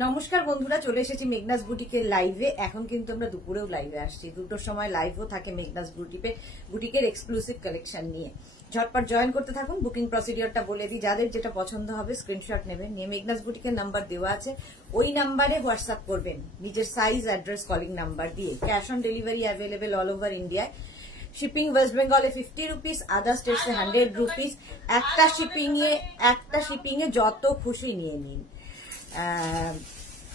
নমস্কার বন্ধুরা, চলে এসেছি মেঘনাস বুটিকের লাইভে। এখন কিন্তু আমরা দুপুরেও লাইভে আসছি, দুটোর সময় লাইভও থাকে মেঘনাস বুটিকের এক্সক্লুসিভ কালেকশন নিয়ে। ঝটপট জয়েন করতে থাকুন। বুকিং প্রসিডিওরটা বলে দিই, যাদের যেটা পছন্দ হবে স্ক্রিনশট নেবেন, নিয়ে মেঘনাস বুটিকের নাম্বার দেওয়া আছে, ওই নাম্বারে হোয়াটসঅ্যাপ করবেন নিজের সাইজ, অ্যাড্রেস, কলিং নাম্বার দিয়ে। Cash on delivery available all over ইন্ডিয়ায়। শিপিং ওয়েস্ট বেঙ্গলে 50 রুপিস, আদার স্টেটসে 100 রুপিস। একটা শিপিং এ যত খুশি নিয়ে নিন।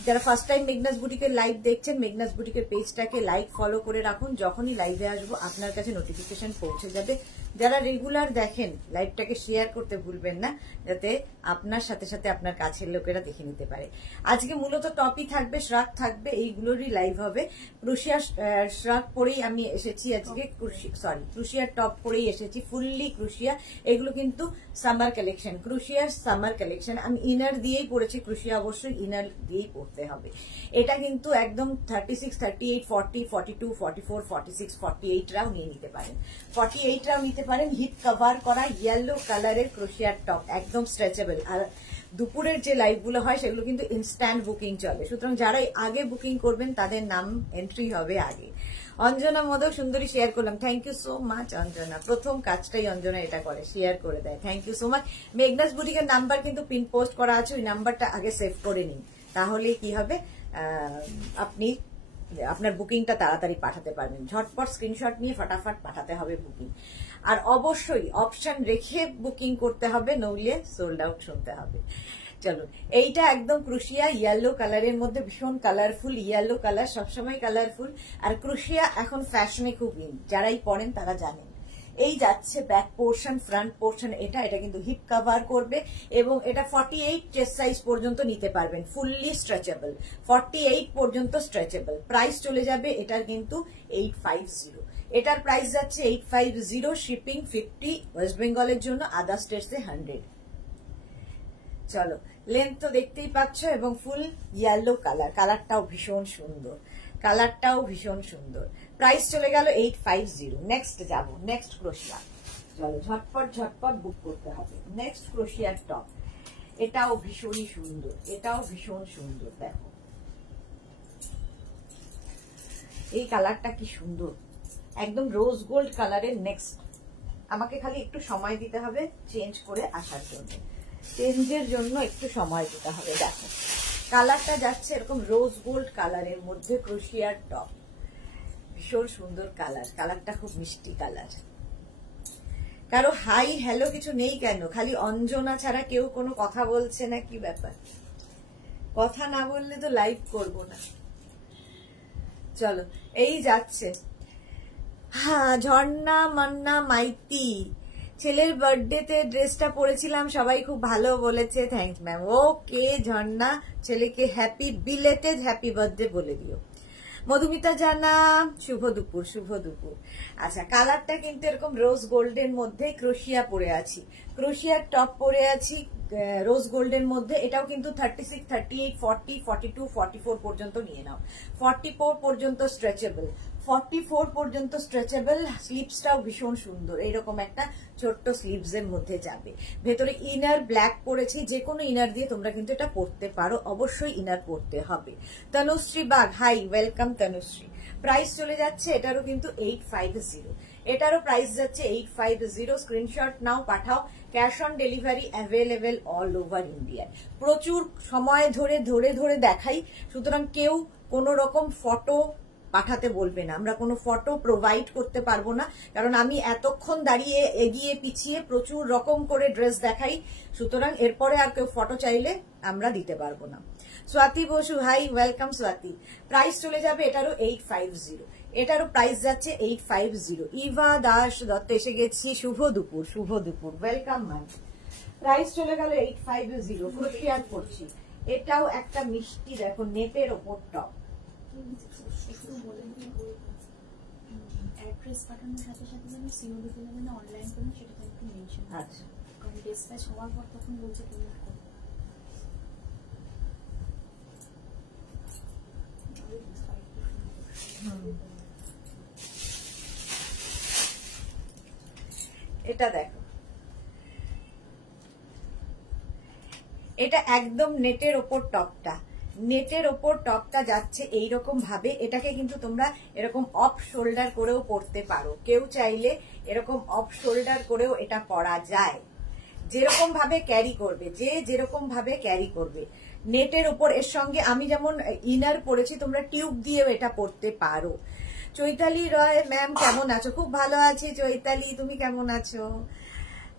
যারা ফার্স্ট টাইম মেঘনাস বুটিকের লাইভ দেখছেন, মেঘনাস বুটিকের পেজটাকে লাইক ফলো করে রাখুন, যখনই লাইভে আসবো আপনার কাছে নোটিফিকেশন পৌঁছে যাবে। যারা রেগুলার দেখেন, লাইভটাকে শেয়ার করতে ভুলবেন না, যাতে আপনার সাথে সাথে আপনার কাছের লোকেরা দেখে নিতে পারে। আজকে মূলত টপই থাকবে, শ্রাক থাকবে, এইগুলোরই লাইভ হবে। ক্রুশিয়া শ্রাক পরেই আমি এসেছি আজকে, ক্রুশিয়ার টপ পরেই এসেছি, ফুললি ক্রুশিয়া। এগুলো কিন্তু সামার কালেকশন, ক্রুশিয়ার সামার কালেকশন। আমি ইনার দিয়েই পরেছি, ক্রুশিয়া অবশ্যই ইনার দিয়েই পরতে হবে। এটা কিন্তু একদম 36, 38, 40, 42, 44, 46, 48 রাও নিয়ে নিতে পারেন, 48 রাও নিতে পারেন। হিপ কভার করা ইয়েলো কালারের ক্রোশিয়ার টপ, একদম স্ট্রেচেবল। আর দুপুরের যে লাইভগুলো হয় সেগুলো কিন্তু ইনস্ট্যান্ট বুকিং চলে, সুতরাং যারাই আগে বুকিং করবেন তাদের নাম এন্ট্রি হবে আগে। অঞ্জনা মোদক সুন্দরী শেয়ার করলাম, thank you so much Anjana. প্রথম কাজটাই অঞ্জনা এটা করে, শেয়ার করে দেয়, thank you so much. Meghna's বুটিকের number কিন্তু পিন পোস্ট করা আছে, ওই নাম্বারটা আগে সেভ করে নিন, তাহলে কি হবে, আপনি আপনার বুকিংটা তাড়াতাড়ি পাঠাতে পারবেন। ঝটপট স্ক্রিনশট নিয়ে ফটাফট পাঠাতে হবে বুকিং। আর অবশ্যই অপশন রেখে বুকিং করতে হবে, নইলে সোল্ড আউট শুনতে হবে। চলো, এইটা একদম ক্রুশিয়া ইয়েলো কালারের মধ্যে, ভীষণ কালারফুল। ইয়েলো কালার সবসময় কালারফুল, আর ক্রুশিয়া এখন ফ্যাশনে খুব ইন, যারাই পরেন তারা জানেন। এই যাচ্ছে ব্যাক পোর্শন, ফ্রন্ট পোর্শন, এটা কিন্তু হিপ কভার করবে, এবং এটা 48 চেস্ট সাইজ পর্যন্ত নিতে পারবেন, ফুললি স্ট্রেচেবল, 48 পর্যন্ত স্ট্রেচেবল। প্রাইস চলে যাবে এটার কিন্তু 850, এটার প্রাইস যাচ্ছে 850, শিপিং 50 ওয়েস্ট বেঙ্গলের জন্য, আদার স্টেটসে 100। চলো, লেন্থ তো দেখতেই পাচ্ছ, এবং ফুল ইয়েলো কালার, কালারটাও ভীষণ সুন্দর, প্রাইস চলে গেল 850। নেক্সট যাব, নেক্সট ক্রোশিয়া। চলো ঝটপট বুক করতে হবে। নেক্সট ক্রোশিয়ার টপ, এটাও ভীষণই সুন্দর, দেখো এই কালারটা কি সুন্দর, একদম রোজ গোল্ড কালারের। নেক্সট আমাকে খালি একটু সময় দিতে হবে চেঞ্জ করে আসার জন্য, চেঞ্জের জন্য একটু সময় দিতে হবে। দেখো কালারটা যাচ্ছে এরকম রোজ গোল্ড কালারের মধ্যে, ক্রোশিয়ার টপ, ভীষণ সুন্দর কালার, কালারটা খুব মিষ্টি কালার। কারো হাই হ্যালো কিছু নেই কেন? খালি অঞ্জনা ছাড়া কেউ কোনো কথা বলছে না, কি ব্যাপার? কথা না বললে তো লাইভ করব না। চলো, এই যাচ্ছে, হ্যাঁ, ঝর্ণা মান্না মাইতি, ছেলের বার্থডেতে ড্রেসটা পরেছিলাম, সবাই খুব ভালো বলেছে, থ্যাংকস ম্যাম। ওকে ঝর্ণা, ছেলেকে হ্যাপি বিলেটেড হ্যাপি বার্থডে বলে দিও। মধুমিতা জানা, শুভ দুপুর। আচ্ছা, কালারটা কিন্তু এরকম রোজ গোল্ডের মধ্যে, ক্রোশিয়া পরে আছি, ক্রোশিয়ার টপ পরে আছি রোজ গোল্ডের মধ্যে। এটাও কিন্তু 36, 38, 40, 42, 44 পর্যন্ত নিয়ে নাও, 44 পর্যন্ত স্ট্রেচেবল, 44 পর্যন্ত স্ট্রেচেবল। স্লিভসটাও ভীষণ সুন্দর, এইরকম একটা ছোট্ট স্লিভস এর মধ্যে যাবে। ভেতরে ইনার ব্ল্যাক পরেছি, যে কোনো ইনার দিয়ে তোমরা কিন্তু এটা পরতে পারো, অবশ্যই ইনার পরতে হবে। Tanushree Bag, hi, welcome Tanushree. Price চলে যাচ্ছে এটারও কিন্তু 850, এটারও প্রাইস যাচ্ছে 850। স্ক্রিনশট নাও, পাঠাও। Cash on delivery available all over ইন্ডিয়ায়। প্রচুর সময় ধরে দেখাই, সুতরাং কেউ কোনো রকম ফটো পাঠাতে বলবে না, আমরা কোনো ফটো প্রোভাইড করতে পারবো না, কারণ আমি এতক্ষণ দাঁড়িয়ে এগিয়ে পিছিয়ে প্রচুর রকম করে ড্রেস দেখাই, সুতরাং এরপরে আর কেউ ফটো চাইলে আমরা দিতে পারবো না। Swati Basu, hi, welcome Swati. Price চলে যাবে এটারও 850, এটারও প্রাইস যাচ্ছে 850। ইভা দাস দত্ত এসে গেছি, শুভ দুপুর, ওয়েলকাম ম্যাম। প্রাইস চলে গেল 850, ক্রোশিয়ার করছি। এটাও একটা মিষ্টি, দেখো নেটের ওপর টপ। অ্যাড্রেস পাঠানোর সাথে সাথে যেন সিওডি পেমেন্ট অনলাইন করুন, সেটা একটু মেনশন। আচ্ছা, কারণ ডিসপ্যাচ হওয়ার পর তখন বলছে পেমেন্ট করুন। এটা দেখো, এটা একদম নেটের ওপর টপটা, নেটের ওপর টপটা যাচ্ছে এইরকম ভাবে। এটাকে কিন্তু তোমরা এরকম অফ শোল্ডার করেও পরতে পারো, কেউ চাইলে এরকম অফ শোল্ডার করেও এটা পরা যায়, যেরকম ভাবে ক্যারি করবে, যে যেরকম ভাবে ক্যারি করবে। নেটের ওপর এর সঙ্গে আমি যেমন ইনার পরেছি, তোমরা টিউব দিয়েও এটা পরতে পারো। চৈতালি রয় ম্যাম কেমন আছো? খুব ভালো আছি চৈতালি, তুমি কেমন আছো?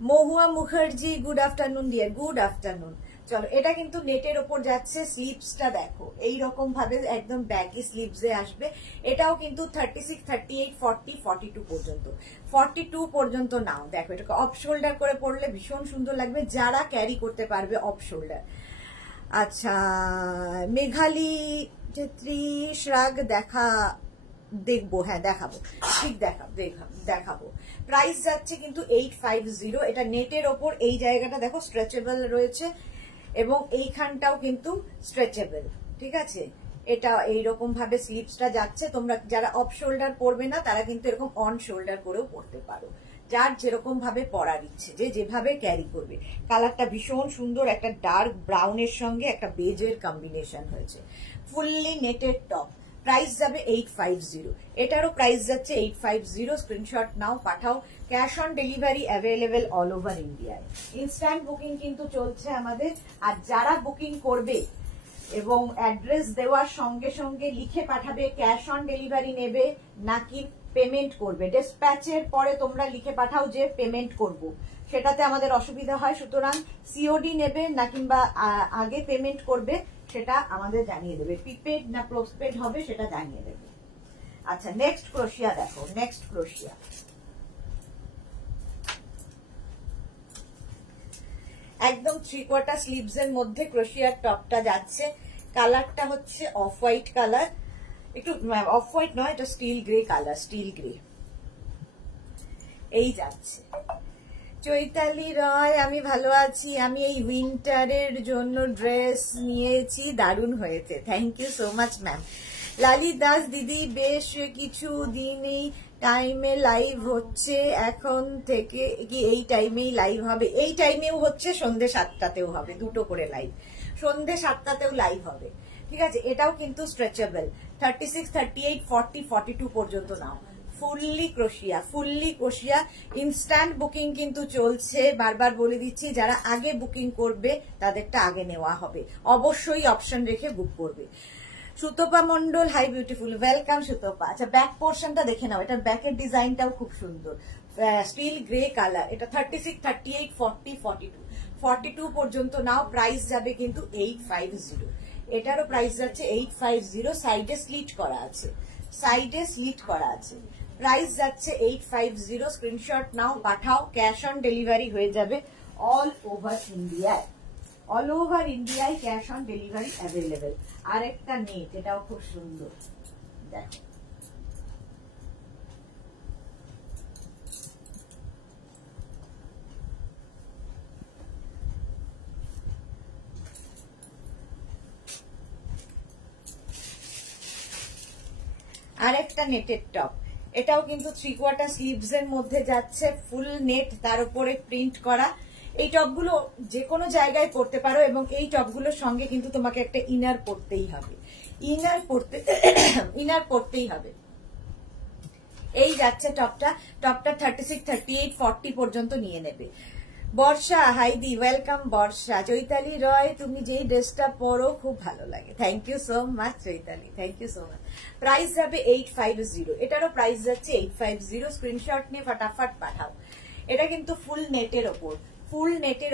Mahua Mukherjee good afternoon dear, good afternoon. চলো, এটা কিন্তু নেটের ওপর যাচ্ছে। স্লিভসটা দেখো এইরকম ভাবে একদম ব্যাগি স্লিভসে আসবে। এটাও কিন্তু 36, 38, 40, 42 পর্যন্ত, 42 পর্যন্ত নাও। দেখো এটাকে অফ শোল্ডার করে পরলে ভীষণ সুন্দর লাগবে, যারা ক্যারি করতে পারবে অফ শোল্ডার। আচ্ছা, মেঘালি ছেত্রী শ্রাগ দেখবো, হ্যাঁ দেখাবো, ঠিক দেখাবো। প্রাইস যাচ্ছে কিন্তু 850। এটা নেটের ওপর, এই জায়গাটা দেখো স্ট্রেচেবল রয়েছে এবং এইখানটাও কিন্তু স্ট্রেচেবল, ঠিক আছে। এটা এইরকম ভাবে স্লিভসটা যাচ্ছে। তোমরা যারা অফ শোল্ডার পরবে না তারা কিন্তু এরকম অন শোল্ডার করেও পরতে পারো, যার যেরকম ভাবে পরার ইচ্ছে, যে যেভাবে ক্যারি করবে। কালারটা ভীষণ সুন্দর, একটা ডার্ক ব্রাউনের সঙ্গে একটা বেজের কম্বিনেশন হয়েছে। ফুললি নেটেড টপ, প্রাইস যাবে 850। এটারও প্রাইস যাচ্ছে 850। স্ক্রিনশট নাও, পাঠাও। Cash on delivery available all over ইন্ডিয়ায়। ইনস্ট্যান্ট বুকিং কিন্তু চলছে আমাদের। আর যারা বুকিং করবে এবং অ্যাড্রেস দেওয়ার সঙ্গে সঙ্গে লিখে পাঠাবে ক্যাশ অন ডেলিভারি নেবে নাকি পেমেন্ট করবে, ডিসপ্যাচের পরে তোমরা লিখে পাঠাও যে পেমেন্ট করব, সেটাতে আমাদের অসুবিধা হয়। সুতরাং সিওডি নেবে না কিংবা আগে পেমেন্ট করবে সেটা আমাদের জানিয়ে দেবে, প্রিপেড না পোস্টপেড হবে সেটা জানিয়ে দেবে। আচ্ছা, নেক্সট ক্রোশিয়া দেখো, নেক্সট ক্রোশিয়া। একদম 3/4 স্লিভস এর মধ্যে ক্রোশিয়ার টপটা যাচ্ছে। কালারটা হচ্ছে অফ হোয়াইট কালার, একটু অফ হোয়াইট নয়, এটা still grey colour, still grey. এই যাচ্ছে। চৈতালি রয় আমি ভালো আছি, আমি এই উইন্টারের জন্য ড্রেস নিয়েছি, দারুণ হয়েছে, thank you so much ma'am. Lali Das দিদি, বেশ কিছু দিন এই টাইমে লাইভ হচ্ছে, এখন থেকে কি এই টাইমেই লাইভ হবে? এই টাইমেও হচ্ছে, সন্ধ্যে 7টাতেও হবে, দুটো করে লাইভ, সন্ধ্যে 7টাতেও লাইভ হবে, ঠিক আছে। এটাও কিন্তু স্ট্রেচেবল, 36, 38, 40, 42 পর্যন্ত নাও। ফুললি ক্রোশিয়া। ইনস্ট্যান্ট বুকিং কিন্তু চলছে, বারবার বলে দিচ্ছি, যারা আগে বুকিং করবে তাদেরটা আগে নেওয়া হবে, অবশ্যই অপশন রেখে বুক করবে। Sutapa Mondal, hi beautiful, welcome Sutapa. আচ্ছা, ব্যাক পোর্শনটা দেখে নাও, এটার ব্যাকের ডিজাইনটাও খুব সুন্দর, স্টিল গ্রে কালার। এটা 36, 38, 40, 42, 42 পর্যন্ত নাও। প্রাইস যাবে কিন্তু 850। এটারও প্রাইস যাচ্ছে 850। সাইডে স্লিট করা আছে, প্রাইস যাচ্ছে 850। স্ক্রিনশট নাও, পাঠাও। ক্যাশ অন ডেলিভারি হয়ে যাবে অল ওভার ইন্ডিয়ায়, ক্যাশ অন ডেলিভারি অ্যাভেলেবেল। আরেকটা নেট, এটাও খুব সুন্দর, দেখো। আরেকটা নেটের টপ, এটাও কিন্তু 3/4 স্লিভস এর মধ্যে যাচ্ছে, ফুল নেট, তার উপরে প্রিন্ট করা। এই টপগুলো যে কোনো জায়গায় পরতে পারো এবং এই টপগুলোর সঙ্গে কিন্তু তোমাকে একটা ইনার পরতেই হবে, ইনার পরতেই হবে। এই যাচ্ছে টপটা 36, 38, 40 পর্যন্ত নিয়ে নেবে। বর্ষা, হাইদি ওয়েলকাম বর্ষা। চৈতালি রয়, তুমি যেই ড্রেসটা পরো খুব ভালো লাগে, thank you so much Chaitali, thank you so much. Price যাবে 850। এটারও প্রাইস যাচ্ছে 850। স্ক্রিনশট নিয়ে ফটাফট পাঠাও। এটা কিন্তু ফুল নেটের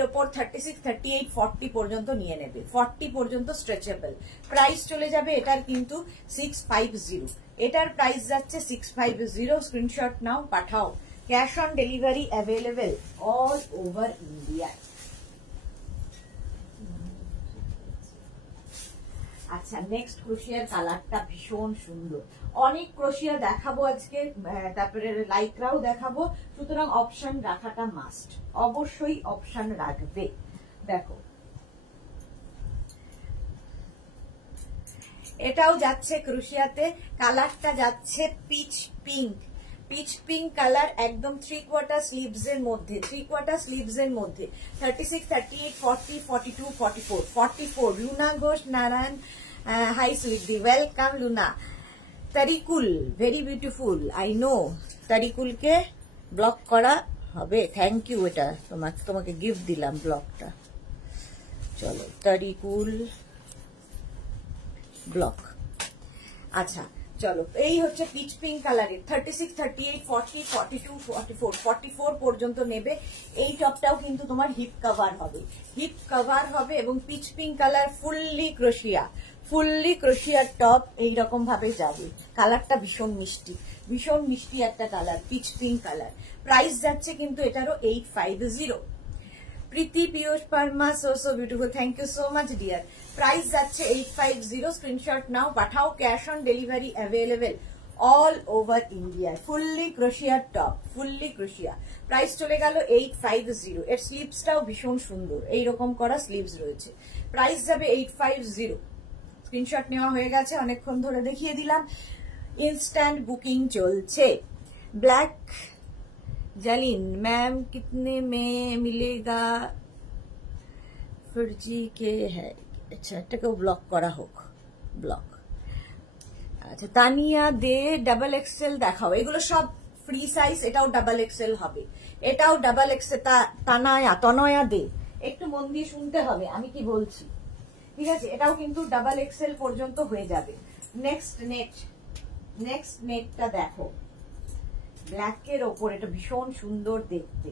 ওপর, 36, 38, 40 পর্যন্ত নিয়ে নেবে, 40 পর্যন্ত স্ট্রেচেবল। প্রাইস চলে যাবে এটার কিন্তু 650। এটার প্রাইস যাচ্ছে 650। স্ক্রিনশট নাও, পাঠাও। Cash on delivery available all over India. আচ্ছা, নেক্সট ক্রোশিয়ার কালারটা ভীষণ সুন্দর। অনেক ক্রোশিয়া দেখাবো আজকে, তারপরে লাইক্রাও দেখাবো, সুতরাং অপশন রাখাটা মাস্ট, অবশ্যই অপশন রাখবে। দেখো, এটাও যাচ্ছে ক্রোশিয়াতে, কালারটা যাচ্ছে পিচ পিঙ্ক কালার, একদম 3/4 স্লিভস এর মধ্যে, 36, 38, 40, 42, 44, 44। Luna Ghosh, Narayan hi sweetie, welcome Luna. Tariqul very beautiful, I know. তারিকুলকে ব্লক করা হবে, থ্যাংক ইউ। এটা তোমাকে গিফট দিলাম ব্লকটা। চলো তারিকুল ব্লক। আচ্ছা চলো, এই হচ্ছে পিচ পিঙ্ক কালারের 36, 38, 40, 42, 44, 44 পর্যন্ত নেবে। এই টপটাও কিন্তু তোমার হিপ কভার হবে, হিপ কভার হবে এবং peach pink colour fully ক্রোশিয়ার top এইরকম ভাবে যাবে। কালারটা ভীষণ মিষ্টি একটা colour, peach pink colour. Price যাচ্ছে কিন্তু এটারও 850। Preeti Piyush Parma, so beautiful, thank you so much dear. Price যাচ্ছে 850, স্ক্রিনশট নাও পাঠাও। Cash on delivery available all over India. Fully ক্রোশিয়ার top, fully crochet. Price চলে গেল 850। এর স্লিভসটাও ভীষণ সুন্দর, এইরকম করা স্লিভস রয়েছে। প্রাইস যাবে 850। স্ক্রিনশট নেওয়া হয়ে গেছে, অনেকক্ষণ ধরে দেখিয়ে দিলাম। ইনস্ট্যান্ট বুকিং চলছে। ব্ল্যাক জালিন मैम कितने में मिलेगा फर्जी के है? अच्छा এটাকেও ব্লক করা হোক, ব্লক। আচ্ছা তানিয়া দে ডাবল এক্সেল দেখাও। এগুলো সব ফ্রি সাইজ, এটাও ডাবল এক্সেল হবে, এটাও ডাবল এক্সেল। তনয়া দে, একটু মন দিয়ে শুনতে হবে আমি কি বলছি, ঠিক আছে? এটাও কিন্তু ডাবল এক্সেল পর্যন্ত হয়ে যাবে। নেক্সট নেটটা দেখো, ব্ল্যাকের ওপর, এটা ভীষণ সুন্দর দেখতে।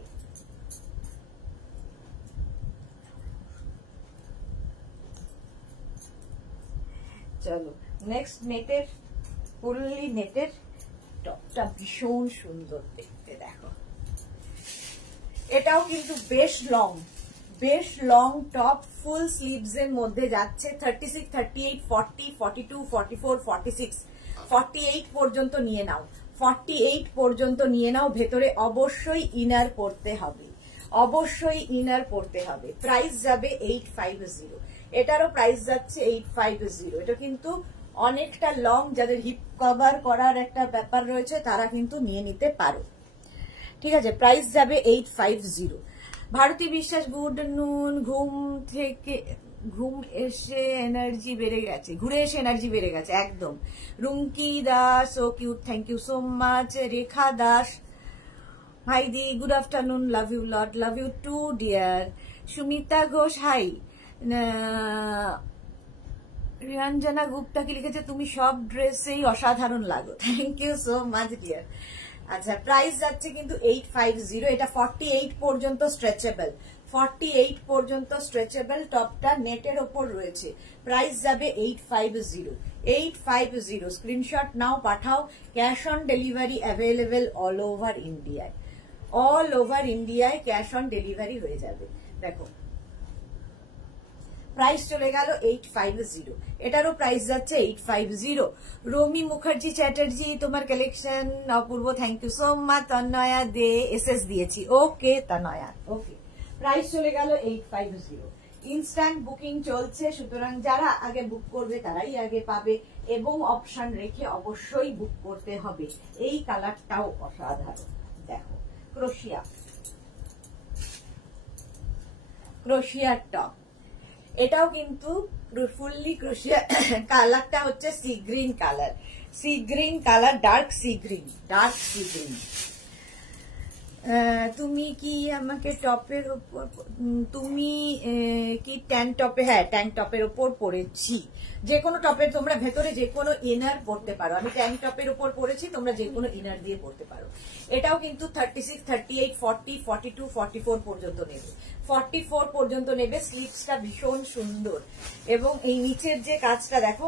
চলো নেক্সট নেটের, ফুললি নেটের টপটা ভীষণ সুন্দর দেখতে, দেখো। এটাও কিন্তু বেশ লং টপ, ফুল স্লিভস এর মধ্যে যাচ্ছে। 36, 38, 40, 42, 44, 46, 48 পর্যন্ত নিয়ে নাও। 48 পর্যন্ত নিয়ে নাও। ভেতরে অবশ্যই ইনার পরতে হবে, প্রাইস যাবে 850। এটারও প্রাইস যাচ্ছে 850। এটা কিন্তু অনেকটা লং, যাদের হিপ কভার করার একটা ব্যাপার রয়েছে তারা কিন্তু নিয়ে নিতে পারো, ঠিক আছে? প্রাইস যাবে 850। ভারতী বিশ্বাস, গুড নুন। ঘুরে এসে এনার্জি বেড়ে গেছে একদম। Rumki Das, so cute, thank you so much. Rekha Das, hi দি, good afternoon, love you lot, love you too dear. Sumita Ghosh, hi. Riyanjana Gupta কি লিখেছে, তুমি সব ড্রেসেই অসাধারণ লাগো, thank you so much dear. আচ্ছা প্রাইস যাচ্ছে কিন্তু 850। এটা 48 পর্যন্ত স্ট্রেচেবল, 48 পর্যন্ত স্ট্রেচেবল। টপটা নেটের ওপর রয়েছে। প্রাইস যাবে 850। স্ক্রিনশট নাও পাঠাও। Cash on delivery available all over ইন্ডিয়ায় ক্যাশ অন ডেলিভারি হয়ে যাবে। দেখো প্রাইস চলে গেল 850। এটারও প্রাইস যাচ্ছে 850। রমি মুখার্জি চ্যাটার্জি, তোমার কালেকশন অপূর্ব, thank you so much. Tanmaya De, SS দিয়েছি, ওকে তন্ময়া, ওকে। প্রাইস চলে গেল 850। ইনস্ট্যান্ট বুকিং চলছে, সুতরাং যারা আগে বুক করবে তারাই আগে পাবে এবং অপশন রেখে অবশ্যই বুক করতে হবে। এই কালারটাও অসাধারণ, দেখো ক্রোশিয়ার টপ। এটাও কিন্তু ফুললি ক্রোশিয়া। কালারটা হচ্ছে sea green colour, dark sea green. তুমি কি আমাকে টপের উপর, তুমি কি ট্যাঙ্ক টপে? হ্যাঁ ট্যাঙ্ক টপের উপর পরেছি। যে কোনো টপের তোমরা ভেতরে যে কোনো ইনার পরতে পারো। আমি ট্যাঙ্ক টপের উপর পরেছি, তোমরা যে কোনো ইনার দিয়ে পরতে পারো। এটাও কিন্তু 36, 38, 40, 42, 44 পর্যন্ত নেবে। 44 পর্যন্ত নেবে। স্লিভসটা ভীষণ সুন্দর এবং এই নিচের যে কাজটা দেখো,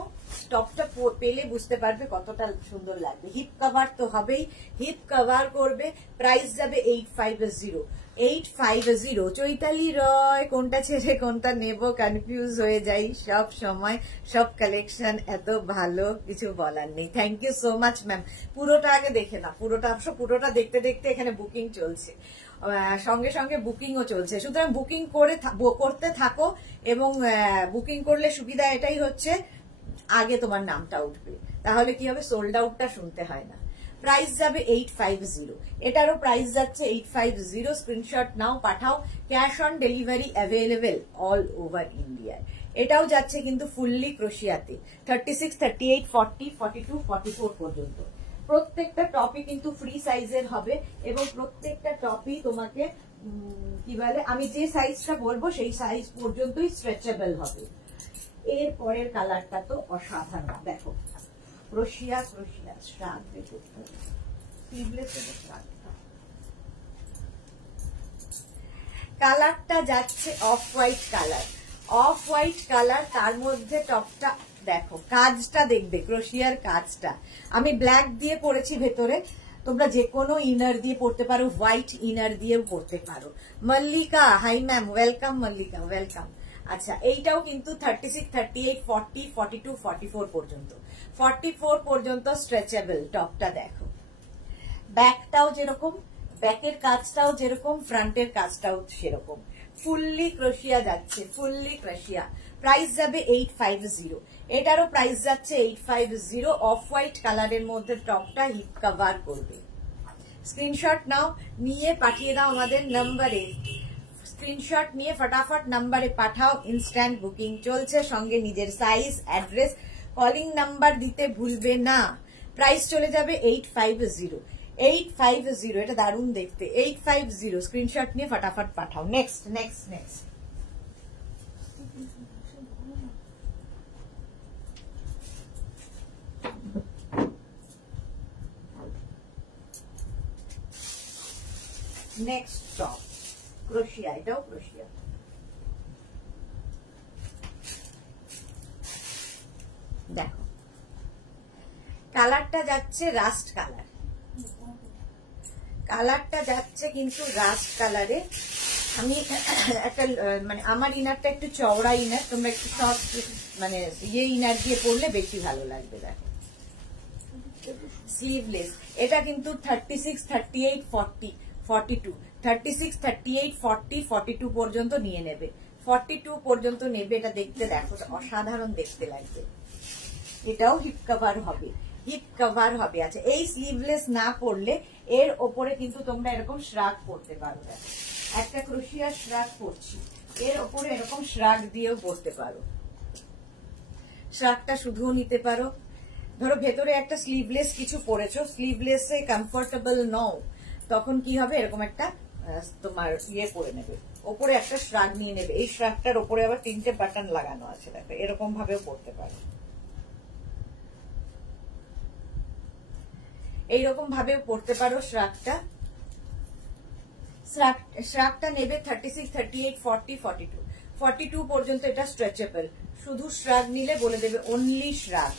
টপটা পেলে বুঝতে পারবে কতটা সুন্দর লাগবে। হিপ কভার তো হবেই, হিপ কভার করবে। প্রাইস যাবে 850। চৈতালি রয়, কোনটা ছেড়ে কোনটা নেব কনফিউজ হয়ে যাই সব সময়। সব কালেকশন এত ভালো, কিছু বলার নেই। Thank you so much ma'am. পুরোটা আগে দেখে না, পুরোটা দেখতে দেখতে এখানে বুকিং চলছে, সঙ্গে সঙ্গে বুকিংও চলছে। সুতরাং বুকিং করতে থাকো এবং বুকিং করলে সুবিধা এটাই হচ্ছে আগে তোমার নামটা উঠবে, তাহলে কি হবে, সোল্ড আউটটা শুনতে হয় না। প্রাইস যাবে 850। এটারও প্রাইস যাচ্ছে 850। স্ক্রিনশট নাও পাঠাও। Cash on delivery available all over ইন্ডিয়ায়। এটাও যাচ্ছে কিন্তু ফুললি ক্রোশিয়াতে 36, 38, 40, 42, 44 পর্যন্ত। প্রত্যেকটা টপই কিন্তু ফ্রি সাইজের হবে এবং প্রত্যেকটা টপই তোমাকে কি বলে, আমি যে সাইজটা বলবো সেই সাইজ পর্যন্তই স্ট্রেচেবল হবে। এর পরের কালারটা তো অসাধারণ, দেখো ক্রোশিয়া শ্রাগ দেখো, কালারটা যাচ্ছে অফ হোয়াইট কালার, তার মধ্যে টপটা দেখো, কাজটা দেখবে ক্রোশিয়ার কাজটা। আমি ব্ল্যাক দিয়ে পরেছি ভেতরে, তোমরা যে কোনো ইনার দিয়ে পড়তে পারো, হোয়াইট ইনার দিয়েও পড়তে পারো। Mallika, hi ma'am, welcome Mallika, welcome. আচ্ছা, এইটাও কিন্তু 36, 38, 40, 42, 44 পর্যন্ত, 44 পর্যন্ত স্ট্রেচেবল। টপটা দেখো, ব্যাকটাও যেরকম, ব্যাকের কাজটাও যেরকম, ফ্রন্টের কাজটাও সেরকম। ফুললি ক্রোশিয়া যাচ্ছে, ফুললি ক্রোশিয়া। প্রাইস যাবে 850, এটারও প্রাইস যাচ্ছে 850। অফ হোয়াইট কালারের মধ্যে টপটা হিপ কভার করবে। স্ক্রিনশট নাও, নিয়ে পাঠিয়ে দাও আমাদের নাম্বারে। স্ক্রিনশট নিয়ে ফটাফট নাম্বারে পাঠাও, ইনস্ট্যান্ট বুকিং চলছে। সঙ্গে নিজের সাইজ, অ্যাড্রেস, কলিং নাম্বার দিতে ভুলবে না। প্রাইস চলে যাবে 850, 850। এটা দারুণ দেখতে, 850। স্ক্রিনশট নিয়ে ফটাফট পাঠাও। Next next next next top ক্রোশিয়া, এটাও ক্রোশিয়া। দেখো কালারটা যাচ্ছে রাস্ট কালার, কালারটা যাচ্ছে কিন্তু রাস্ট কালারে। আমি একটা মানে আমার ইনারটা একটু চওড়া ইনার, তোমরা একটু শর্ট মানে ইয়ে ইনার দিয়ে পরলে বেশি ভালো লাগবে। দেখো স্লিভলেস, এটা কিন্তু 36, 38, 40, 42, 36, 38, 40, 42 পর্যন্ত নিয়ে নেবে, 42 পর্যন্ত নেবে। এটা দেখতে দেখো অসাধারণ দেখতে লাগবে। এটাও হিপ কভার হবে, হিপ কভার হবে। আচ্ছা, এই স্লিভলেস না পরলে এর ওপরে কিন্তু তোমরা এরকম শ্রাগ পরতে পারো। একটা ক্রোশিয়া শ্রাগ পরছি, এর ওপরে এরকম শ্রাগ দিয়েও পরতে পারো। শ্রাগটা শুধুও নিতে পারো। ধরো ভেতরে একটা স্লিভলেস কিছু পরেছো, স্লিভলেসে কমফোর্টেবল নও, তখন কি হবে, এরকম একটা তোমার ইয়ে করে নেবে, ওপরে একটা শ্রাগ নিয়ে নেবে। এই শ্রাগটার ওপরে আবার 3টে বাটন লাগানো আছে, দেখো এরকম ভাবেও পরতে পারো, এইরকম ভাবেও পরতে পারো। শ্রাগটা নেবে 36, 38, 40, 42, 42 পর্যন্ত। এটা স্ট্রেচেবল, শুধু শ্রাগ নিলে বলে দেবে অনলি শ্রাগ।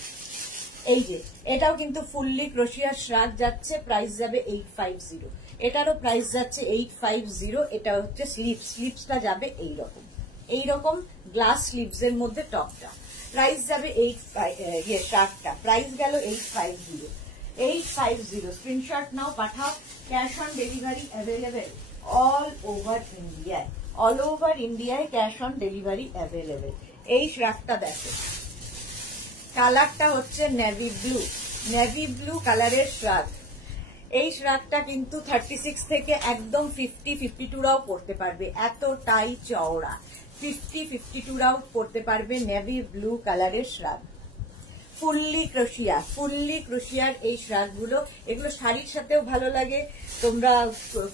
এই যে এটাও কিন্তু ফুললি ক্রোশিয়ার শ্রাগ যাচ্ছে, প্রাইস যাবে 850। এটারও প্রাইস যাচ্ছে 850। এটা হচ্ছে স্লিভসটা যাবে এইরকম গ্লাস স্লিভস এর মধ্যে টপটা। প্রাইস যাবে শ্রাগটা প্রাইস গেল 850, 850। স্ক্রিনশট নাও, পাঠাও। Cash on delivery available all over ইন্ডিয়ায়, অল ওভার ইন্ডিয়ায় ক্যাশ অন ডেলিভারি অ্যাভেলেবেল। এই শ্রাগটা দেখো, কালারটা হচ্ছে নেভি ব্লু কালারের শ্রাগ। এই শ্রাগটা কিন্তু 36 থেকে একদম 50, 52রাও পরতে পারবে, এতটাই চওড়া। 50, 52রাও পরতে পারবে। নেভি ব্লু কালারের শ্রাগ, ফুললি ক্রোশিয়ার এই শ্রাগগুলো। এগুলো শাড়ির সাথেও ভালো লাগে, তোমরা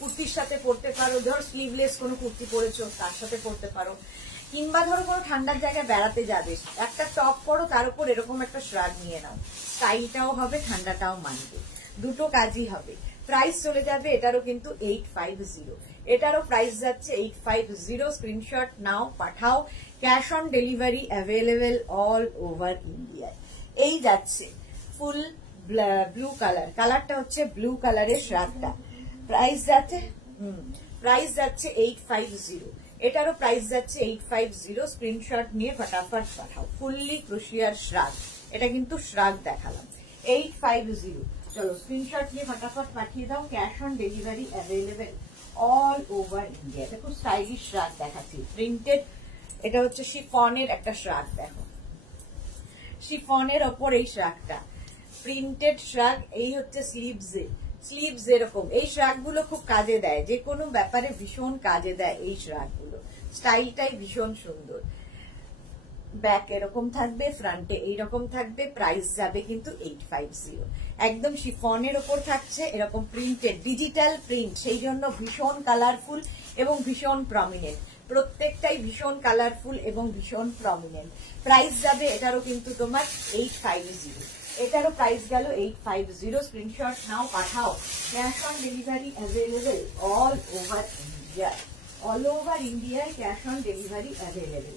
কুর্তির সাথে পরতে পারো। ধরো স্লিভলেস কোনো কুর্তি পরেছো তার সাথে পরতে পারো, কিংবা ধরো কোনো ঠান্ডার জায়গায় বেড়াতে যাবে, একটা টপ পরো, তার উপর এরকম একটা শ্রাগ নিয়ে নাও, স্টাইলটাও হবে, ঠান্ডাটাও মানবে, দুটো কাজই হবে। প্রাইস চলে যাবে এটারও কিন্তু 850, এটারও প্রাইস যাচ্ছে 850। স্ক্রিনশট নাও, পাঠাও। Cash on delivery available all over ইন্ডিয়ায়। এই যাচ্ছে ফুল ব্লু কালারটা হচ্ছে ব্লু কালারের শ্রাগটা। প্রাইস যাচ্ছে 850, এটারও প্রাইস যাচ্ছে 850। স্ক্রিনশট নিয়ে ফটাফট পাঠাও। ফুললি ক্রোশিয়ার শ্রাগ, এটা কিন্তু শ্রাগ দেখালাম, 850। চলো স্ক্রিনশট নিয়ে ফটাফট পাঠিয়ে দাও। Cash on delivery available all over India. দেখো স্টাইলিশ শ্রাগ দেখাচ্ছি, প্রিন্টেড। এটা হচ্ছে শিফনের একটা শ্রাগ, দেখো শিফনের ওপর এই শ্রাগটা, প্রিন্টেড শ্রাগ। এই হচ্ছে স্লিভস এরকম। এই শ্রাগগুলো খুব কাজে দেয়, যে কোনো ব্যাপারে ভীষণ কাজে দেয় এই শ্রাগগুলো, স্টাইলটাই ভীষণ সুন্দর। ব্যাক এরকম থাকবে, ফ্রন্টে এইরকম থাকবে, প্রাইস যাবে কিন্তু 850। একদম শিফনের ওপর থাকছে, এরকম প্রিন্টেড ডিজিটাল প্রিন্ট, সেই জন্য ভীষণ কালারফুল এবং ভীষণ প্রমিনেন্ট, প্রত্যেকটাই ভীষণ কালারফুল এবং ভীষণ প্রমিনেন্ট। প্রাইস যাবে এটারও কিন্তু তোমার 850, এটারও প্রাইস গেল 850। স্ক্রিনশট নাও, পাঠাও। Cash on delivery available all over India, all over ইন্ডিয়ায় ক্যাশ অন ডেলিভারি অ্যাভেলেবেল।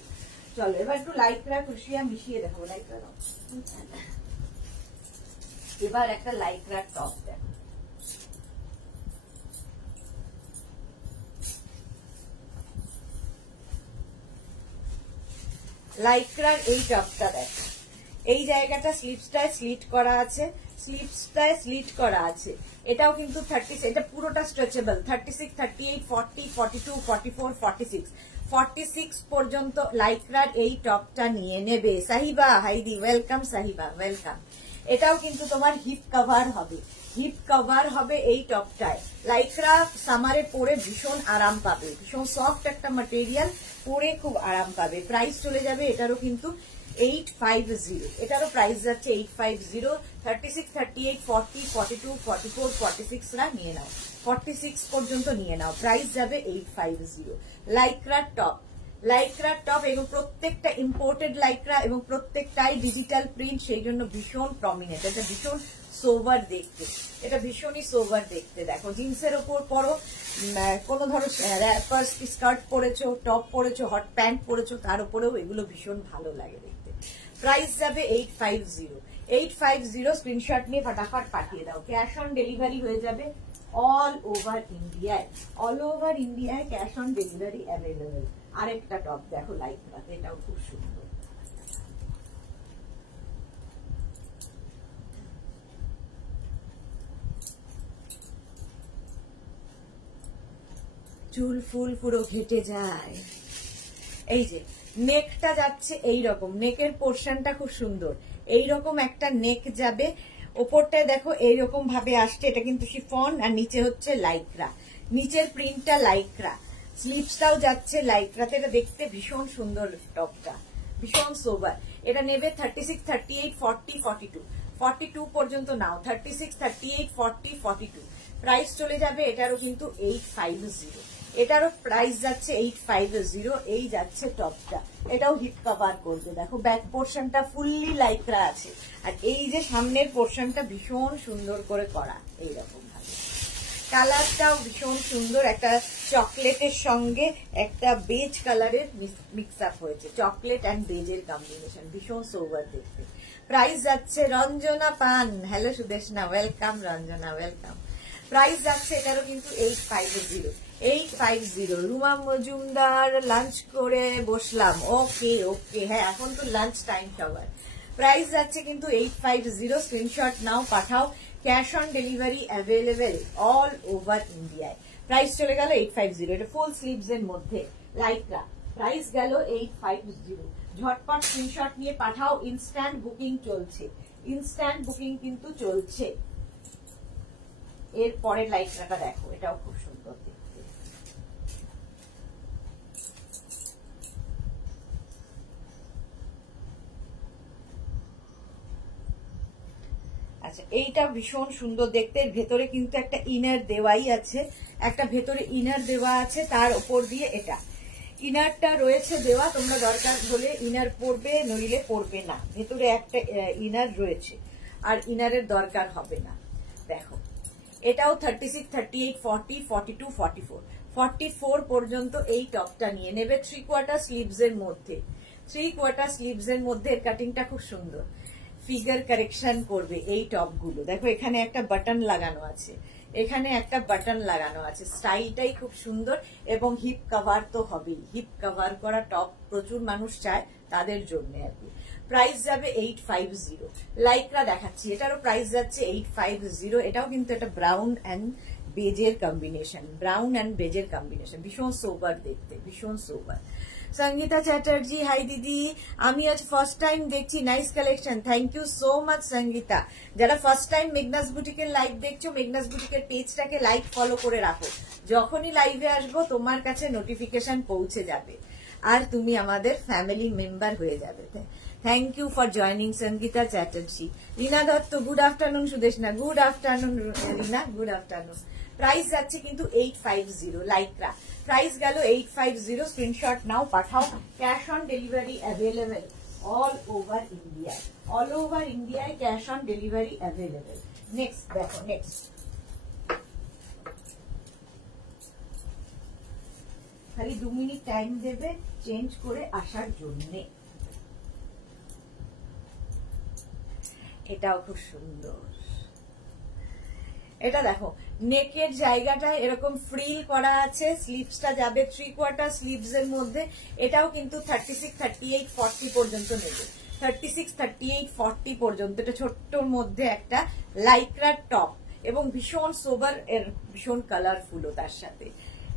চলো এবার একটু লাইকরা খুশিয়া মিশিয়ে দেখাবো। লাইকরা এবার একটা লাইকরা টপ দেখো, লাইকরার এই টপটা দেখো, এই জায়গাটা স্লিপসটায় স্লিট করা আছে, স্লিপসটায় স্লিট করা আছে। এটাও কিন্তু 30, এটা পুরোটা স্ট্রেচেবল। 36, 38, 40, 42, 44, 46, 46 পর্যন্ত লাইকরার এই টপটা নিয়ে নেবে। সাহিবা হাইদি ওয়েলকাম, সাহিবা ওয়েলকাম। এটাও কিন্তু তোমার হিপ কভার হবে, হিপ কভার হবে এই টপটায়। লাইকরা সামারে পরে ভীষণ আরাম পাবে, ভীষণ সফট একটা ম্যাটেরিয়াল, পরে খুব আরাম পাবে। প্রাইস চলে যাবে এটারও কিন্তু 850, এটারও প্রাইস যাচ্ছে 850। 36, 38, 40, 42, 44, 46 রা নিয়ে নাও, 46 পর্যন্ত নিয়ে নাও, প্রাইস যাবে 850। লাইকরা টপ, লাইকরা টপ, এবং প্রত্যেকটা ইম্পোর্টেড লাইকরা এবং প্রত্যেকটাই ডিজিটাল প্রিন্ট, সেই জন্য ভীষণ প্রমিনেন্ট। এটা ভীষণ সোভার দেখতে, এটা ভীষণই সোভার দেখতে। দেখো জিন্সের ওপর পরো, কোনো ধরো wrappers skirt পরেছো, top পরেছো, hot pant পরেছো, তার উপরেও এগুলো ভীষণ ভালো লাগে দেখতে। প্রাইস যাবে 850, 850। স্ক্রিনশট নিয়ে ফটাফট পাঠিয়ে দাও। ক্যাশ অন ডেলিভারি হয়ে যাবে অল ওভার ইন্ডিয়ায়, অল ওভার ইন্ডিয়ায় ক্যাশ অন ডেলিভারি অ্যাভেলেবেল। আরেকটা টপ দেখো লাইকরাতে, এটাও খুব সুন্দর। চুল ফুল পুরো ঘেটে যায়। এই যে নেকটা যাচ্ছে এইরকম, নেকের পোর্শনটা খুব সুন্দর, এইরকম একটা নেক যাবে। ওপরটায় দেখো এইরকম ভাবে আসছে, এটা কিন্তু শিফন, আর নিচে হচ্ছে লাইকরা, নিচের প্রিন্টটা লাইকরা, স্লিপসটাও যাচ্ছে লাইকরাতে। এটা দেখতে ভীষণ সুন্দর টপটা, ভীষণ সোবার। এটা নেবে 36, 38, 40, 42, 42 পর্যন্ত নাও। 36, 38, 40, 42, প্রাইস চলে যাবে এটারও কিন্তু 850, এটারও প্রাইস যাচ্ছে 850। এই যাচ্ছে টপটা, এটাও হিপ কভার করবে। দেখো ব্যাক পোর্শনটা ফুললি লাইকরা আছে, আর এই যে সামনের পোর্শনটা ভীষণ সুন্দর করে করা এইরকম ভাবে। কালারটাও ভীষণ সুন্দর, একটা চকলেটের সঙ্গে একটা বেজ কালারের মিক্স আপ হয়েছে, চকলেট অ্যান্ড বেজের কম্বিনেশন, ভীষণ সোবার দেখতে। প্রাইস যাচ্ছে রঞ্জনা পান, hello Sudeshna welcome, Ranjana welcome. Price যাচ্ছে এটারও কিন্তু 850, 850। রুমা মজুমদার লাঞ্চ করে বসলাম, ওকে ওকে, হ্যাঁ এখন তো লাঞ্চ টাইম সবার। প্রাইস যাচ্ছে কিন্তু 850। স্ক্রিনশট নাও, পাঠাও। Cash on delivery available all over ইন্ডিয়ায়। প্রাইস চলে গেল 850। এটা ফুল স্লিভস এর মধ্যে লাইকরা, প্রাইস গেল 850। ঝটপট স্ক্রিনশট নিয়ে পাঠাও, ইনস্ট্যান্ট বুকিং চলছে, ইনস্ট্যান্ট বুকিং কিন্তু চলছে। এর পরের লাইকরাটা দেখো, এটাও খুব সুন্দর দেখতে। আচ্ছা এইটা ভীষণ সুন্দর দেখতে, ভেতরে কিন্তু একটা ইনার দেওয়াই আছে, একটা ভেতরে ইনার দেওয়া আছে, তার উপর দিয়ে এটা ইনারটা রয়েছে দেওয়া, তোমরা দরকার হলে ইনার পরবে, নইলে পরবে না। ভেতরে একটা ইনার রয়েছে, আর ইনারের দরকার হবে না। দেখো এটাও 36, 38, 40, 42, 44, 44 পর্যন্ত এই টপটা নিয়ে নেবে। 3/4 স্লিভস এর মধ্যে, 3/4 স্লিভস এর মধ্যে এর কাটিংটা খুব সুন্দর, ফিগার কারেকশন করবে এই টপ গুলো। দেখো এখানে একটা বাটন লাগানো আছে, এখানে একটা বাটন লাগানো আছে, স্টাইলটাই খুব সুন্দর, এবং হিপ কভার তো হবেই, হিপ কভার করা টপ প্রচুর মানুষ চায়, তাদের জন্য আর কি। প্রাইস যাবে 850। লাইকরা দেখাচ্ছি, এটারও প্রাইস যাচ্ছে 850। এটাও কিন্তু একটা ব্রাউন অ্যান্ড বেজের কম্বিনেশন, ব্রাউন অ্যান্ড বেজের কম্বিনেশন, ভীষণ সোবার দেখতে, ভীষণ সোবার। সঙ্গীতা চ্যাটার্জি হাই দিদি, আমি আজ ফার্স্ট টাইম দেখছি, nice collection, thank you so much Sangeeta. যারা ফার্স্ট টাইম মেঘনাস বুটিকের লাইভ দেখছো, মেঘনাস বুটিকের পেজটাকে লাইক ফলো করে রাখো, যখনই লাইভে আসবো তোমার কাছে নোটিফিকেশন পৌঁছে যাবে। আর তুমি আমাদের ফ্যামিলি মেম্বার হয়ে যাবে। Thank you for joining Sangeeta Chatterjee. Rina Dutta good afternoon. Sudeshna good afternoon. Rina good afternoon. Price যাচ্ছে কিন্তু 850 লাইক্রা, প্রাইস গেল 850। স্ক্রিনশট নাও, পাঠাও। Cash on delivery available all over India, all over ইন্ডিয়ায় cash on delivery available. Next দেখো, নেক্সট খালি 2 মিনিট টাইম দেবে change করে আসার জন্যে। এটাও খুব সুন্দর। এটা দেখো নেকের জায়গাটায় এরকম ফ্রিল করা আছে, স্লিভসটা যাবে 3/4 স্লিভস এর মধ্যে। এটাও কিন্তু 36, 38, 40 পর্যন্ত নেবে, 36, 38, 40 পর্যন্ত। এটা ছোট্টর মধ্যে একটা লাইক্রার টপ এবং ভীষণ সোবার এর, ভীষণ কালারফুলও তার সাথে।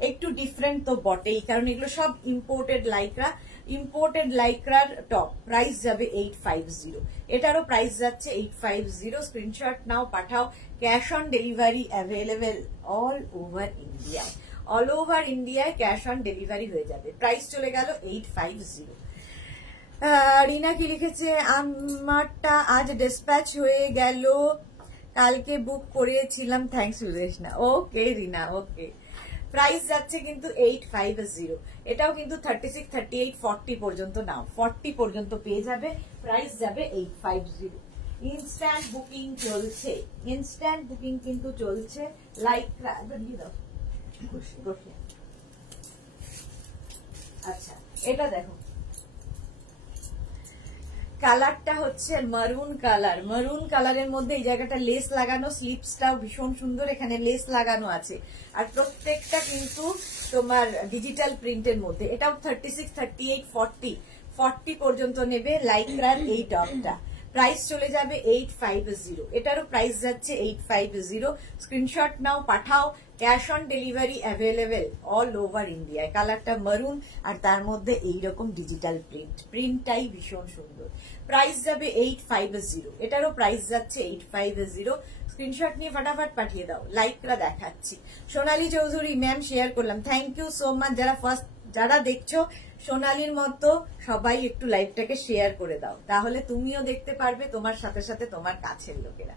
একটু ডিফারেন্ট তো বটেই, কারণ এগুলো সব ইম্পোর্টেড লাইক্রা, ইম্পোর্টেড লাইক্রার টপ। প্রাইস যাবে 850, এটারও প্রাইস যাচ্ছে 850। স্ক্রিনশট নাও, পাঠাও। Cash on delivery available all over ইন্ডিয়ায়, অল ওভার ইন্ডিয়ায় ক্যাশ অন ডেলিভারি হয়ে যাবে। প্রাইস চলে গেল 850। রিনা কি লিখেছে, আমারটা আজ ডিসপ্যাচ হয়ে গেল, কালকে বুক করেছিলাম। থ্যাংকস সুদেশনা। ওকে রিনা, ওকে। প্রাইস যাচ্ছে কিন্তু 850। এটাও কিন্তু 36, 38, 40 পর্যন্ত নাও, 40 পর্যন্ত পেয়ে যাবে। প্রাইস যাবে 850। ইনস্ট্যান্ট বুকিং চলছে, ইনস্ট্যান্ট বুকিং কিন্তু চলছে। লাইক্রা দিয়ে দাও। আচ্ছা এটা দেখো, কালারটা হচ্ছে মারুন কালার, মারুন কালারের মধ্যে এই জায়গাটা লেস লাগানো, স্লিপসটাও ভীষণ সুন্দর, এখানে লেস লাগানো আছে। আর প্রত্যেকটা কিন্তু তোমার ডিজিটাল প্রিন্টের মধ্যে। এটাও 36, 38, 40 পর্যন্ত নেবে লাইক্রার এই টপটা। প্রাইস চলে যাবে 850। এটারও প্রাইস যাচ্ছে 850। স্ক্রিনশট নাও, পাঠাও। Cash on delivery available all over ইন্ডিয়ায়। কালারটা মারুন আর তার মধ্যে এইরকম ডিজিটাল প্রিন্ট, প্রিন্টটাই ভীষণ সুন্দর। প্রাইস যাবে 850। এটারও প্রাইস যাচ্ছে 850। স্ক্রিনশট নিয়ে ফটাফট পাঠিয়ে দাও। লাইকরা দেখাচ্ছি। সোনালী চৌধুরী ম্যাম শেয়ার করলাম, থ্যাংক ইউ সো মাচ। যারা দেখছো সোনালীর মতো সবাই একটু লাইভটাকে শেয়ার করে দাও, তাহলে তুমিও দেখতে পারবে, তোমার সাথে সাথে তোমার কাছের লোকেরা।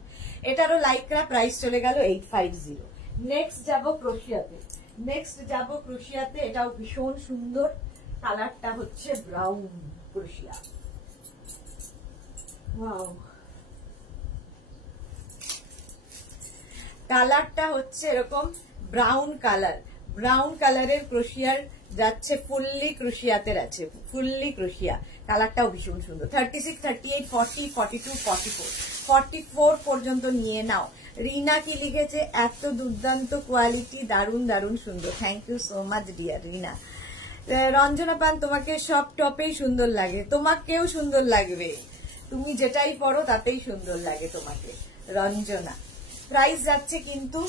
এটারও লাইকরা, প্রাইস চলে গেল 850। নেক্সট যাব ক্রোশিয়াতে, নেক্সট যাব ক্রোশিয়াতে। এটাও ভীষণ সুন্দর, কালারটা হচ্ছে ব্রাউন ক্রোশিয়া। ওয়াও, কালারটা হচ্ছে এরকম ব্রাউন কালার, ব্রাউন কালারের ক্রোশিয়ার যাচ্ছে, ফুললি ক্রোশিয়াতে আছে, ফুললি ক্রোশিয়া। কালারটাও ভীষণ সুন্দর। 36, 38, 40, 42, 44 পর্যন্ত নিয়ে নাও। রিনা কি লিখেছে, এত দুর্দান্ত কোয়ালিটি, দারুণ দারুণ সুন্দর। Thank you so much dear Rina. Ranjana Pan, তোমাকে সব টপেই সুন্দর লাগে, তোমাকেও সুন্দর লাগবে, তুমি যেটাই পরো তাতেই সুন্দর লাগে তোমাকে রঞ্জনা। প্রাইস যাচ্ছে কিন্তু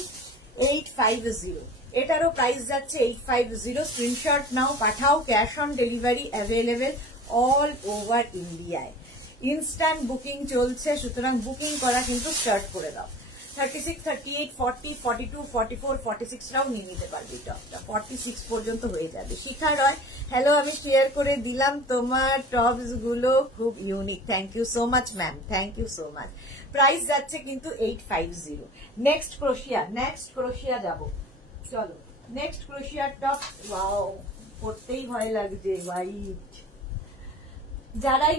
850। এটারও প্রাইস যাচ্ছে 850। স্ক্রিনশট নাও, পাঠাও। Cash on delivery available all over ইন্ডিয়ায়। ইনস্ট্যান্ট বুকিং চলছে, সুতরাং বুকিং করা কিন্তু স্টার্ট করে দাও। 36, 38, 40, 42, 44, 46রাও নিয়ে নিতে পারবি। টপটা 46 পর্যন্ত হয়ে যাবে। শিখা রয়, হ্যালো, আমি শেয়ার করে দিলাম, তোমার টপস গুলো খুব unique. Thank you so much ma'am, thank you so much. Price যাচ্ছে কিন্তু 850। নেক্সট ক্রোশিয়া, নেক্সট ক্রোশিয়া যাব, চলো। নেক্সট ক্রোশিয়ার টপ, ওয়াও, পড়তেই ভয় লাগছে, হোয়াইট। যারাই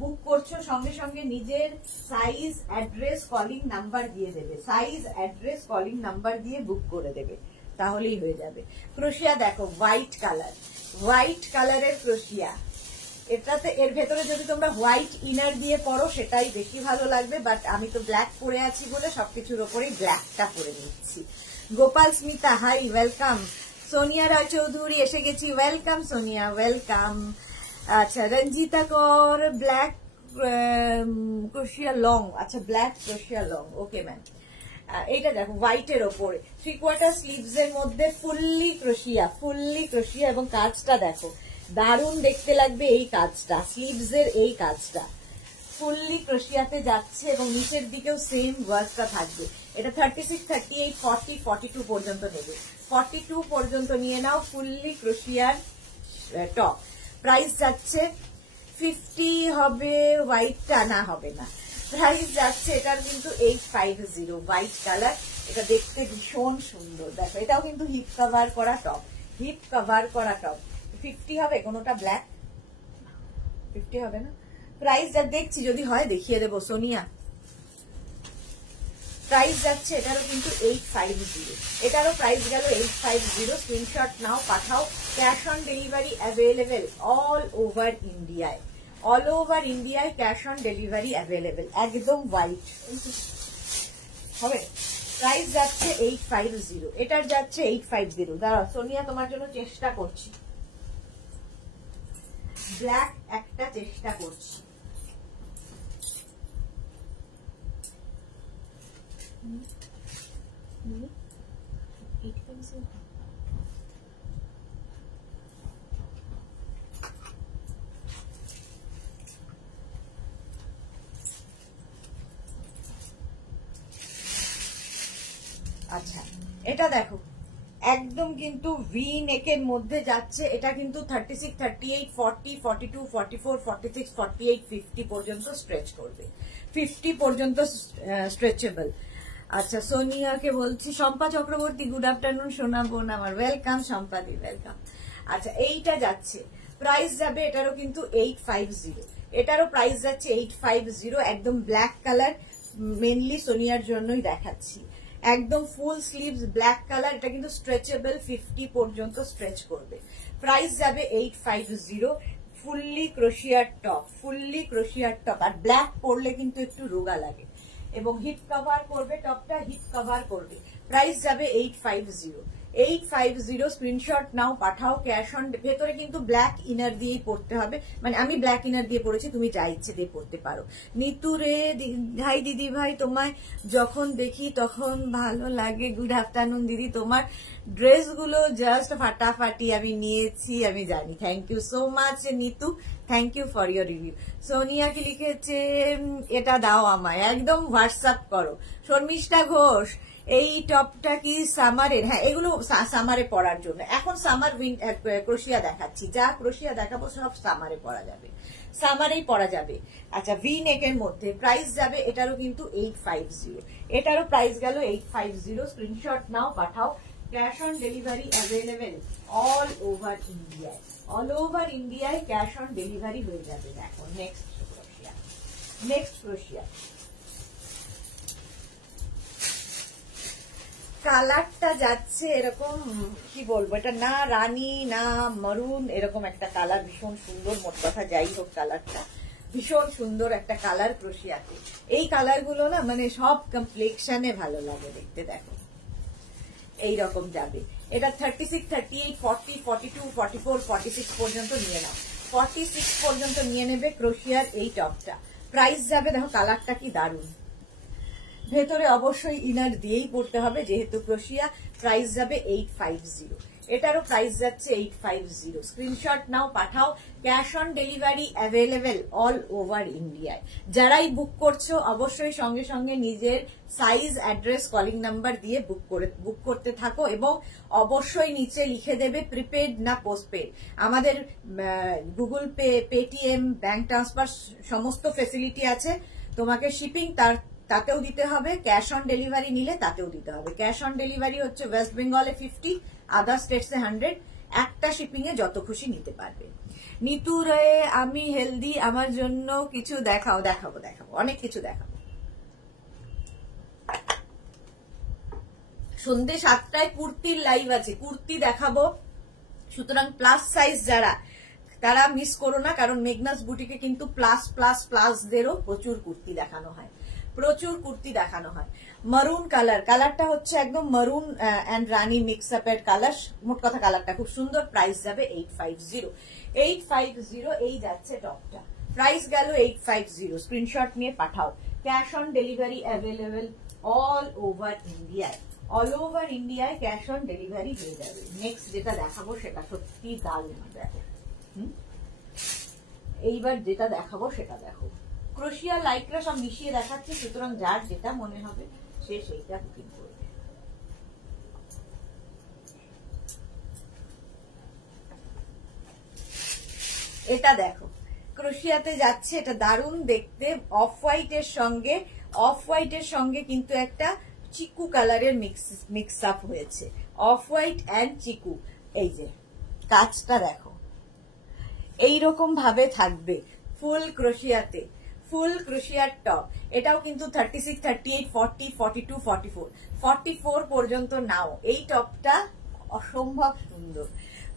বুক করছো সঙ্গে সঙ্গে নিজের সাইজ, অ্যাড্রেস, কলিং নাম্বার দিয়ে দেবে, সাইজ, অ্যাড্রেস, কলিং নাম্বার দিয়ে বুক করে দেবে, তাহলেই হয়ে যাবে। ক্রোশিয়া দেখো, হোয়াইট কালার, হোয়াইট কালারের ক্রোশিয়া। এটাতে এর ভেতরে যদি তোমরা হোয়াইট ইনার দিয়ে পরো সেটাই বেশি ভালো লাগবে, বাট আমি তো ব্ল্যাক পরে আছি বলে সবকিছুর ওপরেই ব্ল্যাকটা পরে নিচ্ছি। Gopal Smita, hi, welcome. সোনিয়া রায়চৌধুরী এসে গেছি, ওয়েলকাম সোনিয়া, ওয়েলকাম। আচ্ছা, রঞ্জিতা কর, ব্ল্যাক ক্রোশিয়া লং, আচ্ছা ব্ল্যাক ক্রোশিয়া লং, ওকে ম্যাম। এইটা দেখো হোয়াইটের ওপরে 3/4 স্লিভস এর মধ্যে ফুললি ক্রোশিয়া, ফুললি ক্রোশিয়া, এবং কাজটা দেখো দারুণ দেখতে লাগবে। এই কাজটা, স্লিভস এর এই কাজটা ফুললি ক্রোশিয়াতে যাচ্ছে এবং নিচের দিকেও সেম ওয়ার্কটা থাকবে। এটা 36, 38, 40, 42 পর্যন্ত নেবে, 42 পর্যন্ত নিয়ে নাও। ফুললি ক্রোশিয়ার টপ, প্রাইস যাচ্ছে 50 হবে, হোয়াইটটা না হবে না, প্রাইস যাচ্ছে এটার কিন্তু 850 হোয়াইট কালার। এটা দেখতে ভীষণ সুন্দর, দেখো এটাও কিন্তু হিপ কভার করা টপ, হিপ কভার করা টপ। 50 হবে কোনোটা? ব্ল্যাক 50 হবে না। প্রাইস যা দেখছি, যদি হয় দেখিয়ে দেবো সোনিয়া। প্রাইস যাচ্ছে এটারও কিন্তু 850, এটারও প্রাইস গেল 850। স্ক্রিনশট নাও, পাঠাও। Cash on delivery available all over ইন্ডিয়ায়, অল ওভার ইন্ডিয়ায় ক্যাশ অন ডেলিভারি অ্যাভেলেবেল। একদম হোয়াইট হবে। প্রাইস যাচ্ছে 850, এটার যাচ্ছে 850। দাঁড়াও সোনিয়া, তোমার জন্য চেষ্টা করছি, ব্ল্যাক একটা চেষ্টা করছি। আচ্ছা, এটা দেখো একদম কিন্তু ভি নেকের মধ্যে যাচ্ছে। এটা কিন্তু 36, 38, 40, 42, 44, 46, 48, 50 পর্যন্ত স্ট্রেচ করবে, 50 পর্যন্ত স্ট্রেচেবল। আচ্ছা, সোনিয়াকে বলছি, শম্পা চক্রবর্তী গুড আফটারনুন সোনা বোন আমার, ওয়েলকাম শম্পাদি, ওয়েলকাম। আচ্ছা, এইটা যাচ্ছে, প্রাইস যাবে এটারও কিন্তু 850, এটারও প্রাইস যাচ্ছে 850। একদম ব্ল্যাক কালার, মেনলি সোনিয়ার জন্যই দেখাচ্ছি। একদম ফুল স্লিভস ব্ল্যাক কালার, এটা কিন্তু স্ট্রেচেবল, 50 পর্যন্ত স্ট্রেচ করবে। প্রাইস যাবে 850। Fully ক্রোশিয়ার top, fully ক্রোশিয়ার top. আর ব্ল্যাক পরলে কিন্তু একটু রোগা লাগে, এবং হিপ কভার করবে, টপটা হিপ কভার করবে। প্রাইস যাবে 850, 850। স্ক্রিনশট নাও, পাঠাও। ক্যাশ অন, ভেতরে কিন্তু ব্ল্যাক ইনার দিয়েই পড়তে হবে, মানে আমি ব্ল্যাক ইনার দিয়ে পড়েছি, তুমি যা ইচ্ছে দিয়ে পড়তে পারো। নিতু রে ভাই, দিদি ভাই তোমায় যখন দেখি তখন ভালো লাগে। গুড আফটারনুন দিদি, তোমার ড্রেসগুলো জাস্ট ফাটাফাটি, আমি নিয়েছি আমি জানি। Thank you so much Nitu, thank you for your review. Sonia কি লিখেছে, এটা দাও আমায়, একদম হোয়াটসঅ্যাপ করো। শর্মিষ্ঠা ঘোষ, এই টপটা কি সামারের? হ্যাঁ, এগুলো সামারে পরার জন্য। এখন সামার ক্রোশিয়া দেখাচ্ছি, যা ক্রোশিয়া দেখাবো সব সামারে পরা যাবে, সামারেই পরা যাবে। আচ্ছা, ভি নেকের মধ্যে প্রাইস যাবে এটারও কিন্তু 850, এটারও প্রাইস গেল 850। স্ক্রিনশট নাও, পাঠাও। Cash on delivery available all over ইন্ডিয়ায়, অল ওভার ইন্ডিয়ায় ক্যাশ অন ডেলিভারি হয়ে যাবে। দেখো নেক্সট ক্রোশিয়া, নেক্সট ক্রোশিয়া। কালারটা যাচ্ছে এরকম, কি বলবো, এটা না রানী না মারুন, এরকম একটা কালার, ভীষণ সুন্দর। মোট কথা যাই হোক, কালারটা ভীষণ সুন্দর একটা কালার ক্রোশিয়াতে। এই কালার গুলো না মানে সব কমপ্লেক্সনে ভালো লাগে দেখতে। দেখো এইরকম যাবে। এটা 36, 38, 40, 42, 44, 46 পর্যন্ত নিয়ে নাও, 46 পর্যন্ত নিয়ে নেবে ক্রোশিয়ার এই টপটা। প্রাইস যাবে, দেখো কালারটা কি দারুণ, ভেতরে অবশ্যই ইনার দিয়েই পড়তে হবে যেহেতু ক্রোশিয়া। প্রাইস যাবে 850, এটারও প্রাইস যাচ্ছে 850। স্ক্রিনশট নাও, পাঠাও। Cash on delivery available all over ইন্ডিয়ায়। যারাই বুক করছো অবশ্যই সঙ্গে সঙ্গে নিজের সাইজ, অ্যাড্রেস, কলিং নাম্বার দিয়ে বুক করতে থাকো, এবং অবশ্যই নিচে লিখে দেবে প্রিপেড না পোস্টপেড। আমাদের Google pay, Paytm, bank transfer সমস্ত ফেসিলিটি আছে। তোমাকে শিপিং তাতেও দিতে হবে, ক্যাশ অন ডেলিভারি নিলে তাতেও দিতে হবে। ক্যাশ অন ডেলিভারি হচ্ছে ওয়েস্ট বেঙ্গলে 50, আদার স্টেটসে 100। একটা শিপিং এ যত খুশি নিতে পারবে। নিতু রে, আমি হেলদি, আমার জন্য কিছু দেখাও। দেখাবো, অনেক কিছু দেখাবো। সন্ধ্যে 7টায় কুর্তির লাইভ আছে, কুর্তি দেখাবো। সুতরাং প্লাস সাইজ যারা, তারা মিস করো না, কারণ মেঘনাস বুটিকে কিন্তু প্লাসদেরও প্রচুর কুর্তি দেখানো হয়, প্রচুর কুর্তি দেখানো হয়। মারুন কালারটা হচ্ছে একদম মারুন অ্যান্ড রানী মিক্স আপের কালার। মোট কথা কালারটা খুব সুন্দর। প্রাইস যাবে 850, 850। এই যাচ্ছে টপটা, প্রাইস গেল 850। স্ক্রিনশট নিয়ে পাঠাও। Cash on delivery available all over ইন্ডিয়ায়, অল ওভার ইন্ডিয়ায় ক্যাশ অন ডেলিভারি হয়ে যাবে। নেক্সট যেটা দেখাবো সেটা সত্যি দারুণ। দেখো, এইবার যেটা দেখাবো সেটা দেখো। ক্রোশিয়া লাইকরা সব মিশিয়ে দেখাচ্ছে, সুতরাং যার যেটা মনে হবে সে সেইটা বুকিং করবে। এটা দেখো ক্রোশিয়াতে যাচ্ছে, এটা দারুণ দেখতে। অফ হোয়াইটের সঙ্গে কিন্তু একটা চিকু কালারের মিক্স আপ হয়েছে, অফ হোয়াইট অ্যান্ড চিকু। এই যে কাজটা দেখো এইরকম ভাবে থাকবে ফুল ক্রোশিয়াতে, ফুল ক্রোশিয়ার টপ। এটাও কিন্তু 36, 38, 40, 42, 44, 44 পর্যন্ত নাও। এই টপটা অসম্ভব সুন্দর।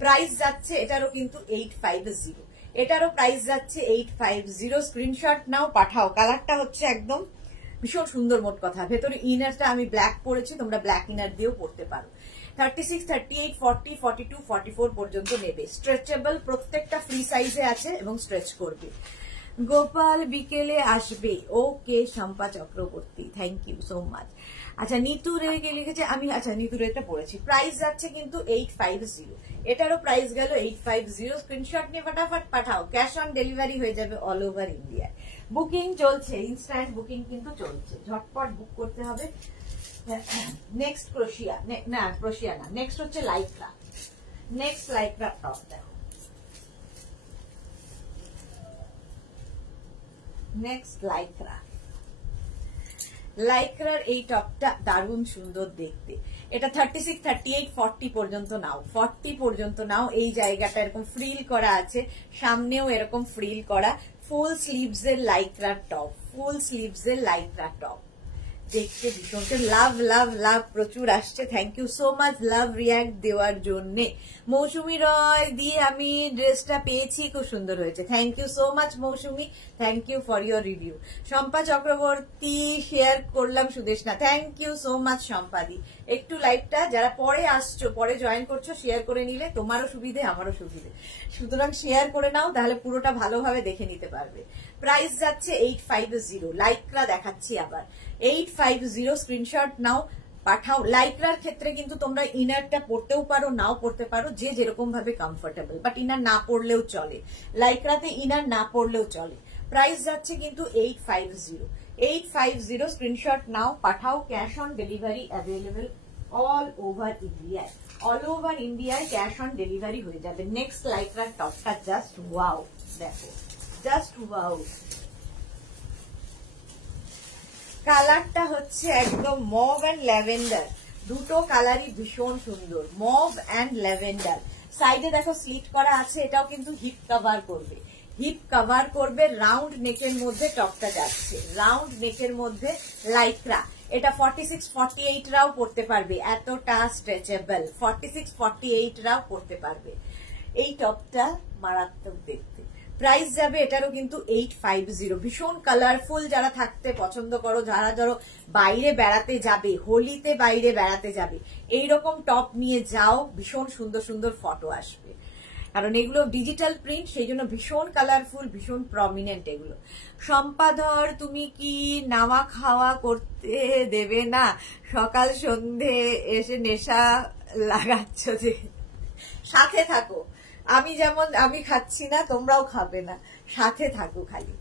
প্রাইস যাচ্ছে এটারও কিন্তু 850, এটারও প্রাইস যাচ্ছে 850। স্ক্রিনশট নাও, পাঠাও। কালারটা হচ্ছে একদম ভীষণ সুন্দর। মোট কথা ভেতরে ইনারটা আমি ব্ল্যাক পরেছি, তোমরা ব্ল্যাক ইনার দিয়েও পরতে পারো। 36, 38, 40, 42, 44 পর্যন্ত নেবে। স্ট্রেচেবল, প্রত্যেকটা ফ্রি সাইজে আছে এবং স্ট্রেচ করবে। গোপাল বিকেলে আসবে, okay. Shampa Chakraborty, thank you so much. আচ্ছা নিতু রেকে লিখেছে, আমি আচ্ছা নিতু রেটা পড়েছি। প্রাইস যাচ্ছে কিন্তু 850, এটারও প্রাইস গেল 850। স্ক্রিনশট নিয়ে ফটাফট পাঠাও, ক্যাশ অন ডেলিভারি হয়ে যাবে অল ওভার ইন্ডিয়ায়। বুকিং চলছে, ইনস্ট্যান্ট বুকিং কিন্তু চলছে, ঝটপট বুক করতে হবে। নেক্সট ক্রোশিয়া, না ক্রোশিয়া না, নেক্সট হচ্ছে লাইক্রা। নেক্সট লাইক্রা টপ দেখো, নেক্সট লাইক্রা। লাইক্রার এই টপটা দারুণ সুন্দর দেখতে। এটা 36, 38, 40 পর্যন্ত নাও, 40 পর্যন্ত নাও। এই জায়গাটা এরকম ফ্রিল করা আছে, সামনেও এরকম ফ্রিল করা। ফুল স্লিভস এর লাইক্রার টপ, ফুল স্লিভস এর লাইক্রা টপ দেখতে ভীষণ। লাভ লাভ লাভ প্রচুর আসছে, thank you so much love react দেওয়ার জন্য। মৌসুমী রয় দিয়ে আমি ড্রেসটা পেয়েছি, খুব সুন্দর হয়েছে, thank you so much Mousumi, thank you for your review. Shampa Chakraborty share করলাম, Sudeshna, thank you so much শম্পাদি। একটু লাইভটা যারা পরে আসছো, পরে জয়েন করছো, শেয়ার করে নিলে তোমারও সুবিধে আমারও সুবিধে, সুতরাং শেয়ার করে নাও, তাহলে পুরোটা ভালোভাবে দেখে নিতে পারবে। প্রাইস যাচ্ছে 850। লাইক্রা দেখাচ্ছি আবার, 850। স্ক্রিনশট নাও, পাঠাও। লাইক্রার ক্ষেত্রে কিন্তু তোমরা ইনারটা পরতেও পারো, নাও পরতে পারো, যে যেরকম ভাবে কমফোর্টেবল, বাট ইনার না পরলেও চলে। লাইক্রাতে ইনার না পরলেও চলে। প্রাইস যাচ্ছে কিন্তু 850, 850। স্ক্রিনশট নাও, পাঠাও। Cash on delivery available all over ইন্ডিয়ায়, অল ওভার ইন্ডিয়ায় ক্যাশ অন ডেলিভারি হয়ে যাবে। নেক্সট লাইক্রার টপটা জাস্ট ওয়াও, দেখো জাস্ট ওয়াও। কালারটা হচ্ছে একদম মভ অ্যান্ড ল্যাভেন্ডার, দুটো কালারই ভীষণ সুন্দর, মভ অ্যান্ড ল্যাভেন্ডার। সাইডে দেখো স্লিট করা আছে, এটাও কিন্তু হিপ কভার করবে, হিপ কভার করবে। রাউন্ড নেকের মধ্যে টপটা যাচ্ছে, রাউন্ড নেকের মধ্যে লাইক্রা। এটা 46, 48 রাও পরতে পারবে, এতটা স্ট্রেচেবল। 46, 48 রাও পরতে পারবে। এই টপটা মারাত্মক দেখতে। প্রাইস যাবে এটারও কিন্তু 850। ভীষণ কালারফুল, যারা থাকতে পছন্দ করো, যারা ধরো বাইরে বেড়াতে যাবে, হোলিতে বাইরে বেড়াতে যাবে, এইরকম টপ নিয়ে যাও, ভীষণ সুন্দর সুন্দর ফটো আসবে। কারণ এগুলো ডিজিটাল প্রিন্ট, সেই জন্য ভীষণ কালারফুল, ভীষণ প্রমিনেন্ট এগুলো। সম্পাধর, তুমি কি নাওয়া খাওয়া করতে দেবে না? সকাল সন্ধে এসে নেশা লাগাচ্ছ যে, সাথে থাকো। আমি যেমন আমি খাচ্ছি না, তোমরাও খাবে না, সাথে থাকো খালি।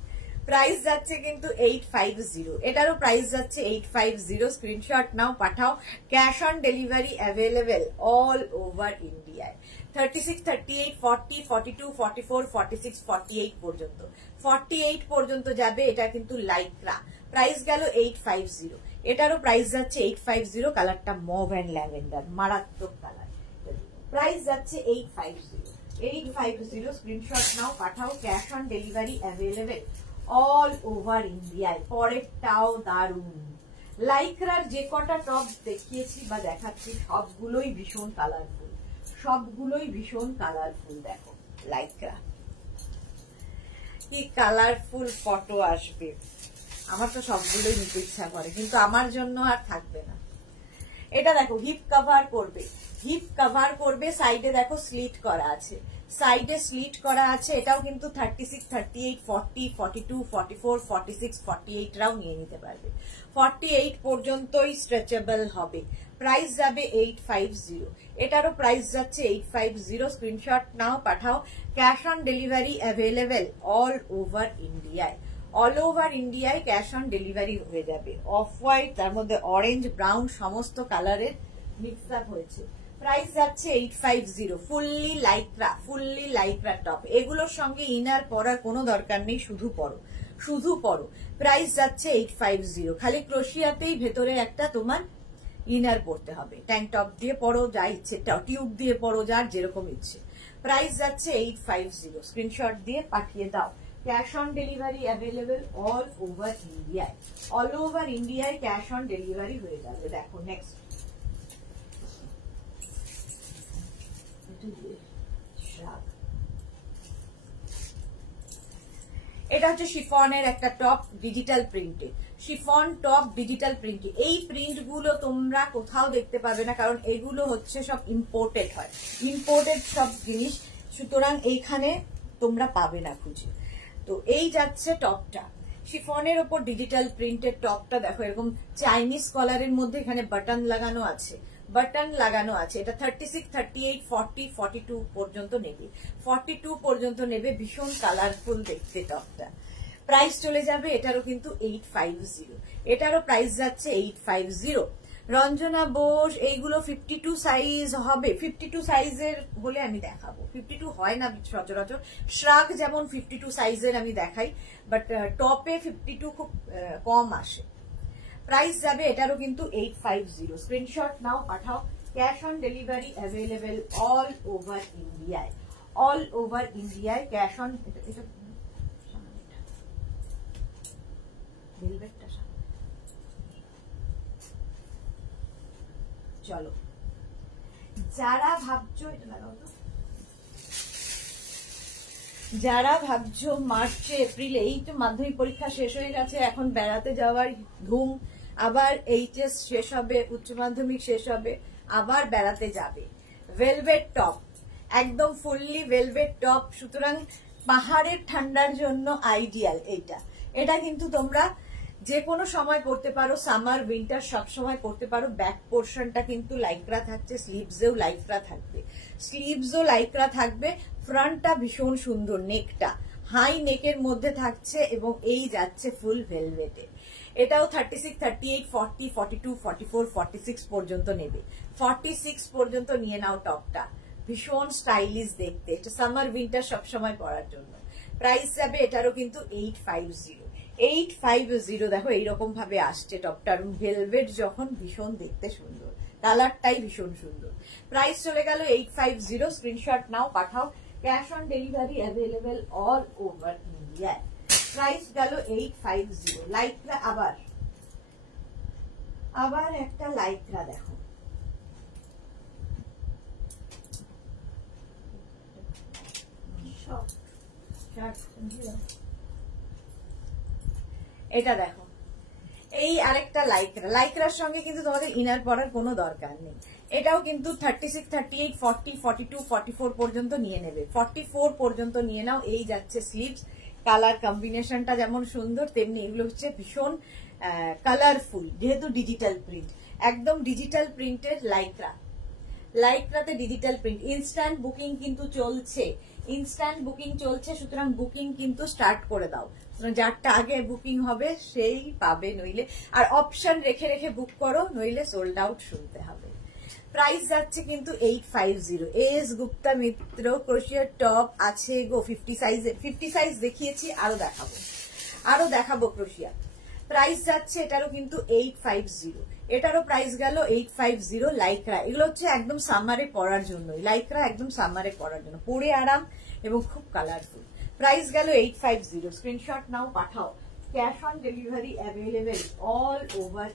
প্রাইস যাচ্ছে কিন্তু 850, এটারও প্রাইস যাচ্ছে 850। স্ক্রিনশট নাও, পাঠাও। Cash on delivery available all over ইন্ডিয়ায়। 36, 38, 40, 42, 44, 46, 48 পর্যন্ত, 48 পর্যন্ত যাবে। এটা কিন্তু লাইক্রা। প্রাইস গেল 850, এটারও প্রাইস যাচ্ছে 850। কালারটা মভ অ্যান্ড ল্যাভেন্ডার, মারাত্মক কালার। প্রাইস যাচ্ছে 850, 850। স্ক্রিনশট নাও, পাঠাও। Cash on delivery available all over ইন্ডিয়ায়। পরেরটাও দারুন। লাইক্রার যে কটা টপ দেখিয়েছি বা দেখাচ্ছি সবগুলোই ভীষণ কালারফুল, সবগুলোই ভীষণ কালারফুল। দেখো লাইক্রা কি কালারফুল ফটো আসবে। আমার তো সবগুলোই নিতে ইচ্ছা করে, কিন্তু আমার জন্য আর থাকবে না। এটা দেখো হিপ কভার করবে, হিপ কভার করবে। সাইডে দেখো স্লিট করা আছে, সাইডে স্লিট করা আছে। এটাও কিন্তু 36, 38, 40, 42, 44, 46, 48 রাও নিয়ে নিতে পারবে। 48 পর্যন্তই স্ট্রেচেবল হবে। প্রাইস যাবে 850, এটারও প্রাইস যাচ্ছে 850। স্ক্রিনশট নাও, পাঠাও। Cash on delivery available all over ইন্ডিয়ায়, অল ওভার ইন্ডিয়ায় ক্যাশ অন ডেলিভারি হয়ে যাবে। অফ হোয়াইট, তার মধ্যে অরেঞ্জ, ব্রাউন, সমস্ত কালারের মিক্স আপ হয়েছে। প্রাইস যাচ্ছে 850, ফুললি লাইক্রা টপ। এগুলোর সঙ্গে ইনার পরার কোনো দরকার নেই, শুধু পরো। প্রাইস যাচ্ছে 850। খালি ক্রোশিয়াতেই ভেতরে একটা তোমার ইনার পরতে হবে, ট্যাঙ্ক টপ দিয়ে পরো, যা ইচ্ছে টিউব দিয়ে পরো, যার যেরকম ইচ্ছে। প্রাইস যাচ্ছে 850, স্ক্রিনশট দিয়ে পাঠিয়ে দাও। Cash on delivery available all over ইন্ডিয়ায় ক্যাশ অন ডেলিভারি হয়ে যাবে। দেখো নেক্সট, এটা হচ্ছে শিফনের একটা টপ ডিজিটাল প্রিন্টে, শিফন টপ ডিজিটাল প্রিন্টে। এই প্রিন্ট গুলো তোমরা কোথাও দেখতে পাবে না, কারণ এগুলো হচ্ছে সব ইম্পোর্টেড হয়, ইম্পোর্টেড সব জিনিস, সুতরাং এইখানে তোমরা পাবে না খুঁজে। তো এই যাচ্ছে টপটা, শিফনের ওপর ডিজিটাল প্রিন্টের টপটা। দেখো এরকম চাইনিজ কলারের মধ্যে এখানে বাটন লাগানো আছে, এটা 36, 38, 40, 42 পর্যন্ত নেবে, 42 পর্যন্ত নেবে। ভীষণ কালারফুল দেখতে টপটা। প্রাইস চলে যাবে এটারও কিন্তু 850, এটারও প্রাইস যাচ্ছে 850। রঞ্জনা বোস, এইগুলো 52 সাইজ হবে, 52 সাইজের বলে আমি দেখাবো, 52 হয় না সচরাচর। শ্রাগ যেমন 52 সাইজের আমি দেখাই, বাট টপে 52 খুব কম আসে। প্রাইস যাবে এটারও কিন্তু 850, স্ক্রিনশট নাও পাঠাও। Cash on delivery available all over ইন্ডিয়ায় ক্যাশ অন। চলো, যারা ভাবছো মার্চে এপ্রিলে, এই তো মাধ্যমিক পরীক্ষা শেষ হয়ে গেছে, এখন বেড়াতে যাওয়ার ধুম, আবার এইচএস শেষ হবে, উচ্চ মাধ্যমিক শেষ হবে, আবার বেড়াতে যাবে। ভেলভেট টপ, একদম ফুললি ভেলভেট টপ, সুতরাং পাহাড়ের ঠান্ডার জন্য আইডিয়াল। এটা কিন্তু তোমরা যে কোনো সময় পড়তে পারো, সামার উইন্টার সব সময় পড়তে পারো। ব্যাক পোর্শনটা কিন্তু লাইক্রা থাকছে, স্লিভসেও লাইক্রা থাকবে। ফ্রন্টটা ভীষণ সুন্দর, নেকটা হাই নেকের মধ্যে থাকছে এবং এই যাচ্ছে ফুল ভেলভেটে। এটাও 36, 38, 40, 42, 44, 46 পর্যন্ত নেবে, 46 পর্যন্ত নিয়ে নাও টপটা। ভীষণ স্টাইলিশ দেখতে, এটা সামার উইন্টার সবসময় পরার জন্য। প্রাইস যাবে এটারও কিন্তু 850। দেখো এইরকম ভাবে আসছে টপটার, ভেলভেট যখন ভীষণ দেখতে সুন্দর, কালারটাই ভীষণ সুন্দর। প্রাইস চলে গেল 850, স্ক্রিনশট নাও পাঠাও। Cash on delivery available all over India. Price গেল 850। লাইক্রা, আবার একটা লাইক্রা দেখো, এটা দেখো, এই আরেকটা লাইক্রার সঙ্গে কিন্তু তোমাদের ইনার পরার কোনো দরকার নেই। এটাও কিন্তু 36, 38, 40, 42, 44 পর্যন্ত নিয়ে নেবে, 44 পর্যন্ত নিয়ে নাও। এই যাচ্ছে স্লিভস, কালার কম্বিনেশনটা যেমন সুন্দর, তেমনি এগুলো হচ্ছে ভীষণ কালারফুল, যেহেতু ডিজিটাল প্রিন্ট, একদম ডিজিটাল প্রিন্টের লাইক্রাতে ডিজিটাল প্রিন্ট। ইনস্ট্যান্ট বুকিং কিন্তু চলছে, সুতরাং বুকিং কিন্তু স্টার্ট করে দাও। যারটা আগে বুকিং হবে সেই পাবে, নইলে আর অপশন রেখে রেখে বুক করো, নইলে সোল্ড আউট শুনতে হবে। প্রাইস যাচ্ছে কিন্তু 850। এস গুপ্তা মিত্র, ক্রোশিয়ার টপ আছে গো 50 সাইজ দেখিয়েছি, আরো দেখাবো ক্রোশিয়া। প্রাইস যাচ্ছে এটারও কিন্তু 850, এটারও প্রাইস গেল 850। লাইক্রা, এগুলো হচ্ছে একদম সামারে পরার জন্য, পরে আরাম এবং খুব কালারফুল। প্রাইস গেল 850, স্ক্রিনশট নাও পাঠাও। Cash on delivery available all over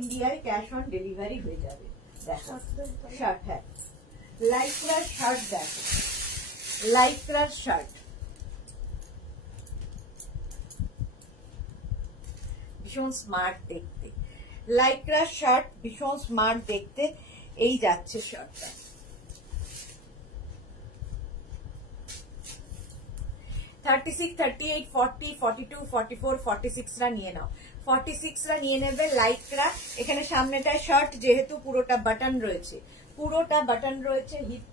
ইন্ডিয়ায় ক্যাশ অন ডেলিভারি হয়ে যাবে। দেখো শার্ট, হ্যাঁ লাইক্রার শার্ট, দেখো লাইক্রার শার্ট ভীষণ স্মার্ট দেখতে, লাইক্রার শার্ট ভীষণ স্মার্ট দেখতে। এই যাচ্ছে শার্টটা, 36, 38, 40, 42, 44, 46রা নিয়ে নাও, 46রা নিয়ে নেবে। লাইক্রা, এখানে সামনেটায় শার্ট, যেহেতু পুরোটা বাটন রয়েছে, হিপ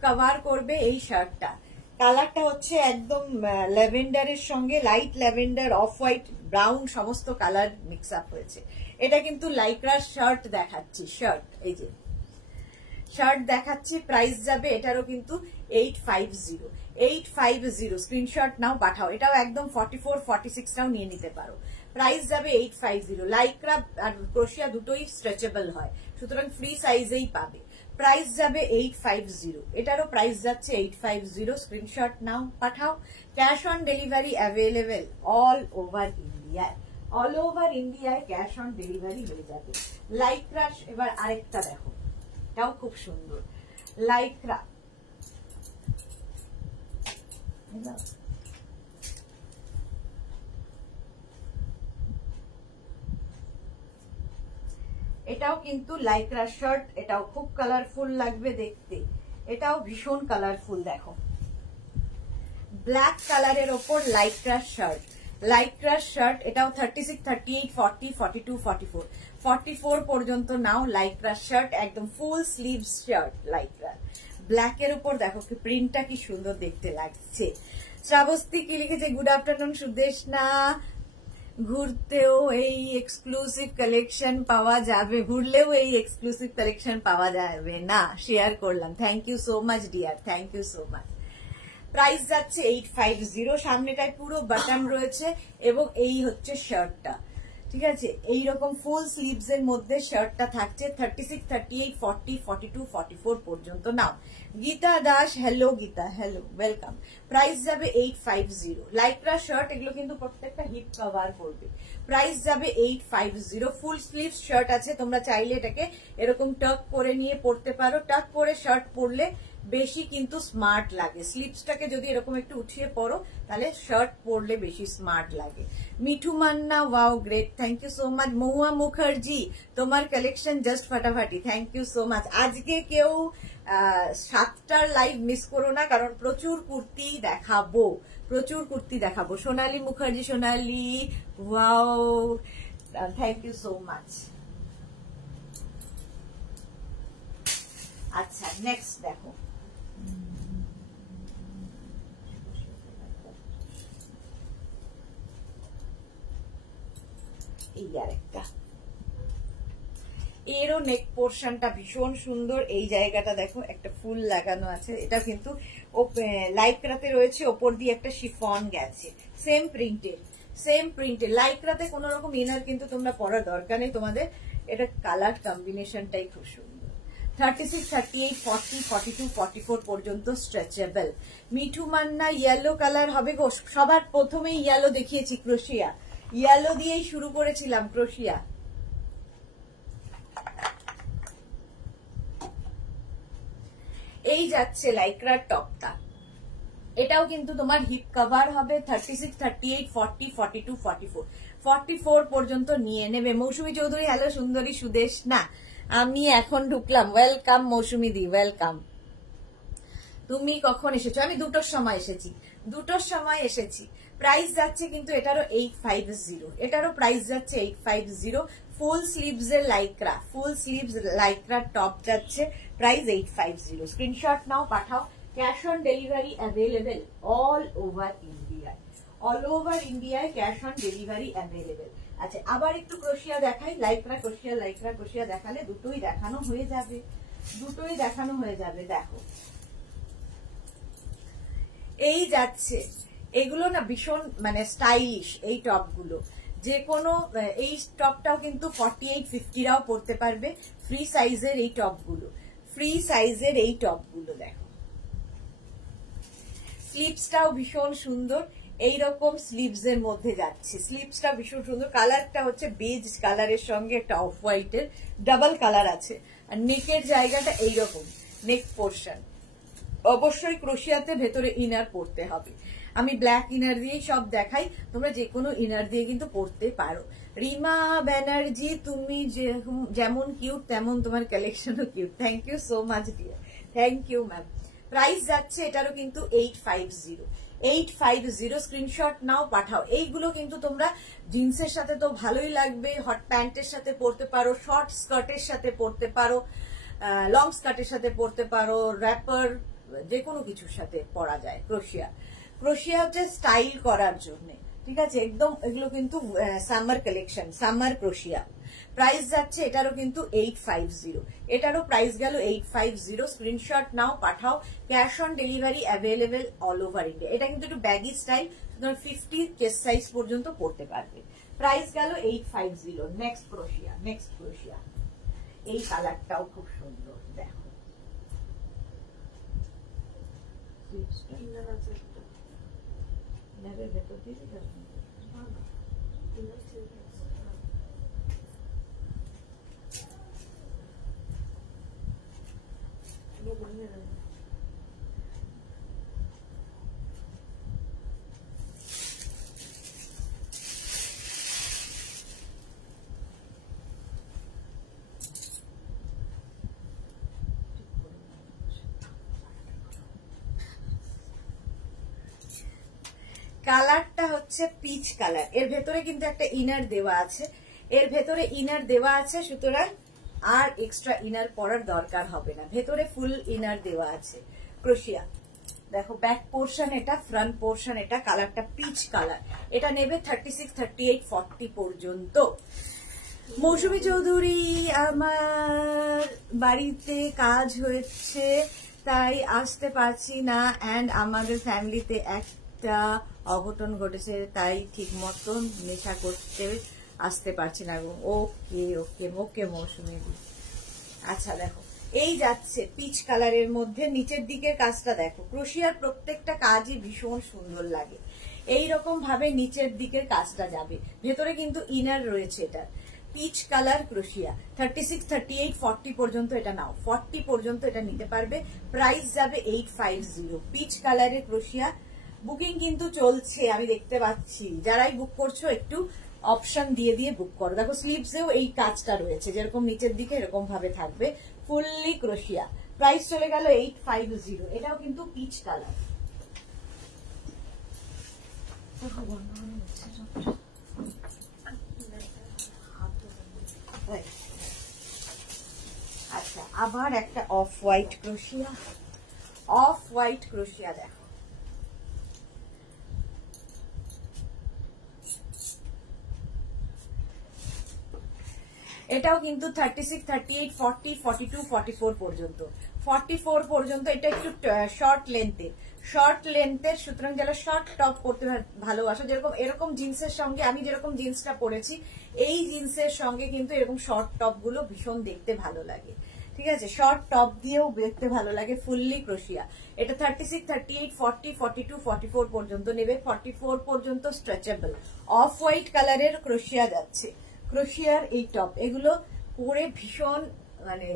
কভার করবে এই শার্টটা। কালারটা হচ্ছে একদম ল্যাভেন্ডারের সঙ্গে, light lavender, off white, brown, সমস্ত কালার মিক্স আপ হয়েছে। এটা কিন্তু লাইক্রার শার্ট দেখাচ্ছি, শার্ট, এই যে শার্ট দেখাচ্ছি। প্রাইস যাবে এটারও কিন্তু 850, 850। স্ক্রিনশট নাও, পাঠাও। এটাও একদম 44, 46টাও নিয়ে নিতে পারো। প্রাইস যাবে 850। লাইক্রা আর ক্রোশিয়া দুটোই স্ট্রেচেবল হয়, সুতরাং ফ্রি সাইজেই পাবে। প্রাইস যাবে 850, এটারও প্রাইস যাচ্ছে 850। স্ক্রিনশট নাও, পাঠাও। Cash on delivery available all over ইন্ডিয়ায়, অল ওভার ইন্ডিয়ায় ক্যাশ অন ডেলিভারি হয়ে যাবে। লাইক্রা, এবার আরেকটা দেখো, এটাও খুব সুন্দর লাইক্রা। এটাও কিন্তু লাইক্রা শার্ট, এটাও খুব কালারফুল লাগবে দেখতে, এটাও ভীষণ কালারফুল। দেখো ব্ল্যাক কালারের ওপর লাইক্রা শার্ট, লাইক্রা শার্ট। এটাও 36, 38, 40, 42, 44, 44 পর্যন্ত নাও। লাইক্রা শার্ট, একদম ফুল স্লিভ শার্ট লাইক্রা। ব্ল্যাকের উপর দেখো কি প্রিন্টটা কি সুন্দর দেখতে লাগছে। শ্রাবস্তি কি লিখেছে, গুড আফটারনুন সুদেশনা। ঘুরতেও এই এক্সক্লুসিভ কালেকশন পাওয়া যাবে, ঘুরলেও এই এক্সক্লুসিভ কালেকশন পাওয়া যাবে না, শেয়ার করলাম। Thank you so much dear, thank you so much. Price যাচ্ছে 850। সামনেটায় পুরো বাটন রয়েছে এবং এই হচ্ছে শার্টটা, ঠিক আছে। এইরকম ফুল স্লিভস এর মধ্যে শার্টটা থাকছে। 36, 38, 40, 42, 44 পর্যন্ত নাও। Gita Das, hello Gita, hello, welcome. Price যাবে 850। লাইক্রা শার্ট, এগুলো কিন্তু প্রত্যেকটা হিপ কভার করবে। প্রাইস যাবে 850। ফুল স্লিভ শার্ট আছে, তোমরা চাইলে এটাকে এরকম টাক করে নিয়ে পরতে পারো। টাক করে শার্ট পরলে বেশি কিন্তু স্মার্ট লাগে। স্লিভসটাকে যদি এরকম একটু উঠিয়ে পরো তাহলে শার্ট পরলে বেশি স্মার্ট লাগে। Mithu Manna, wow great, thank you so much. Mahua Mukherjee, তোমার কালেকশন জাস্ট ফাটাফাটি, থ্যাংক ইউ সো মাচ। আজকে কেউ 7টার লাইভ মিস করো না, কারণ প্রচুর কুর্তি দেখাবো, প্রচুর কুর্তি দেখাবো। Sonali Mukherjee, Sonali, wow, thank you so much. আচ্ছা নেক্সট দেখো, এই আরেকটা, এরও নেক পোর্শনটা ভীষণ সুন্দর। এই জায়গাটা দেখো একটা ফুল লাগানো আছে, এটা কিন্তু লাইক্রাতে রয়েছে, ওপর দিয়ে একটা শিফন গেছে, সেম প্রিন্টের, সেম প্রিন্টের। লাইক্রাতে কোন রকম ইনার কিন্তু তোমরা পরার দরকার নেই তোমাদের, এটা কালার কম্বিনেশনটাই খুব সুন্দর। 36, 38, 40, 42, 44 পর্যন্ত stretchable. Mithu Manna, yellow colour হবে গো। সবার প্রথমে ইয়েলো দেখিয়েছি, ক্রোশিয়া, ইয়েলো দিয়েই শুরু করেছিলাম ক্রোশিয়া। এই যাচ্ছে লাইক্রার টপটা, এটাও কিন্তু তোমার হিপ কভার হবে। 36, 38, 40, 42, 44, 44 পর্যন্ত নিয়ে নেবে। মৌসুমী চৌধুরী, হ্যালো সুন্দরী সুদেশ না, আমি এখন ঢুকলাম, ওয়েলকাম মৌসুমী দি, ওয়েলকাম। তুমি কখন এসেছো? আমি 2টোর সময় এসেছি, 2টোর সময় এসেছি। প্রাইস যাচ্ছে কিন্তু এটারও 850, এটারও প্রাইস যাচ্ছে 850। ফুল স্লিভস এর Lycra, full sleeves Lycra top যাচ্ছে, প্রাইস 850। স্ক্রিনশট নাও, পাঠাও। Cash on delivery available all over India, all over ইন্ডিয়ায় ক্যাশ অন ডেলিভারি অ্যাভেলেবেল। আচ্ছা আবার একটু ক্রোশিয়া দেখাই, লাইক্রা ক্রোশিয়া, লাইক্রা ক্রোশিয়া দেখালে দুটোই দেখানো হয়ে যাবে, দুটোই দেখানো হয়ে যাবে। দেখো এই যাচ্ছে, এগুলো না ভীষণ মানে স্টাইলিশ এই টপগুলো, যে কোনো এই টপটাও কিন্তু 48, 50রাও পরতে পারবে। ফ্রি সাইজের এই টপগুলো, ফ্রি সাইজের এই টপগুলো দেখো। স্লিভসটাও ভীষণ সুন্দর, এইরকম স্লিভস এর মধ্যে যাচ্ছে, স্লিভসটা ভীষণ সুন্দর। কালারটা হচ্ছে বেজ কালারের সঙ্গে একটা অফ হোয়াইটের ডাবল কালার আছে, আর নেকের জায়গাটা এইরকম নেক পোর্শন। অবশ্যই ক্রোশিয়াতে ভেতরে ইনার পরতে হবে, আমি ব্ল্যাক ইনার দিয়েই সব দেখাই, তোমরা যে কোনো ইনার দিয়ে কিন্তু পরতে পারো। রিমা ব্যানার্জি, তুমি যেমন কিউট তেমন তোমার কালেকশনও cute, thank you so much dear, thank you ma'am. Price যাচ্ছে এটারও কিন্তু 850, 850। স্ক্রিনশট নাও, পাঠাও। এইগুলো কিন্তু তোমরা জিন্সের সাথে তো ভালোই লাগবে, হট প্যান্টের সাথে পরতে পারো, শর্ট স্কার্টের সাথে পরতে পারো, লং স্কার্টের সাথে পরতে পারো, র্যাপার, যে কোনো কিছুর সাথে পরা যায়। ক্রোশিয়া, ক্রোশিয়া হচ্ছে স্টাইল করার জন্য, ঠিক ঠিক আছে, একদম এগুলো কিন্তু সামার কালেকশন, সামার ক্রোশিয়া। প্রাইস যাচ্ছে এটারও কিন্তু 850, এটারও প্রাইস গেল 850। স্ক্রিনশট নাও, পাঠাও, cash on delivery available all over India. এটা কিন্তু একটু ব্যাগি স্টাইল, 50 চেস্ট সাইজ পর্যন্ত পড়তে পারবে। প্রাইস গেল 850। নেক্সট ক্রোশিয়া, নেক্সট ক্রোশিয়া। এই কালারটাও খুব সুন্দর, দেখো ভেতর দিয়ে কালারটা হচ্ছে পিচ কালার। এর ভেতরে কিন্তু একটা ইনার দেওয়া আছে, এর ভেতরে ইনার দেওয়া আছে, সুতরাং আর এক্সট্রা ইনার পরার দরকার হবে না, ভেতরে ফুল ইনার দেওয়া আছে। ক্রোশিয়া দেখো, ব্যাক পোর্শন এটা, ফ্রন্ট পোর্শন এটা। কালারটা পিচ কালার। এটা নেবে 36, 38, 40 পর্যন্ত। মৌসুমী চৌধুরী, আমার বাড়িতে কাজ হয়েছে তাই আসতে পারছি না, অ্যান্ড আমাদের ফ্যামিলিতে একটা অঘটন ঘটেছে তাই ঠিক মতন নেশা করতে আসতে পারছি না। ওকে ওকে ওকে মৌসুমী। আচ্ছা দেখো, এই যাচ্ছে পিচ কালারের মধ্যে, নিচের দিকের কাজটা দেখো। ক্রোশিয়ার প্রত্যেকটা কাজই ভীষণ সুন্দর লাগে। এইরকম ভাবে নিচের দিকের কাজটা যাবে, ভেতরে কিন্তু ইনার রয়েছে। এটা পিচ কালার ক্রোশিয়া। 36, 38, 40 পর্যন্ত এটা নাও, 40 পর্যন্ত এটা নিতে পারবে। প্রাইস যাবে 850। পিচ কালারের ক্রোশিয়া। বুকিং কিন্তু চলছে, আমি দেখতে পাচ্ছি। যারাই বুক করছো একটু অপশন দিয়ে দিয়ে বুক করো। দেখো স্লিভসেও এই কাজটা রয়েছে, যেরকম নিচের দিকে এরকম ভাবে থাকবে, ফুললি ক্রোশিয়া। প্রাইস চলে গেল 850। এটাও কিন্তু পিচ কালার। আচ্ছা, আবার একটা অফ হোয়াইট ক্রোশিয়া। অফ হোয়াইট ক্রোশিয়া দেখো, এটাও কিন্তু 36, 38, 40, 42, 44 পর্যন্ত। 44 পর্যন্ত। এটা একটু শর্ট লেন্থের, শর্ট লেন্থের, সুতরাং যারা শর্ট টপ পরতে ভালোবাসো, যেরকম এরকম জিন্সের সঙ্গে আমি যেরকম জিন্সটা পরেছি, এই জিন্সের সঙ্গে কিন্তু এরকম শর্ট টপ গুলো ভীষণ দেখতে ভালো লাগে। ঠিক আছে, শর্ট টপ দিয়েও দেখতে ভালো লাগে। ফুললি ক্রোশিয়া। এটা 36, 38, 40, 42, 44 পর্যন্ত নেবে। 44 পর্যন্ত স্ট্রেচেবল। অফ হোয়াইট কালারের ক্রোশিয়া যাচ্ছে। ক্রোশিয়ার এই টপ, এগুলো পরে ভীষণ মানে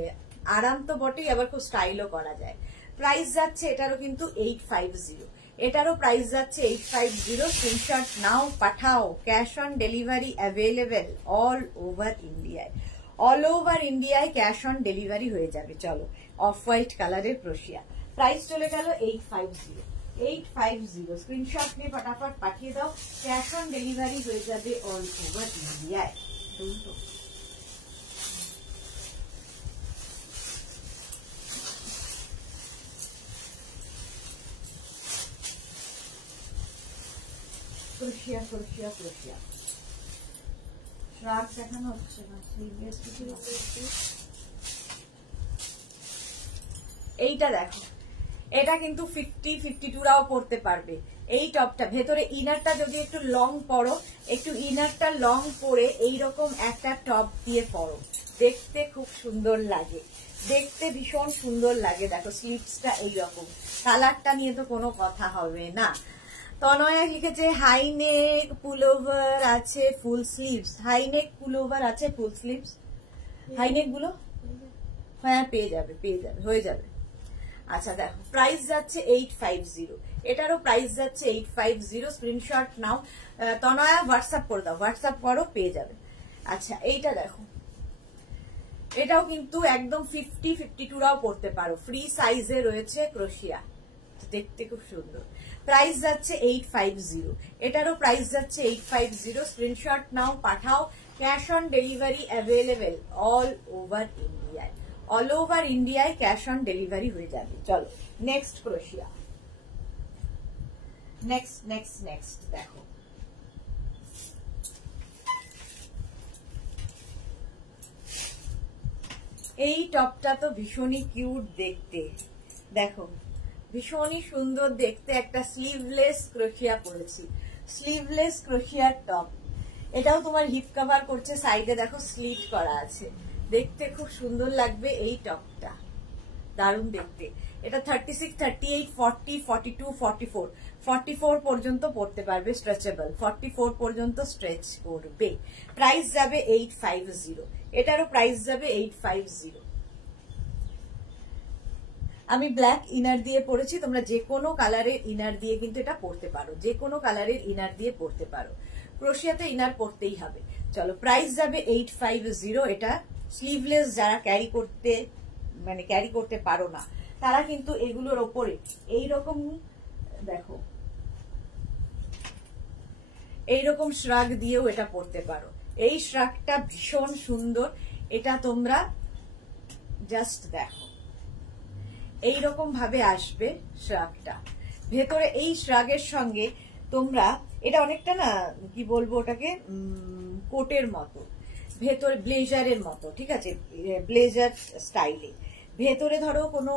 আরাম তো বটেই, আবার খুব স্টাইলও করা যায়। প্রাইস যাচ্ছে এটারও কিন্তু 850। এটারও প্রাইস যাচ্ছে 850। স্ক্রিনশট নাও, পাঠাও, cash on delivery available all over ইন্ডিয়ায়। অল ওভার ইন্ডিয়ায় ক্যাশ অন ডেলিভারি হয়ে যাবে। চলো, অফ হোয়াইট কালারের ক্রোশিয়া। প্রাইস চলে গেল 850। 850। স্ক্রিনশট নিয়ে ফটাফট পাঠিয়ে দাও, ক্যাশ অন ডেলিভারি হয়ে যাবে অল ওভার ইন্ডিয়ায়। ক্রোশিয়া ক্রোশিয়া ক্রোশিয়া। শ্রাগ দেখানো হচ্ছে না, এইটা দেখো, এটা কিন্তু 50, 52রাও পরতে পারবে। এই টপটা ভেতরে ইনারটা যদি একটু লং পরো, একটু ইনারটা লং পরে এইরকম একটা টপ দিয়ে পরো, দেখতে খুব সুন্দর লাগে, দেখতে ভীষণ সুন্দর লাগে। দেখো স্লিভসটা এইরকম, কালারটা নিয়ে তো কোনো কথা হবে না। তনয়া লিখেছে হাইনেক পুলোভার আছে ফুল স্লিভস। হাইনেক পুলোভার আছে ফুল স্লিভস, হাইনেক গুলো হ্যাঁ পেয়ে যাবে, পেয়ে যাবে, হয়ে যাবে। আচ্ছা দেখো, প্রাইস যাচ্ছে 850। এটারও প্রাইস যাচ্ছে 850। স্ক্রিনশট নাও, তনয়া হোয়াটসঅ্যাপ করে দাও, হোয়াটসঅ্যাপ করো, পেয়ে যাবে। আচ্ছা এইটা দেখো, এটাও কিন্তু একদম 50, 52রাও পড়তে পারো, ফ্রি সাইজে রয়েছে ক্রোশিয়া, দেখতে খুব সুন্দর। প্রাইস যাচ্ছে 850। এটারও প্রাইস যাচ্ছে 850। স্ক্রিনশট নাও, পাঠাও, cash on delivery available all over ইন্ডিয়ায়। অল ওভার ইন্ডিয়ায় ক্যাশ অন ডেলিভারি হয়ে যাবে। চলো নেক্সট ক্রোশিয়া। নেক্সট নেক্সট নেক্সট দেখো, এই টপটা তো ভীষণই কিউট দেখতে, দেখো ভীষণই সুন্দর দেখতে। একটা স্লিভলেস ক্রোশিয়া পরেছি, স্লিভলেস ক্রোশিয়ার টপ। এটাও তোমার হিপ কভার করছে, সাইডে দেখো স্লিট করা আছে, দেখতে খুব সুন্দর লাগবে এই টপটা, দারুণ দেখতে। এটা 36, 38, 40, 42, 44, 44 পর্যন্ত পড়তে পারবে, স্ট্রেচেবল 44 পর্যন্ত স্ট্রেচ করবে। প্রাইস যাবে 850, এটারও প্রাইস যাবে 850। আমি ব্ল্যাক ইনার দিয়ে পরেছি, তোমরা যে কোনো কালারের ইনার দিয়ে কিন্তু এটা পরতে পারো, যে কোনো কালারের ইনার দিয়ে পরতে পারো। ক্রোশিয়াতে ইনার পরতেই হবে। চলো প্রাইস যাবে 850। এটা স্লিভলেস, যারা ক্যারি করতে পারো না তারা কিন্তু এগুলোর ওপরে এইরকম দেখো, এইরকম শ্রাগ দিয়েও এটা পরতে পারো। এই শ্রাগটা ভীষণ সুন্দর, এটা তোমরা জাস্ট দেখো এইরকম ভাবে আসবে শ্রাগটা ভেতরে। এই শ্রাগের সঙ্গে তোমরা এটা অনেকটা না কি বলবো ওটাকে, কোটের মতো, ভেতরে ব্লেজারের মতো, ঠিক আছে, ব্লেজার স্টাইলে। ভেতরে ধরো কোনো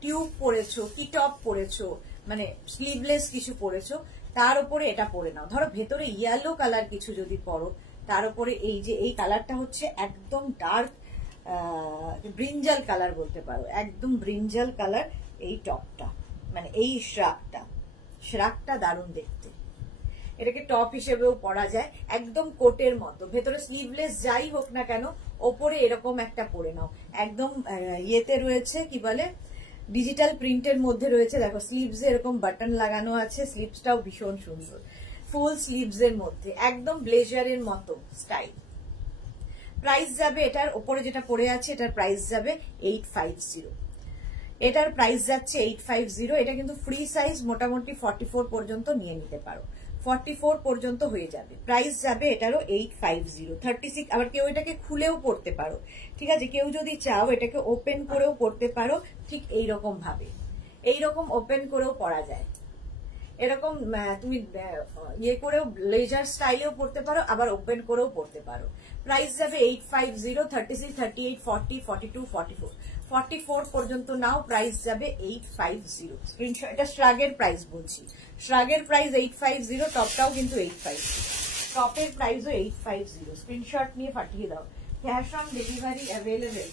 টিউব পরেছো কি টপ পরেছো, মানে স্লিভলেস কিছু পরেছো, তার উপরে এটা পরে নাও। ধরো ভেতরে ইয়েলো কালার কিছু যদি পরো, তার উপরে এই যে এই কালারটা হচ্ছে একদম ডার্ক ব্রিঞ্জাল কালার বলতে পারো, একদম ব্রিঞ্জাল কালার এই টপটা, মানে এই শ্রাগটা দারুণ দেখতে। এটাকে টপ হিসেবেও পরা যায়, একদম কোটের মতো। ভেতরে স্লিভলেস যাই হোক না কেন, ওপরে এরকম একটা পরে নাও। একদম ইয়েতে রয়েছে, কি বলে, ডিজিটাল প্রিন্টের মধ্যে রয়েছে। দেখো স্লিভস এরকম বাটন লাগানো আছে, স্লিভসটাও ভীষণ সুন্দর, ফুল স্লিভস এর মধ্যে, একদম ব্লেজারের মতো স্টাইল। প্রাইস যাবে, এটার ওপরে যেটা পরে আছে এটার প্রাইস যাবে 850। এটার প্রাইস যাচ্ছে 850। এটা কিন্তু ফ্রি সাইজ, মোটামুটি 44 পর্যন্ত নিয়ে নিতে পারো, 44 পর্যন্ত হয়ে যাবে। প্রাইস যাবে এটারও 850। 36, আবার কেউ এটাকে খুলেও পরতে পারো, ঠিক আছে, কেউ যদি চাও এটাকে ওপেন করেও পরতে পারো, ঠিক এইরকম ভাবে, এইরকম ওপেন করেও পরা যায়। এরকম তুমি ইয়ে করেও ব্লেজার স্টাইলেও পরতে পারো, আবার ওপেন করেও পরতে পারো। প্রাইস যাবে 850। 36, 38, 40, 42, 44, 44 পর্যন্ত নাও, প্রাইস যাবে 850। স্ক্রিনশট, এটা শ্রাগের প্রাইস বলছি, শ্রাগের প্রাইস 850, টপটাও কিন্তু 850, টপের প্রাইসও 850। স্ক্রিনশট নিয়ে পাঠিয়ে দাও। Cash on delivery available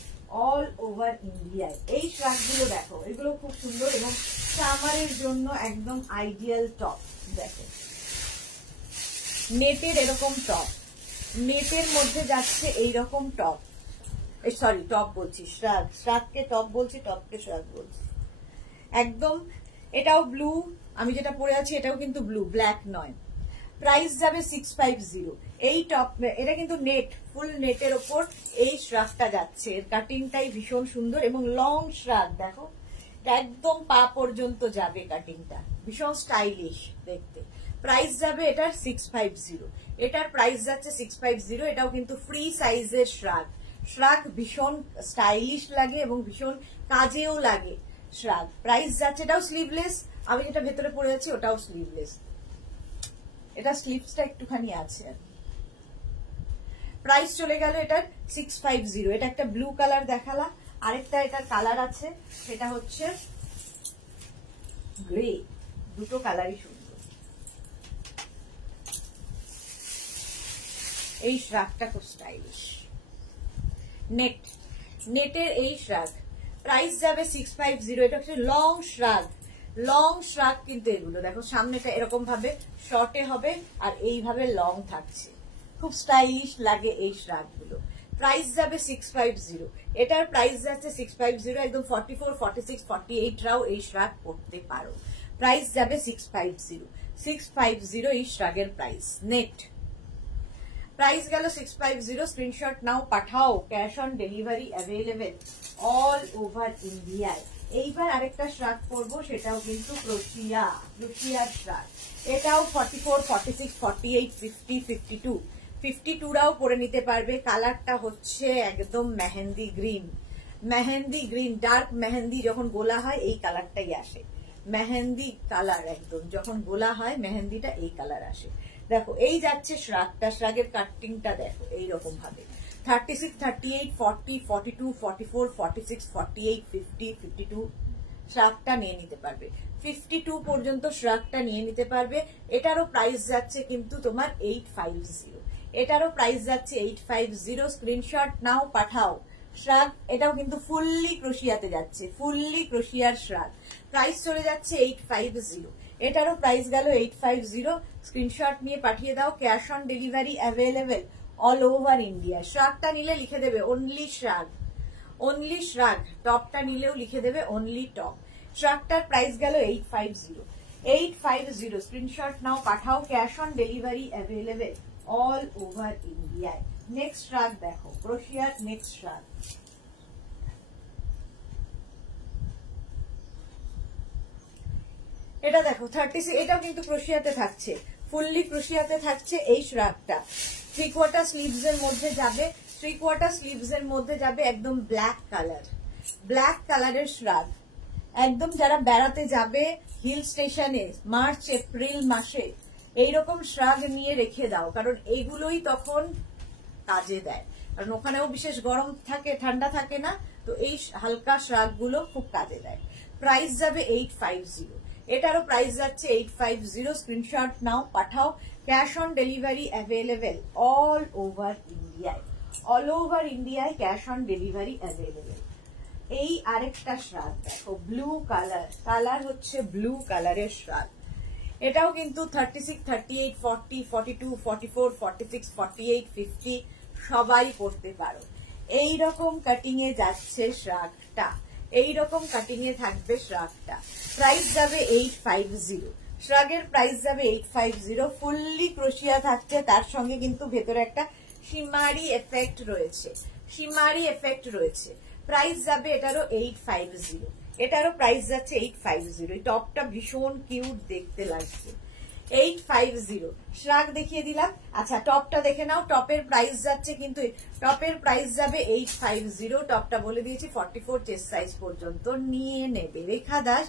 all over ইন্ডিয়ায়। এই শ্রাগগুলো দেখো, এগুলো খুব সুন্দর এবং সামারের জন্য একদম আইডিয়াল টপ। দেখো নেটের এরকম টপ, নেটের মধ্যে যাচ্ছে এইরকম টপ, সরি টপ বলছি, শ্রাগকে টপ বলছি, টপকে শ্রাগ বলছি। একদম এটাও ব্লু, আমি যেটা পরে আছি এটাও কিন্তু ব্লু, ব্ল্যাক নয়। প্রাইস যাবে 650। এই টপ, এটা কিন্তু নেট, ফুল নেটের ওপর এই শ্রাগটা যাচ্ছে। এর কাটিংটাই ভীষণ সুন্দর এবং লং শ্রাগ, দেখো একদম পা পর্যন্ত যাবে কাটিংটা, ভীষণ স্টাইলিশ দেখতে। প্রাইস যাবে এটার 650। এটার প্রাইস যাচ্ছে 650। এটাও কিন্তু ফ্রি সাইজের শ্রাগ। শ্রাগ ভীষণ স্টাইলিশ লাগে এবং ভীষণ কাজেও লাগে শ্রাগ। প্রাইস যাচ্ছে, এটাও স্লিভলেস, আমি যেটা ভেতরে পরে আছি ওটাও স্লিভলেস, এটা স্লিভসটা একটুখানি আছে। প্রাইস চলে গেল এটার 650। এটা একটা ব্লু কালার দেখালা, আরেকটা এটার কালার আছে, সেটা হচ্ছে গ্রে। দুটো কালারই সুন্দর। এই শ্রাগটা খুব স্টাইলিশ, নেটের এই শ্রাগ। প্রাইস যাবে 650। এটা হচ্ছে লং শ্রাগ, লং শ্রাগ কিন্তু এগুলো দেখো, সামনেটা এরকম ভাবে শর্টে হবে আর এইভাবে লং থাকছে, খুব স্টাইলিশ লাগে এই শ্রাগগুলো। প্রাইস যাবে 650। এটার প্রাইস যাচ্ছে 650। একদম 44, 46, 48 রাও এই শ্রাগ পড়তে পারো। প্রাইস যাবে 650। 650 এই শ্রাগের প্রাইস। নেট প্রাইস গেল 650। স্ক্রিনশট নাও, পাঠাও। Cash on delivery available all over ইন্ডিয়ায়। এইবার আরেকটা শ্রাগ পরবো, সেটাও কিন্তু ক্রোশিয়ার শ্রাগ। এটাও 44, 46, 48, 50, 52, 52 রাও পরে নিতে পারবে। কালারটা হচ্ছে একদম mehendi green, mehendi green, dark mehendi. যখন গোলা হয় এই কালারটাই আসে, মেহেন্দি কালার একদম, যখন গোলা হয় মেহেন্দিটা এই কালার আসে। দেখো এই যাচ্ছে শ্রাগটা, শ্রাগের কাটিংটা দেখো এইরকম ভাবে। 36, 38, 40, 42, 44, 46, 48, 50, 52 শ্রাগটা নিয়ে নিতে পারবে। 52 পর্যন্ত শ্রাগটা নিয়ে নিতে পারবে। এটারও প্রাইস যাচ্ছে কিন্তু তোমার 850। এটারও প্রাইস যাচ্ছে 850। স্ক্রিনশট নাও, পাঠাও। শ্রাগ এটাও কিন্তু ফুললি ক্রোশিয়াতে যাচ্ছে, ফুললি ক্রোশিয়ার শ্রাগ। প্রাইস চলে যাচ্ছে 850। এটারও প্রাইস গেল 850। স্ক্রিনশট নিয়ে পাঠিয়ে দাও। Cash on delivery available all over India. শ্রাগটা নিলে লিখে দেবে অনলি শ্রাগ, অনলি শ্রাগ। টপটা নিলেও লিখে দেবে অনলি টপ। শ্রাগটার প্রাইস গেল 850। 850 স্ক্রিনশট নাও, পাঠাও। Cash on delivery available all over ইন্ডিয়ায়। নেক্সট শ্রাগ দেখো, ক্রোশিয়ার নেক্সট শ্রাগ। এটা দেখো 36, এটাও কিন্তু ক্রোশিয়াতে থাকছে, ফুললি ক্রোশিয়াতে থাকছে এই শ্রাগটা। 3/4 স্লিভস এর মধ্যে যাবে, 3/4 স্লিভস এর মধ্যে যাবে একদম ব্ল্যাক কালার, ব্ল্যাক কালারের শ্রাগ। একদম যারা বেড়াতে যাবে হিল স্টেশনে মার্চ এপ্রিল মাসে এইরকম শ্রাগ নিয়ে রেখে দাও, কারণ এগুলোই তখন কাজে দেয়। কারণ ওখানেও বিশেষ গরম থাকে, ঠান্ডা থাকে না, তো এই হালকা শ্রাগ গুলো খুব কাজে দেয়। প্রাইস যাবে 850। এটারও প্রাইস যাচ্ছে 850। স্ক্রিনশট নাও, পাঠাও। Cash on delivery available all over ইন্ডিয়ায়, অল ওভার ইন্ডিয়ায় ক্যাশ অন ডেলিভারি অ্যাভেলেবেল। এই আরেকটা শ্রাগ দেখো, ব্লু কালার, কালার হচ্ছে ব্লু কালারের শ্রাগ। এটাও কিন্তু 36, 38, 40, 42, 44, 46, 48, 50 সবাই পড়তে পারো। এইরকম কাটিং এ যাচ্ছে শ্রাগটা, এইরকম কাটিং এ থাকবে শ্রাগটা। প্রাইস যাবে 850। শ্রাগের প্রাইস যাবে 850। ফুললি ক্রোশিয়া থাকছে, তার সঙ্গে কিন্তু ভেতরে একটা শিমারি এফেক্ট রয়েছে, শিমারি এফেক্ট রয়েছে। প্রাইস যাবে এটারও 850। এটারও প্রাইস যাচ্ছে 850। এই টপটা ভীষণ কিউট দেখতে লাগছে। 850 শ্রাগ দেখিয়ে দিলাম। আচ্ছা টপটা দেখে নাও, টপের প্রাইস যাচ্ছে কিন্তু, টপের প্রাইস যাবে 850। টপটা বলে দিয়েছি 44 চেস্ট সাইজ পর্যন্ত নিয়ে নেবে। রেখা দাস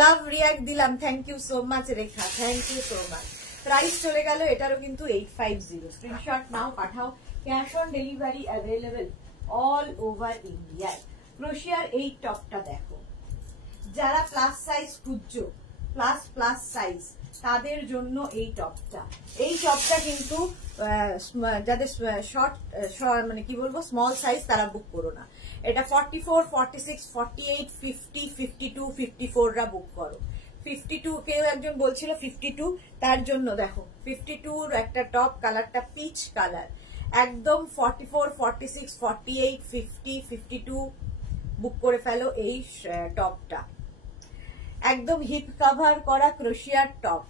লাভ রিয়াক্ট দিলাম, thank you so much Rekha, thank you so much. Price চলে গেল এটারও কিন্তু 850। স্ক্রিনশট নাও, পাঠাও। Cash on delivery available all over ইন্ডিয়ায়। ক্রোশিয়ার এই টপটা দেখো, যারা প্লাস সাইজ খুঁজছো, প্লাস সাইজ, তাদের জন্য এই টপটা। এই টপটা কিন্তু যাদের শর্ট মানে কি বলবো স্মল সাইজ তারা বুক করো না। এটা 44, 46, 48, 50, 52, 54 রা বুক করো। 52 কেউ একজন বলছিল 52, তার জন্য দেখো 52 একটা টপ, কালারটা পিচ কালার, একদম 44, 46, 48, 50, 52 বুক করে ফেলো এই টপটা। একদম হিপ কভার করা ক্রোশিয়ার টপ,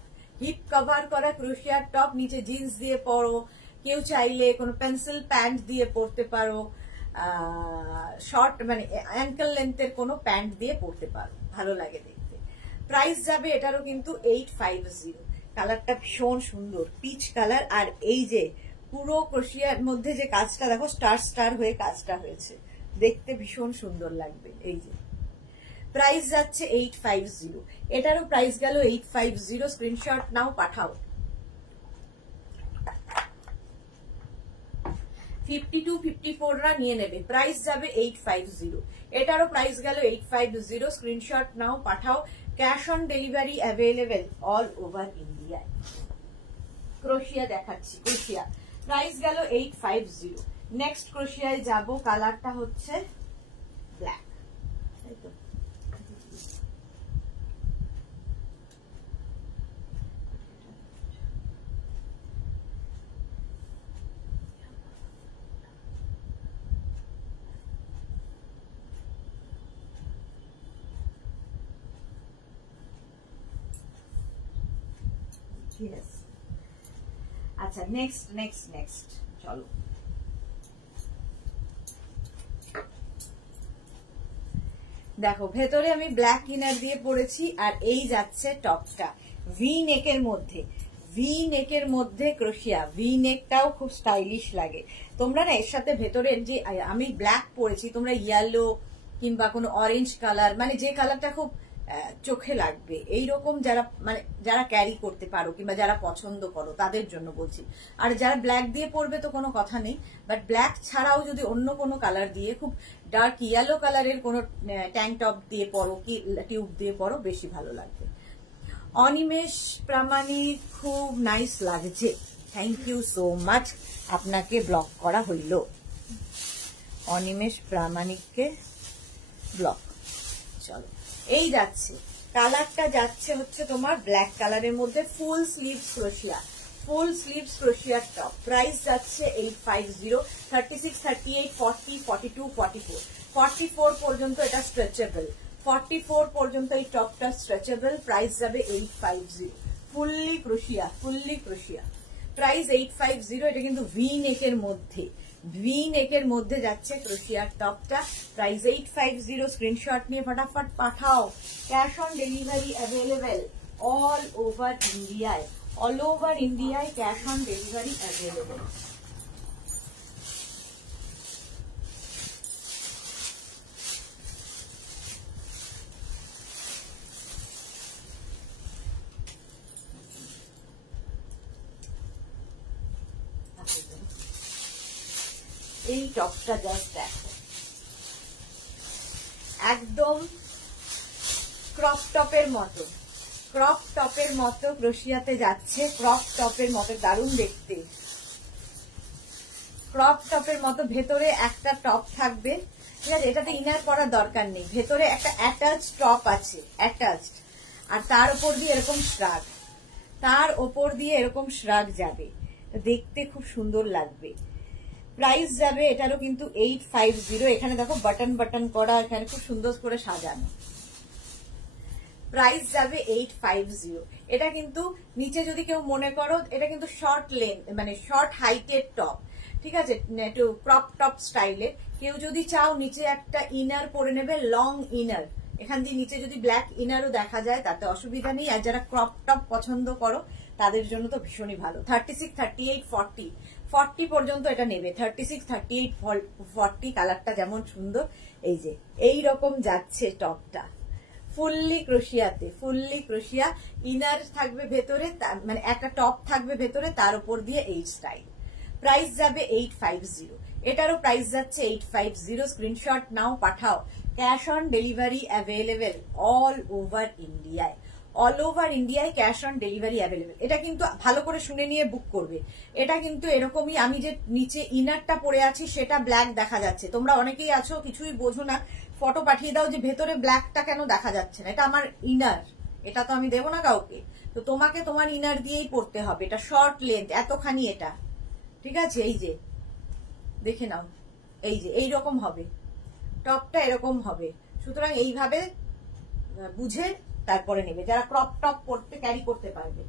হিপ কভার করা ক্রোশিয়ার টপ। নিচে জিন্স দিয়ে পরো, কেউ চাইলে কোনো পেন্সিল প্যান্ট দিয়ে পরতে পারো, শর্ট মানে অ্যাঙ্কেল লেন্থের কোনো প্যান্ট দিয়ে পরতে পারো, ভালো লাগে দেখতে। প্রাইস যাবে এটারও কিন্তু 850। কালারটা ভীষণ সুন্দর, পিচ কালার। আর এই যে পুরো ক্রোশিয়ার মধ্যে যে কাজটা দেখো, স্টার স্টার হয়ে কাজটা হয়েছে, দেখতে ভীষণ সুন্দর লাগবে। এই যে প্রাইস যাচ্ছে 850। এটারও প্রাইস গেল 850। স্ক্রিনশট নাও, পাঠাও। 52, 54 রা নিয়ে নেবে। প্রাইস যাবে 850। এটারও প্রাইস গেল 850। স্ক্রিনশট নাও, পাঠাও। Cash on delivery available all over ইন্ডিয়ায়। ক্রোশিয়া দেখাচ্ছি, ক্রোশিয়া প্রাইস গেল 850। নেক্সট ক্রোশিয়ায় যাব, কালারটা হচ্ছে ব্ল্যাক, তাই তো। আচ্ছা নেক্সট চলো। দেখো ভেতরে আমি ব্ল্যাক ইনার দিয়ে পরেছি, আর এই যাচ্ছে টপটা ভি নেকের মধ্যে, ভি নেকের মধ্যে ক্রোশিয়া। ভি নেকটাও খুব স্টাইলিশ লাগে। তোমরা না এর সাথে ভেতরে যে আমি ব্ল্যাক পরেছি, তোমরা ইয়েলো কিংবা কোনো অরেঞ্জ কালার, মানে যে কালারটা খুব চোখে লাগবে এইরকম যারা মানে যারা ক্যারি করতে পারো কিংবা যারা পছন্দ করো তাদের জন্য বলছি। আর যারা ব্ল্যাক দিয়ে পরবে তো কোনো কথা নেই, বাট ব্ল্যাক ছাড়াও যদি অন্য কোনো কালার দিয়ে খুব ডার্ক ইয়েলো কালারের কোনো ট্যাঙ্ক টপ দিয়ে পরো কি টিউব দিয়ে পরো বেশি ভালো লাগবে। অনিমেষ প্রামাণিক খুব নাইস লাগছে, থ্যাংক ইউ সো মাচ, আপনাকে ব্লক করা হইল। অনিমেষ প্রামাণিককে ব্লক। চলো এই যাচ্ছে কালারটা যাচ্ছে হচ্ছে তোমার ব্ল্যাক কালারের মধ্যে ফুল স্লিভস ক্রোশিয়া, ফুল স্লিভস ক্রোশিয়ার টপ। প্রাইস যাচ্ছে 850, 36, 38, 40, 42, 44, 44 পর্যন্ত এটা স্ট্রেচেবল, 44 পর্যন্ত এই টপটা স্ট্রেচেবল। প্রাইস যাবে 850, ফুললি ক্রোশিয়া, ফুললি ক্রোশিয়া। প্রাইস 850। এটা কিন্তু ভি নেকের মধ্যে, ভি নেকের মধ্যে যাচ্ছে ক্রোশিয়ার টপটা। প্রাইস 850। স্ক্রিনশট নিয়ে ফটাফট পাঠাও। Cash on delivery available all over ইন্ডিয়ায়, অল ওভার ইন্ডিয়ায় ক্যাশ অন ডেলিভারি অ্যাভেলেবেল। এই টপটা জাস্ট দেখো, একদম ক্রপ টপের মতো, ক্রপ টপের মতো ক্রোশিয়াতে যাচ্ছে, ক্রপ টপের মতো দারুণ দেখতে, ক্রপ টপের মতো। ভেতরে একটা টপ থাকবে, ঠিক আছে, এটাতে ইনার করার দরকার নেই, ভেতরে একটা অ্যাটাচ টপ আছে, অ্যাটাচড, আর তার উপর দিয়ে এরকম শ্রাগ, তার ওপর দিয়ে এরকম শ্রাগ যাবে, দেখতে খুব সুন্দর লাগবে। প্রাইস যাবে এটারও কিন্তু 850। এখানে দেখো বাটন বাটন করা, এখানে খুব সুন্দর করে সাজানো। প্রাইস যাবে 850। এটা কিন্তু নিচে যদি কেউ মনে করো এটা কিন্তু শর্ট লেন্থ মানে শর্ট হাইটের টপ, ঠিক আছে, একটু ক্রপ টপ স্টাইলে। কেউ যদি চাও নিচে একটা ইনার পরে নেবে, লং ইনার, এখান দিয়ে নিচে যদি ব্ল্যাক ইনারও দেখা যায় তাতে অসুবিধা নেই। আর যারা ক্রপ টপ পছন্দ করো তাদের জন্য তো ভীষণই ভালো। 36, 38, 40, 40 পর্যন্ত এটা নেবে, 36, 38, 40। কালারটা যেমন সুন্দর, এই যে এই রকম যাচ্ছে টপটা, ফুললি ক্রোশিয়াতে, ফুললি ক্রোশিয়া। ইনার থাকবে ভেতরে, মানে একটা টপ থাকবে ভেতরে, তার উপর দিয়ে এই স্টাইল। প্রাইস যাবে 850। এটারও প্রাইস যাচ্ছে 850। স্ক্রিনশট নাও, পাঠাও। Cash on delivery available all over ইন্ডিয়ায়, অল ওভার ইন্ডিয়ায় ক্যাশ অন ডেলিভারি অ্যাভেলেবেল। এটা কিন্তু ভালো করে শুনে নিয়ে বুক করবে। এটা কিন্তু এরকমই, আমি যে নিচে ইনারটা পরে আছি সেটা ব্ল্যাক দেখা যাচ্ছে, তোমরা অনেকেই আছো কিছুই বোঝো না, ফটো পাঠিয়ে দাও যে ভেতরে ব্ল্যাকটা কেন দেখা যাচ্ছে না, এটা আমার ইনার, এটা তো আমি দেবো না কাউকে, তো তোমাকে তোমার ইনার দিয়েই পড়তে হবে। এটা শর্ট লেন্থ এতখানি, এটা ঠিক আছে, এই যে দেখে নাও, এই যে এইরকম হবে টপটা, এরকম হবে। সুতরাং এইভাবে বুঝে তারপরে নেবে যারা ক্রপ টপ পরতে ক্যারি করতে পারবে,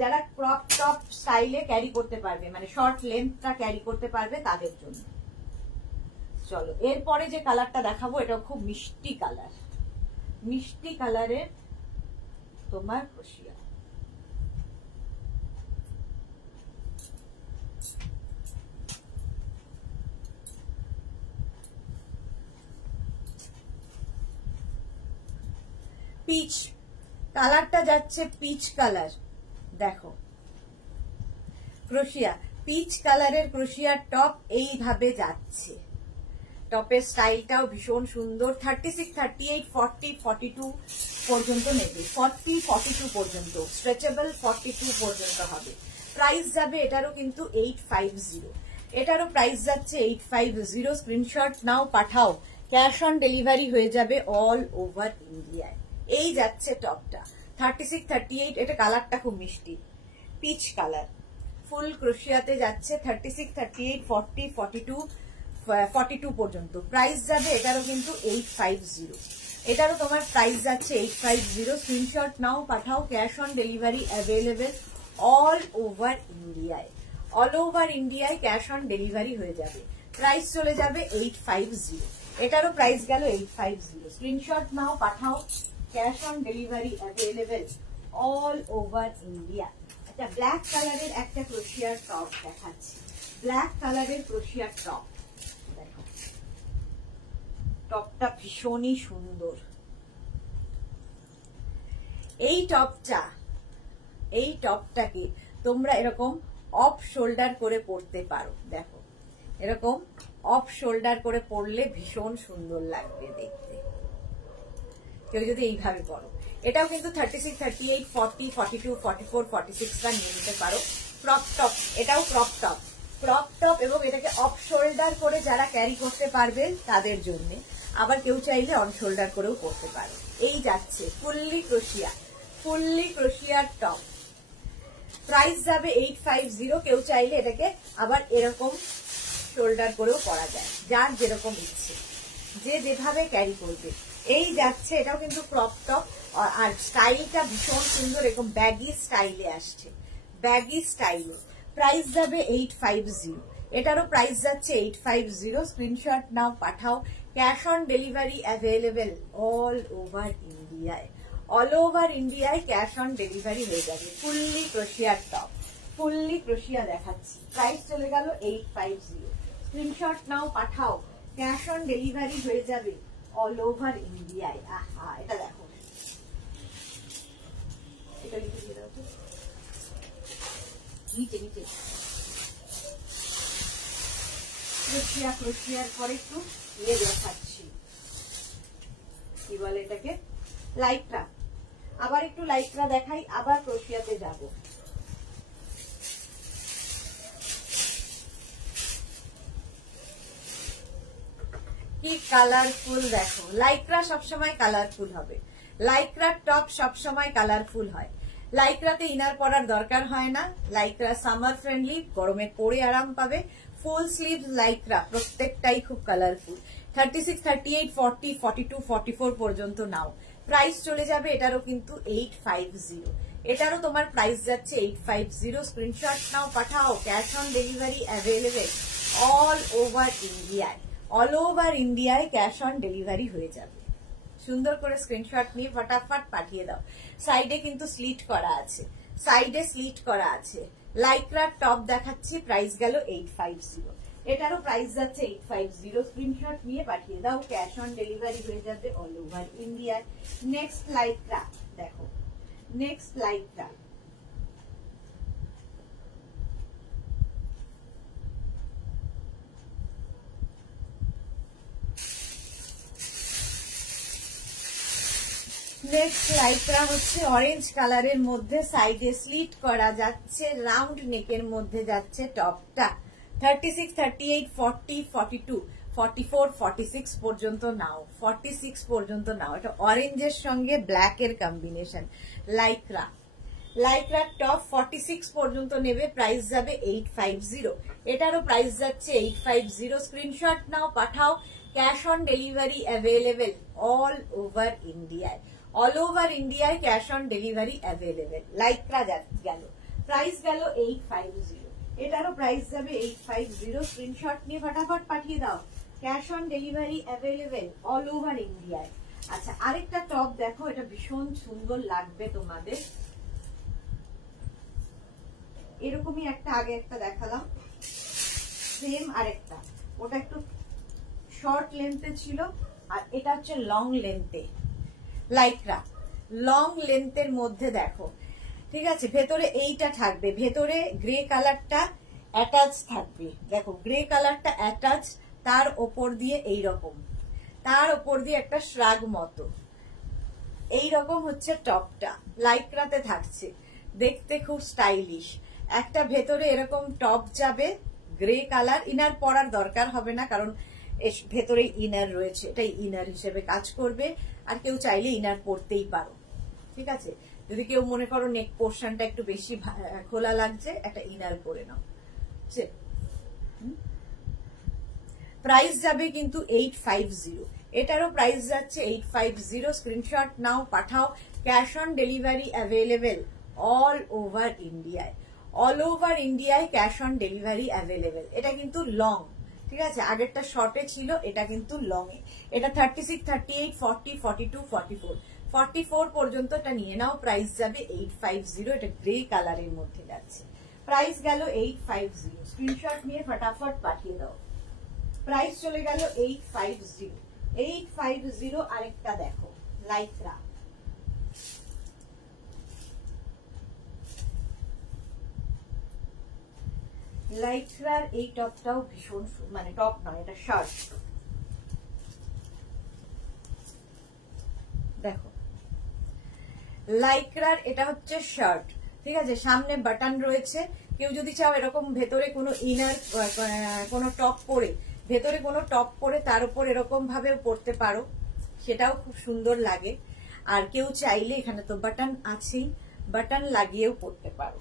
যারা ক্রপ টপ স্টাইলে ক্যারি করতে পারবে, মানে শর্ট লেন্থটা ক্যারি করতে পারবে তাদের জন্য। চলো এরপরে যে কালারটা দেখাবো এটা খুব মিষ্টি কালার, মিষ্টি কালারের তোমার ক্রোশিয়া। পিচ কালারটা যাচ্ছে, পিচ কালার দেখো, ক্রোশিয়া পিচ কালারের ক্রোশিয়ার টপ এইভাবে যাচ্ছে। টপের স্টাইলটাও ভীষণ সুন্দর। 36, 38, 40, 42 পর্যন্ত নেবে, 40, 42 পর্যন্ত স্ট্রেচেবল, 42 পর্যন্ত হবে। প্রাইস যাবে এটারও কিন্তু 850। এটারও প্রাইস যাচ্ছে 850। স্ক্রিনশট নাও, পাঠাও। ক্যাশ অন ডেলিভারি হয়ে যাবে অল ওভার ইন্ডিয়ায়। এই যাচ্ছে টপটা 36, 38। এটা কালারটা খুব মিষ্টি, পিচ কালার, ফুল ক্রোশিয়াতে যাচ্ছে। 36, 38, 40, 42, 42 পর্যন্ত। প্রাইস যাবে এটারও কিন্তু 850। এটারও তোমার প্রাইস যাচ্ছে 850। স্ক্রিনশট নাও, পাঠাও। Cash on delivery available all over ইন্ডিয়ায়, অল ওভার ইন্ডিয়ায় ক্যাশ অন ডেলিভারি হয়ে যাবে। প্রাইস চলে যাবে 850। এটারও প্রাইস গেল 850। স্ক্রিনশট নাও, পাঠাও। Cash on delivery available all over India. একটা ব্ল্যাক কালারের একটা ক্রোশিয়ার টপ দেখাচ্ছি, ব্ল্যাক কালারের ক্রোশিয়ার টপ দেখো, টপটা ভীষণই সুন্দর, এই টপটাকে তোমরা এরকম অফ শোল্ডার করে পরতে পারো। দেখো এরকম অফ শোল্ডার করে পরলে ভীষণ সুন্দর লাগবে দেখতে, কেউ যদি এইভাবে পরো। এটাও কিন্তু 36, 38, 40, 42, 44, 46 নিয়ে নিতে পারো। ক্রপ টপ, এটাও ক্রপ টপ এবং এটাকে অফ শোল্ডার করে যারা ক্যারি করতে পারবে তাদের জন্য। আবার কেউ চাইলে অন শোল্ডার করেও করতে পারো। এই যাচ্ছে ফুললি ক্রোশিয়ার টপ, প্রাইস যাবে 850। কেউ চাইলে এটাকে আবার এরকম শোল্ডার করেও পরা যায়, যার যেরকম ইচ্ছে, যে যেভাবে ক্যারি করবে। এই যাচ্ছে, এটাও কিন্তু ক্রপ টপ আর স্টাইলটা ভীষণ সুন্দর, এরকম ব্যাগি স্টাইলে আসছে, ব্যাগি স্টাইলে। প্রাইস যাবে 850। এটারও প্রাইস যাচ্ছে 850। স্ক্রিনশট নাও, পাঠাও। Cash on delivery available all over ইন্ডিয়ায়। অল ওভার ইন্ডিয়ায় ক্যাশ অন ডেলিভারি হয়ে যাবে। ফুললি ক্রোশিয়ার টপ, ফুললি ক্রোশিয়া দেখাচ্ছি। প্রাইস চলে গেল 850। স্ক্রিনশট নাও, পাঠাও। ক্যাশ অন ডেলিভারি হয়ে যাবে অল ওভার ইন্ডিয়ায়। আহা, এটা দেখো, এটা লিখে দিয়ে দাও তো নিচে। ক্রোশিয়ার পরে একটু ইয়ে দেখাচ্ছি, কি বলে এটাকে, লাইক্রা। আবার একটু লাইক্রা দেখাই, আবার ক্রোশিয়াতে যাব। কি কালারফুল দেখো, লাইক্রা সবসময় কালারফুল হবে, লাইক্রার টপ সবসময় কালারফুল হয়। লাইক্রাতে ইনার পরার দরকার হয় না, লাইক্রা সামার ফ্রেন্ডলি, গরমে পরে আরাম পাবে। ফুল স্লিভ লাইক্রা প্রত্যেকটাই খুব কালারফুল। 36, 38, 40, 42, 44 পর্যন্ত নাও। প্রাইস চলে যাবে এটারও কিন্তু 850। এটারও তোমার প্রাইস যাচ্ছে 850। স্ক্রিনশট নাও, পাঠাও। Cash on delivery available all over ইন্ডিয়ায়। অল ওভার ইন্ডিয়ায় ক্যাশ অন ডেলিভারি হয়ে যাবে। সুন্দর করে স্ক্রিনশট নিয়ে ফটাফট পাঠিয়ে দাও। সাইডে কিন্তু স্লিট করা আছে, সাইডে স্লিট করা আছে। লাইক্রার টপ দেখাচ্ছি, প্রাইস গেল 850। এটারও প্রাইস যাচ্ছে 850। স্ক্রিনশট নিয়ে পাঠিয়ে দাও। ক্যাশ অন ডেলিভারি হয়ে যাবে অল ওভার ইন্ডিয়ায়। নেক্সট লাইক্রা দেখো, নেক্সট লাইক্রা। নেক্সট লাইক্রা হচ্ছে অরেঞ্জ কালারের মধ্যে, সাইডে স্লিট করা যাচ্ছে, রাউন্ড নেকের মধ্যে যাচ্ছে টপটা। 36, 38, 40, 42, 44, 46 পর্যন্ত নাও, 46 পর্যন্ত নাও। এটা অরেঞ্জের সঙ্গে ব্ল্যাক এর কম্বিনেশন। লাইক্রা, লাইক্রার টপ 46 পর্যন্ত নেবে, প্রাইস যাবে 850। এটারও প্রাইস যাচ্ছে 850। স্ক্রিনশট নাও, পাঠাও। Cash on delivery available all over ইন্ডিয়ায়। অল ওভার ইন্ডিয়ায় cash on delivery available. Lycra গেল, প্রাইস গেল 850। এটারও প্রাইস যাবে 850। স্ক্রিনশট নিয়ে ফটাফট পাঠিয়ে দাও। Cash on delivery available all over ইন্ডিয়ায়। আচ্ছা, আরেকটা টপ দেখো, এটা ভীষণ সুন্দর লাগবে তোমাদের। এরকমই একটা আগে একটা দেখালাম, সেম আরেকটা, ওটা একটু শর্ট লেন্থে ছিল আর এটা হচ্ছে লং লেন্থে। লাইক্রা লং লেন্থের মধ্যে দেখো, ঠিক আছে। ভেতরে এইটা থাকবে, ভেতরে গ্রে কালারটা অ্যাটাচ থাকবে। দেখো গ্রে কালারটা অ্যাটাচ, তার ওপর দিয়ে এইরকম, তার ওপর দিয়ে একটা শ্রাগ মতো এইরকম হচ্ছে টপটা। লাইক্রাতে থাকছে, দেখতে খুব স্টাইলিশ। একটা ভেতরে এরকম টপ যাবে, গ্রে কালার। ইনার পরার দরকার হবে না, কারণ ভেতরে ইনার রয়েছে, এটাই ইনার হিসেবে কাজ করবে। আর কেউ চাইলে ইনার পরতেই পারো, ঠিক আছে। যদি কেউ মনে করো নেক পোর্শনটা একটু বেশি খোলা লাগছে, একটা ইনার পরে নাও। প্রাইস যাবে কিন্তু 850। এটারও প্রাইস যাচ্ছে 850। স্ক্রিনশট নাও, পাঠাও। Cash on delivery available all over ইন্ডিয়ায়। অল ওভার ইন্ডিয়ায় ক্যাশ অন ডেলিভারি অ্যাভেলেবেল। এটা কিন্তু লং, ঠিক আছে। আগেরটা শর্টে ছিল, এটা কিন্তু লং এ। এটা 36, 38, 40, 42, 44, 44 পর্যন্ত এটা নিয়ে নাও। প্রাইস যাবে 850। এটা গ্রে কালারের মধ্যে যাচ্ছে, প্রাইস গেল 850। স্ক্রিনশট নিয়ে ফটাফট পাঠিয়ে দাও। প্রাইস চলে গেল 850। 850। আরেকটা দেখো, লাইক্রা, লাইক্রার এই টপটাও ভীষণ মানে টপ নয়, এটা শার্ট। দেখো লাইক্রার এটা হচ্ছে শার্ট, ঠিক আছে, সামনে বাটন রয়েছে। কেউ যদি চাও এরকম ভেতরে কোনো ইনার কোনো টপ পরে, ভেতরে কোনো টপ পরে তার উপর এরকম ভাবেও পরতে পারো, সেটাও খুব সুন্দর লাগে। আর কেউ চাইলে এখানে তো বাটন আছেই, বাটন লাগিয়েও পরতে পারো,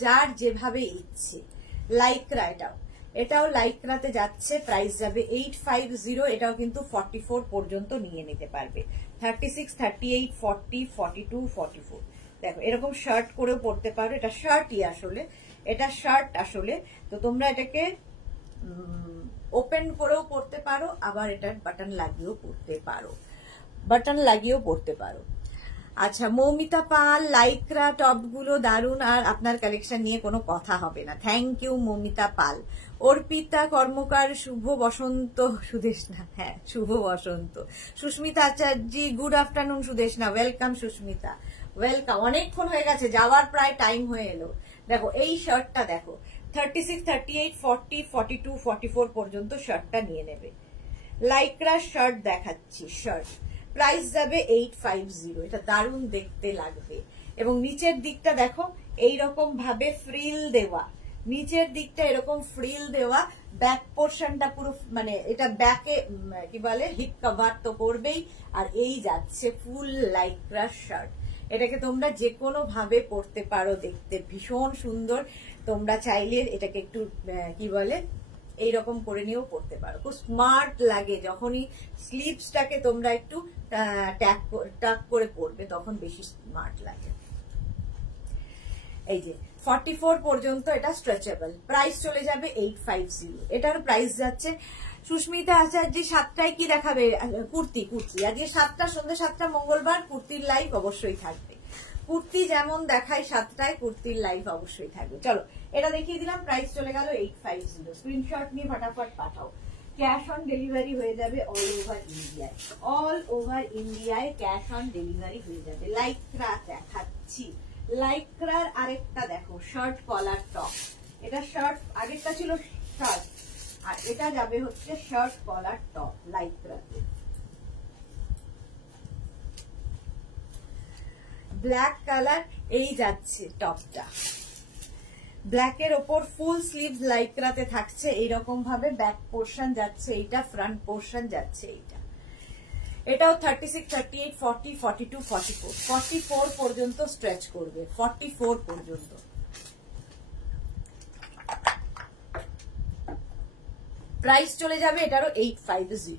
যার যেভাবে ইচ্ছে। লাইক্রা এটাও লাইক্রাতে যাচ্ছে, প্রাইস যাবে 850। এটাও কিন্তু 44 পর্যন্ত নিয়ে নিতে পারবে, 36, 38, 40, 42, 44। দেখো এরকম শার্ট করেও পরতে পারো, এটা শার্টই আসলে, এটা শার্ট আসলে। তো তোমরা এটাকে ওপেন করেও পরতে পারো, আবার এটার বাটন লাগিয়েও পরতে পারো, বাটন লাগিয়েও পরতে পারো। আচ্ছা, মৌমিতা পাল, লাইক্রা টপগুলো দারুণ, আর আপনার কালেকশন নিয়ে কোনো কথা হবে না। Thank you Moumita Pal. অর্পিতা কর্মকার, শুভ বসন্ত সুদেশনা, হ্যাঁ শুভ বসন্ত। Susmita Acharya, good afternoon Sudeshna, welcome Susmita, welcome. অনেকক্ষণ হয়ে গেছে, যাওয়ার প্রায় টাইম হয়ে এলো। দেখো এই শার্টটা দেখো, 36, 38, 40, 42, 44 পর্যন্ত শার্টটা নিয়ে নেবে। লাইক্রা শার্ট দেখাচ্ছি, শার্ট প্রাইস যাবে 850। এটা দারুণ দেখতে লাগবে। এবং নিচের দিকটা দেখো এইরকম ভাবে ফ্রিল দেওয়া, নিচের দিকটা এরকম ফ্রিল দেওয়া, ব্যাক পোর্শনটা পুরো মানে এটা ব্যাকে কি বলে হিপ কভার তো করবেই। আর এই যাচ্ছে ফুল লাইক্রা শার্ট। এটাকে তোমরা যে কোনো ভাবে পরতে পারো, দেখতে ভীষণ সুন্দর। তোমরা চাইলে এটাকে একটু কি বলে এইরকম করে নিয়েও পরতে পারো, খুব স্মার্ট লাগে। যখনই স্লিভসটাকে তোমরা একটু টাক করে পরবে তখন বেশি স্মার্ট লাগে। এই যে 44 পর্যন্ত এটা স্ট্রেচেবল, প্রাইস চলে যাবে 850। এটার প্রাইস যাচ্ছে। সুস্মিতা আচার্য 7টায় কি দেখাবে? কুর্তি, কুর্তি আজকে 7টা, সন্ধ্যে 7টা মঙ্গলবার কুর্তির লাইভ অবশ্যই থাকবে। কুর্তি যেমন দেখায় 7টায়, কুর্তির লাইভ অবশ্যই থাকবে। চলো এটা দেখিয়ে দিলাম, প্রাইস চলে গেল 850। স্ক্রিনশট নিয়ে ফটাফট পাঠাও। ক্যাশ অন ডেলিভারি হয়ে যাবে অল ওভার ইন্ডিয়ায়, অল ওভার ইন্ডিয়ায় ক্যাশ অন ডেলিভারি হয়ে যাবে। লাইক্রা দেখাচ্ছি, লাইক্রার আরেকটা দেখো শার্ট কলার টপ। এটা শার্ট, আগেরটা ছিল শার্ট, আর এটা যাবে হচ্ছে শার্ট কলার টপ লাইক্রাতে। ব্ল্যাক কালার, এই যাচ্ছে টপটা, ব্ল্যাকের ওপর ফুল স্লিভ লাইক্রাতে থাকছে এইরকম ভাবে। ব্যাক পোর্শন যাচ্ছে এইটা, ফ্রন্ট পোর্শন যাচ্ছে এইটা। এটাও 36, 38, 40, 42, 44, 44 পর্যন্ত স্ট্রেচ করবে, 44 পর্যন্ত। প্রাইস চলে যাবে এটারও 850।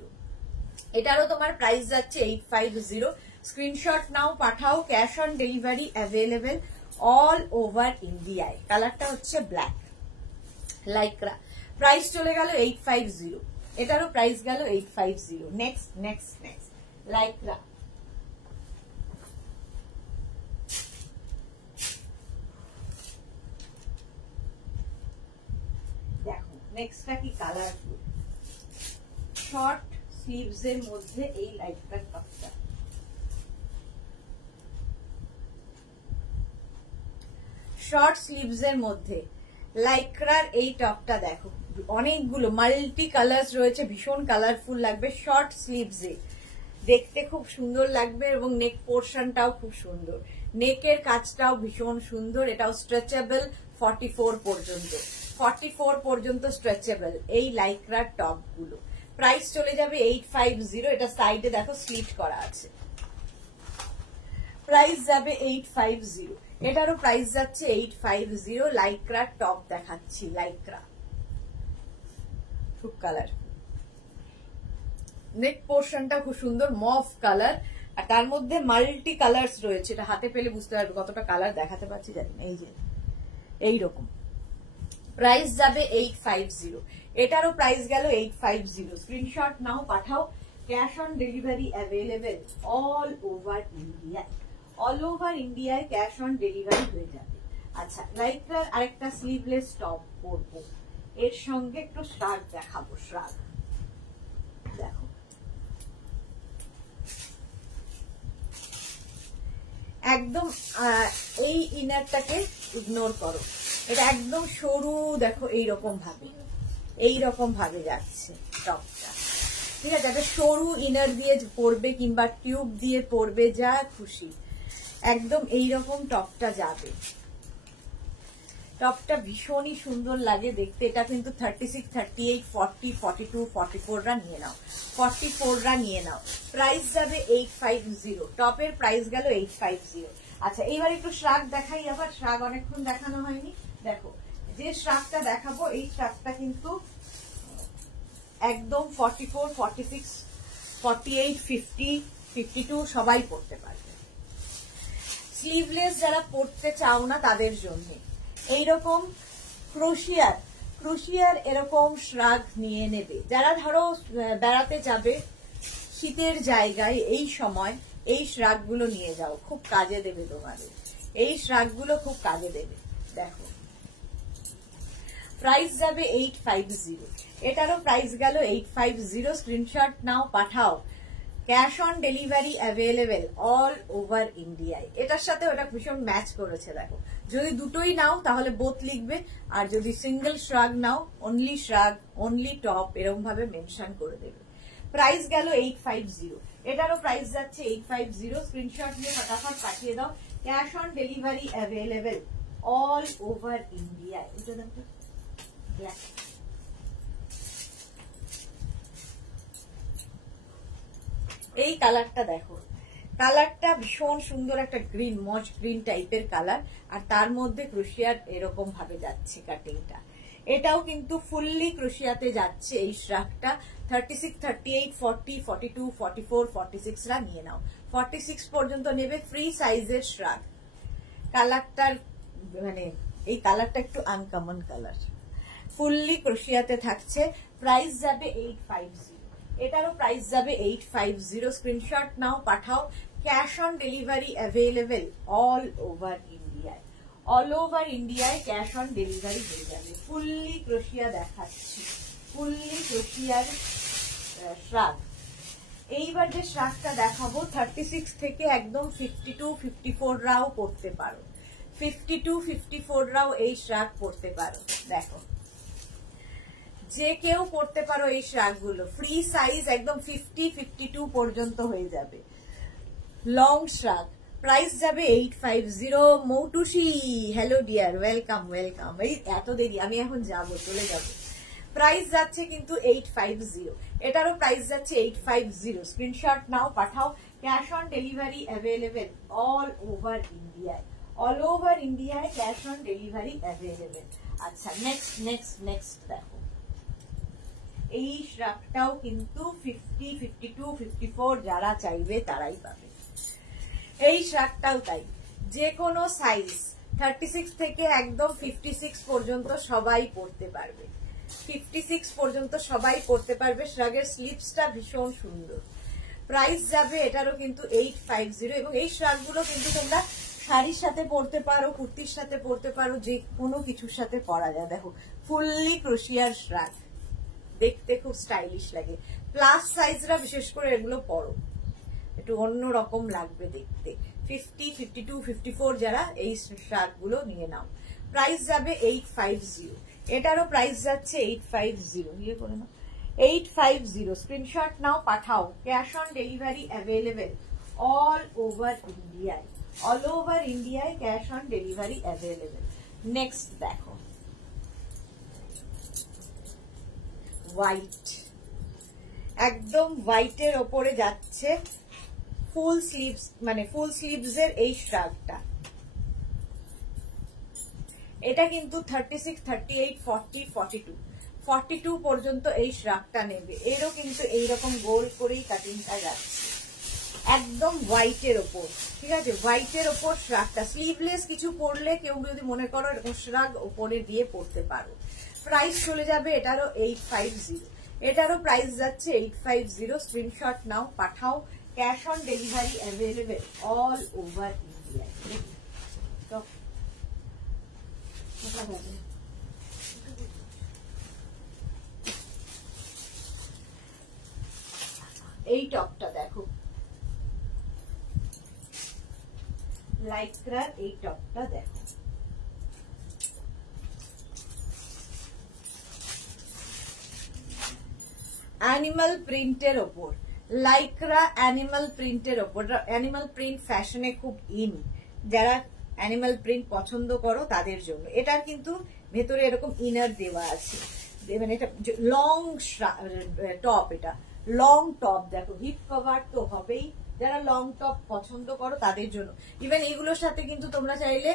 এটারও তোমার প্রাইস যাচ্ছে 850। স্ক্রিনশট নাও, পাঠাও। Cash on delivery available all over ইন্ডিয়ায়। কালারটা হচ্ছে ব্ল্যাক লাইক্রা। প্রাইস চলে গেল 850। এটারও প্রাইস গেল 850। Next next next Lycra. দেখো নেক্সটটা কি কালারফুল, শর্ট স্লিভস এর মধ্যে এই লাইক্রার টপটা। শর্ট স্লিভস এর মধ্যে লাইক্রার এই টপটা দেখো, অনেকগুলো মাল্টি কালার্স রয়েছে, ভীষণ কালারফুল লাগবে। শর্ট স্লিভস এ দেখতে খুব সুন্দর লাগবে এবং নেক পোর্শনটাও খুব সুন্দর, নেকের কাজটাও ভীষণ সুন্দর। এটাও স্ট্রেচেবল 44 পর্যন্ত, 44 পর্যন্ত স্ট্রেচেবল এই লাইক্রার টপ গুলো। প্রাইস চলে যাবে 850। এটা সাইডে দেখো স্লিট করা আছে, প্রাইস যাবে 850। এটারও প্রাইস যাচ্ছে 850। লাইক্রা টপ দেখাচ্ছি, লাইক্রা খুব কালার, নেক পোর্শনটা খুব সুন্দর মফ কালার, আর তার মধ্যে মাল্টি কালার্স রয়েছে। এটা হাতে পেলে বুঝতে পারবে কতটা কালার দেখাতে পারছি, জানি না। এই যে এইরকম প্রাইস যাবে 850। এটারও প্রাইস গেল 850। স্ক্রিনশট নাও, পাঠাও। Cash on delivery available all over India, all over ইন্ডিয়ায় ক্যাশ অন ডেলিভারি হয়ে যাবে। আচ্ছা, লাইক্রার আরেকটা স্লিভলেস টপ পরবো, এর সঙ্গে একটু শ্রাগ দেখাবো। শ্রাগ দেখো, একদম এই ইনারটাকে ইগনোর করো, এটা একদম সরু, দেখো এইরকম ভাবে যাচ্ছে টপটা, ঠিক আছে। একটা সরু ইনার দিয়ে পরবে কিংবা টিউব দিয়ে পরবে, যা খুশি, একদম এইরকম টপটা যাবে। টপটা ভীষণই সুন্দর লাগে দেখতে। এটা কিন্তু 36, 38, 40, 42, 44রা নিয়ে নাও, 44রা নিয়ে নাও। প্রাইস যাবে 850। টপের প্রাইস গেল 850। আচ্ছা, এইবার একটু শ্রাগ দেখাই। আবার শ্রাগ অনেকক্ষণ দেখানো হয়নি। দেখো, যে শ্রাগটা দেখাবো, এই শ্রাগটা কিন্তু একদম 44, 46, 48, 50, 52 সবাই পরতে পারবে। স্লিভলেস যারা পরতে চাও না তাদের জন্য এইরকম ক্রোশিয়ার এরকম শ্রাগ নিয়ে নেবে। যারা ধরো বেড়াতে যাবে শীতের জায়গায়, এই সময় এই শ্রাগগুলো নিয়ে যাও, খুব কাজে দেবে তোমাদের। এই শ্রাগগুলো খুব কাজে দেবে। দেখো, প্রাইস যাবে 850। এটারও প্রাইস গেল 850। স্ক্রিনশট নাও, পাঠাও। Cash on delivery available all over ইন্ডিয়ায়। এটার সাথে ওটা ভীষণ ম্যাচ করেছে। দেখো, যদি দুটোই নাও তাহলে বোথ লিখবে, আর যদি সিঙ্গেল শ্রাগ নাও, অনলি শ্রাগ, অনলি টপ, এরকম ভাবে মেনশন করে দেবে। প্রাইস গেল 850। এটারও প্রাইস যাচ্ছে 850। স্ক্রিনশট নিয়ে ফটাফট পাঠিয়ে দাও। Cash on delivery available all over ইন্ডিয়ায়। এই কালারটা দেখো, কালারটা ভীষণ সুন্দর, একটা গ্রিন, মজ গ্রিন টাইপের কালার, আর তার মধ্যে ক্রোশিয়ার এরকম ভাবে যাচ্ছে কাটিংটা। এটাও কিন্তু ফুললি ক্রোশিয়াতে যাচ্ছে এই শ্রাগটা। 36, 38, 40, 42, 44, 46রা নিয়ে নাও। 46 পর্যন্ত নেবে, ফ্রি সাইজের শ্রাগ। কালারটার মানে এই কালারটা একটু আনকমন কালার, ফুললি ক্রোশিয়াতে থাকছে। প্রাইস যাবে 850। এটারও প্রাইস যাবে 850। স্ক্রিনশট নাও, পাঠাও। Cash on delivery available all over ইন্ডিয়ায়। অল ওভার ইন্ডিয়ায় ক্যাশ অন ডেলিভারি হয়ে যাবে। ফুললি ক্রোশিয়া দেখাচ্ছি, ফুললি ক্রোশিয়ার শ্রাগ। এইবার যে শ্রাগটা দেখাবো 36 থেকে একদম 52, 54রাও পড়তে পারো। 52, 54রাও এই শ্রাগ পড়তে পারো। দেখো, যে কেউ পড়তে পারো এই শ্রাগগুলো। ফ্রি সাইজ একদম 50, 52 পর্যন্ত হয়ে যাবে। লং শ্রাগ। প্রাইস যাবে 850। Moutushi, hello dear, welcome welcome. এই এত দেরি, আমি এখন চলে যাব। প্রাইস যাচ্ছে কিন্তু 850। এটারও প্রাইস যাচ্ছে 850। স্ক্রিনশট নাও, পাঠাও। Cash on delivery available all over ইন্ডিয়ায়। অল ওভার ইন্ডিয়ায় ক্যাশ অন ডেলিভারি অ্যাভেলেবেল। আচ্ছা, নেক্সট দেখো, এই শ্রাগটাও কিন্তু 50, 52, 54 যারা চাইবে তারাই পাবে। এই শ্রাগটাও তাই, যে কোনো সাইজ 36 থেকে একদম 56 পর্যন্ত সবাই পড়তে পারবে। 56 পর্যন্ত সবাই পড়তে পারবে। শ্রাগের স্লিপসটা ভীষণ সুন্দর। প্রাইস যাবে এটারও কিন্তু 850। এবং এই শ্রাগগুলো কিন্তু তোমরা শাড়ির সাথে পরতে পারো, কুর্তির সাথে পরতে পারো, যে কোনো কিছুর সাথে পরা যায়। দেখো, ফুললি ক্রোশিয়ার শ্রাগ, দেখতে খুব স্টাইলিশ লাগে। প্লাস সাইজরা বিশেষ করে এগুলো পরো, একটু অন্যরকম লাগবে দেখতে। 50, 52, 54 যারা এই শ্রাগগুলো নিয়ে নাও। প্রাইস যাবে 850। এটারও প্রাইস যাচ্ছে 850। নিয়ে করে নাও, 850। স্ক্রিনশট নাও, পাঠাও। Cash on delivery available all over ইন্ডিয়ায়। অল ওভার ইন্ডিয়ায় cash on delivery available. Next দেখো, হোয়াইট, একদম হোয়াইটের ওপরে যাচ্ছে ফুল স্লিভস, মানে ফুল স্লিভস এর এই শ্রাগটা। এটা কিন্তু 36, 38, 40, 42, 42 পর্যন্ত এই শ্রাগটা নেবে। এরও কিন্তু এইরকম গোল করেই কাটিংটা যাচ্ছে, একদম হোয়াইটের ওপর। ঠিক আছে, হোয়াইটের ওপর শ্রাগটা। স্লিভলেস কিছু পরলে কেউ যদি মনে করো এরকম শ্রাগ ওপরে দিয়ে পরতে পারো। প্রাইস চলে যাবে এটারও 850। এটারও প্রাইস যাচ্ছে 850। স্ক্রিনশট নাও, পাঠাও। Cash on delivery available all over India. এই টপটা দেখো, লাইক্রার এই টপটা দেখো, অ্যানিমাল প্রিন্টের ওপর, লাইক্রা অ্যানিমাল প্রিন্টের ওপর। অ্যানিমাল প্রিন্ট ফ্যাশনে খুব ইন, যারা অ্যানিমাল প্রিন্ট পছন্দ করো তাদের জন্য। এটার কিন্তু ভেতরে এরকম ইনার দেওয়া আছে, মানে এটা লং টপ, এটা লং টপ। দেখো হিপ কভার তো হবেই, যারা লং টপ পছন্দ করো তাদের জন্য। ইভেন এগুলোর সাথে কিন্তু তোমরা চাইলে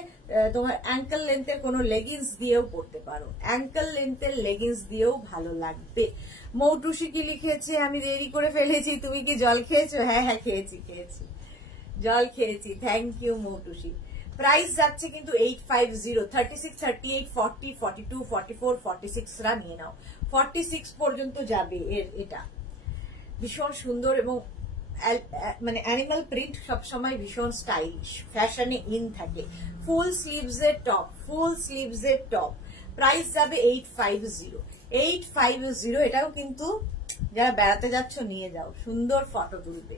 তোমার অ্যাঙ্কেল লেন্থের কোনো লেগিংস দিয়েও পরতে পারো, অ্যাঙ্কেল লেন্থের লেগিংস দিয়েও ভালো লাগবে। মৌটুসি কি লিখেছে, আমি দেরি করে ফেলেছি, তুমি কি জল খেয়েছো? হ্যাঁ হ্যাঁ খেয়েছি, জল খেয়েছি, থ্যাংক ইউ মৌটুসি। প্রাইস যাচ্ছে কিন্তু 850, 36, 38, 40, 42, 44, 46 রা নিয়ে নাও, 46 পর্যন্ত যাবে এটা। ভীষণ সুন্দর এবং মানে অ্যানিমাল প্রিন্ট সবসময় ভীষণ স্টাইলিশ, ফ্যাশনে ইন থাকে। ফুল স্লিভস এর টপ, ফুল স্লিভস এর টপ। প্রাইস যাবে 850, 850। এটাও কিন্তু যারা বেড়াতে যাচ্ছ নিয়ে যাও, সুন্দর ফটো তুলবে।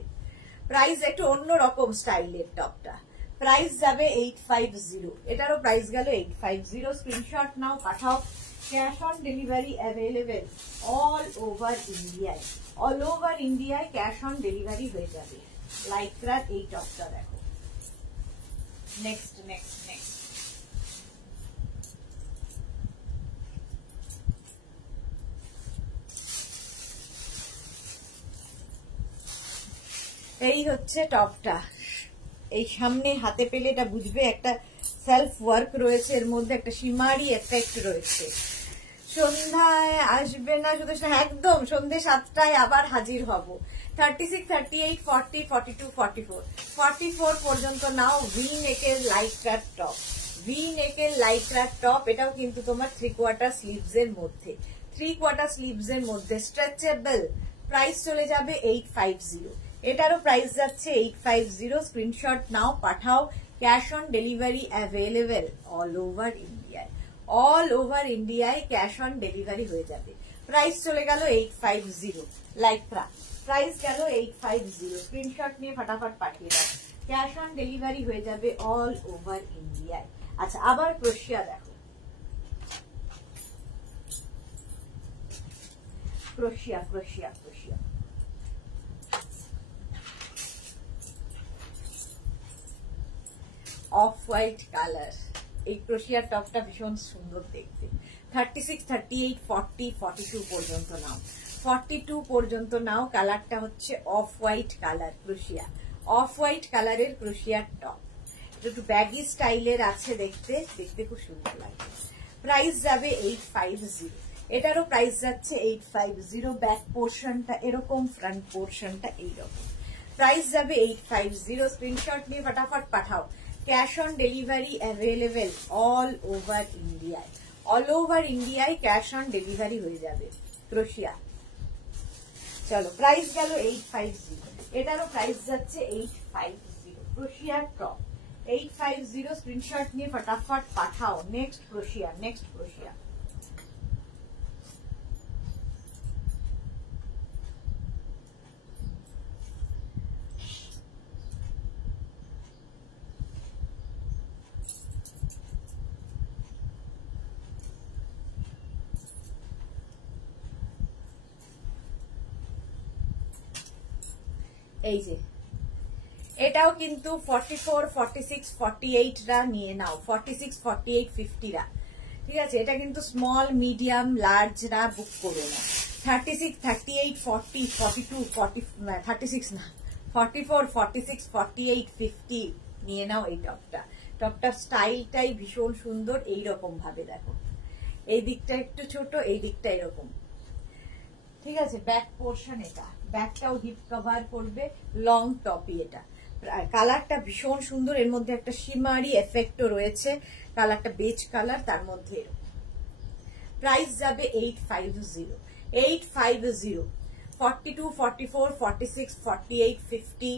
প্রাইস একটু অন্যরকম স্টাইলের টপটা, প্রাইস যাবে 850। এটারও প্রাইস গেল 850। স্ক্রিনশট নাও, পাঠাও। Cash on delivery available all over ইন্ডিয়ায়, অল ওভার ইন্ডিয়ায় ক্যাশ অন ডেলিভারি হয়ে যাবে। লাইক্রার এই টপটা দেখো। নেক্সট নেক্সট নেক্সট এই হচ্ছে টপটা। এই সামনে হাতে পেলে এটা বুঝবে, একটা সেলফ ওয়ার্ক রয়েছে এর মধ্যে, একটা শিমারি এফেক্ট রয়েছে। সন্ধ্যায় আসবে না শুধু, একদম সন্ধ্যে 7টায় আবার হাজির হব। 36, 38, 40, 42, 44, 44 পর্যন্ত নাও। ভি নেকের লাইক্রার টপ, ভি নেকের লাইক্রার টপ। এটাও কিন্তু তোমার 3/4 স্লিভস এর মধ্যে, 3/4 স্লিভস এর মধ্যে, স্ট্রেচেবল। প্রাইস চলে যাবে 850। এটারও প্রাইস যাচ্ছে 850। স্ক্রিনশট নাও, পাঠাও। Cash on delivery available all over ইন্ডিয়ায়, অল ওভার ইন্ডিয়ায় ক্যাশ অন ডেলিভারি হয়ে যাবে। প্রাইস চলে গেল 850। লাইক্রা প্রাইস গেল 850। স্ক্রিনশট নিয়ে ফটাফট পাঠিয়ে দাও, ক্যাশ অন ডেলিভারি হয়ে যাবে অল ওভার ইন্ডিয়ায়। আচ্ছা, আবার ক্রোশিয়া দেখো, ক্রোশিয়া ক্রোশিয়া ক্রোশিয়া। অফ হোয়াইট কালার, এই ক্রোশিয়ার টপটা ভীষণ সুন্দর দেখতে। 36, 38, 40, 42 পর্যন্ত নাও, 42 পর্যন্ত নাও। কালারটা হচ্ছে অফ হোয়াইট কালার ক্রোশিয়া, অফ হোয়াইট কালারের ক্রোশিয়ার টপ। একটু ব্যাগি স্টাইলের আছে, দেখতে দেখতে খুব সুন্দর লাগে। প্রাইস যাবে 850। এটারও প্রাইস যাচ্ছে 850। ব্যাক পোর্শনটা এরকম, ফ্রন্ট পোর্শনটা এইরকম। প্রাইস যাবে 850। স্ক্রিনশট নিয়ে ফটাফট পাঠাও। Cash on delivery available all over ইন্ডিয়ায়, অল ওভার ইন্ডিয়ায় ক্যাশ অন ডেলিভারি হয়ে যাবে। ক্রোশিয়া চলো, প্রাইস গেল 850। এটারও প্রাইস যাচ্ছে 850। ক্রোশিয়ার টপ 850। স্ক্রিনশট নিয়ে ফটাফট পাঠাও। নেক্সট ক্রোশিয়া, নেক্সট ক্রোশিয়া। এই যে এটাও কিন্তু 44, 46, 48 রা নিয়ে নাও, 46, 48, 50 রা। ঠিক আছে, এটা কিন্তু স্মল, মিডিয়াম, লার্জ রা বুক করো না। 36, 38, 40, 42, 40, 36 না, 44, 46, 48, 50 নিয়ে নাও এই টপটা। টপটার স্টাইলটাই ভীষণ সুন্দর। এইরকম ভাবে দেখো, এই দিকটা একটু ছোট, এই দিকটা এরকম। ঠিক আছে, ব্যাক পোর্শন এটা, ব্যাকটাও হিপ কভার করবে, লং টপি এটা। কালারটা ভীষণ সুন্দর, এর মধ্যে একটা শিমারি এফেক্টও রয়েছে। কালারটা বেজ কালার, তার মধ্যে প্রাইস যাবে 850, 850। 42, 44, 46, 48, 50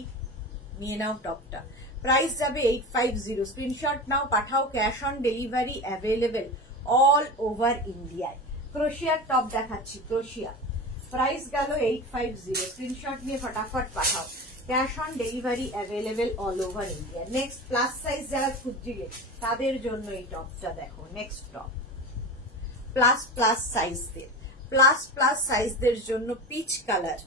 নিয়ে নাও টপটা। প্রাইস যাবে 850। স্ক্রিনশট নাও, পাঠাও। Cash on delivery available all over ইন্ডিয়ায়। ক্রোশিয়ার টপ দেখাচ্ছি, ক্রোশিয়া। প্রাইস গেল 850। স্ক্রিনশট নিয়ে ফটাফট পাঠাও। Cash on delivery available all over India. Next plus size যারা খুঁজছিলে তাদের জন্য এই টপটা দেখো। নেক্সট টপ প্লাস সাইজদের, প্লাস প্লাস সাইজদের জন্য পিচ কালার,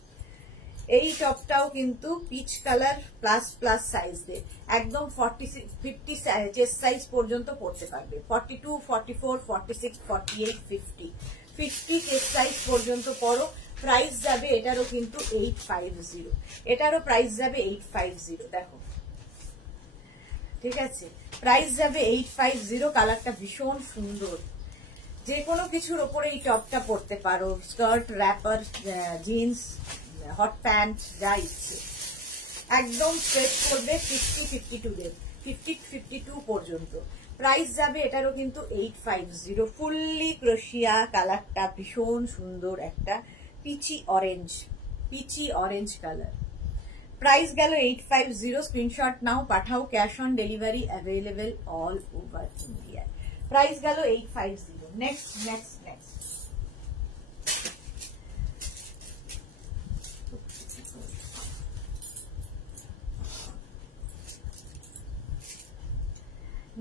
এই টপটাও কিন্তু পিচ কালার প্লাস প্লাস সাইজদের, একদম 50 চেস্ট সাইজ পর্যন্ত পড়তে পারবে। 42, 44, 46, 48, 50 চেস্ট সাইজ পর্যন্ত পড়ো। প্রাইস যাবে এটারও কিন্তু 850, এটারও প্রাইস যাবে 850। দেখো ঠিক আছে, প্রাইস যাবে 850। কালারটা ভীষণ সুন্দর, যে কোনো কিছুর ওপরে এই টপটা পরতে পারো, skirt, wrapper, jeans, hot pant, যা ইচ্ছে। একদম স্ট্রেচ করবে 50-52 পর্যন্ত। প্রাইস যাবে এটারও কিন্তু 850। ফুললি ক্রোশিয়া, কালারটা ভীষণ সুন্দর, একটা পিচি অরেঞ্জ কালার। প্রাইস গেল 850। স্ক্রিনশট নাও, পাঠাও। Cash on delivery available all over India. Price গেল 850। নেক্সট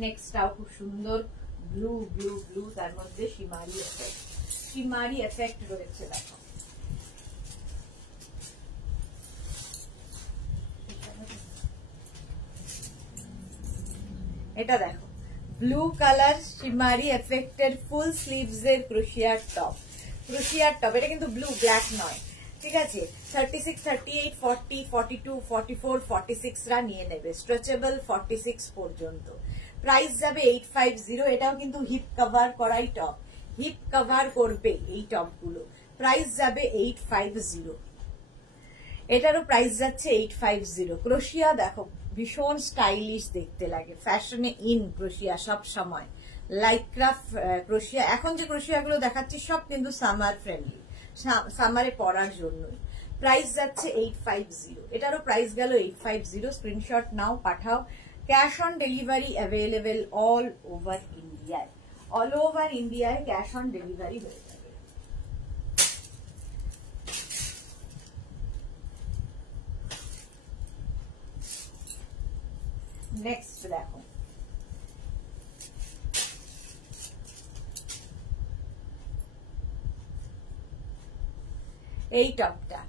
নেক্সটটাও খুব সুন্দর, ব্লু, তার মধ্যে শিমারি এফেক্ট রয়েছে। দেখো এটা দেখো, ব্লু কালার শিমারি এফেক্টের ফুল স্লিভস এর ক্রোশিয়ার টপ। এটা কিন্তু ব্লু, ব্ল্যাক নয়, ঠিক আছে। 36, 38, 40, 42, 44, 46 রা নিয়ে নেবে, স্ট্রেচেবল 46 পর্যন্ত। প্রাইস যাবে 850। এটাও কিন্তু হিপ কভার করাই টপ, হিপ কভার করবে এই টপগুলো। প্রাইস যাবে 850। এটারও প্রাইস যাচ্ছে 850। ক্রোশিয়া দেখো ভীষণ স্টাইলিশ দেখতে লাগে, ফ্যাশনে ইন ক্রোশিয়া সব সময়। লাইক্রা ক্রোশিয়া, এখন যে ক্রোশিয়াগুলো দেখাচ্ছি সব কিন্তু সামার ফ্রেন্ডলি, সামারে পরার জন্যই। প্রাইস যাচ্ছে 850। এটারও প্রাইস গেল 850। স্ক্রিনশট নাও, পাঠাও। Cash on delivery available all over ইন্ডিয়ায় ক্যাশ অন ডেলিভারি হয়ে যাবে। নেক্সট দেখো, এই টপটা,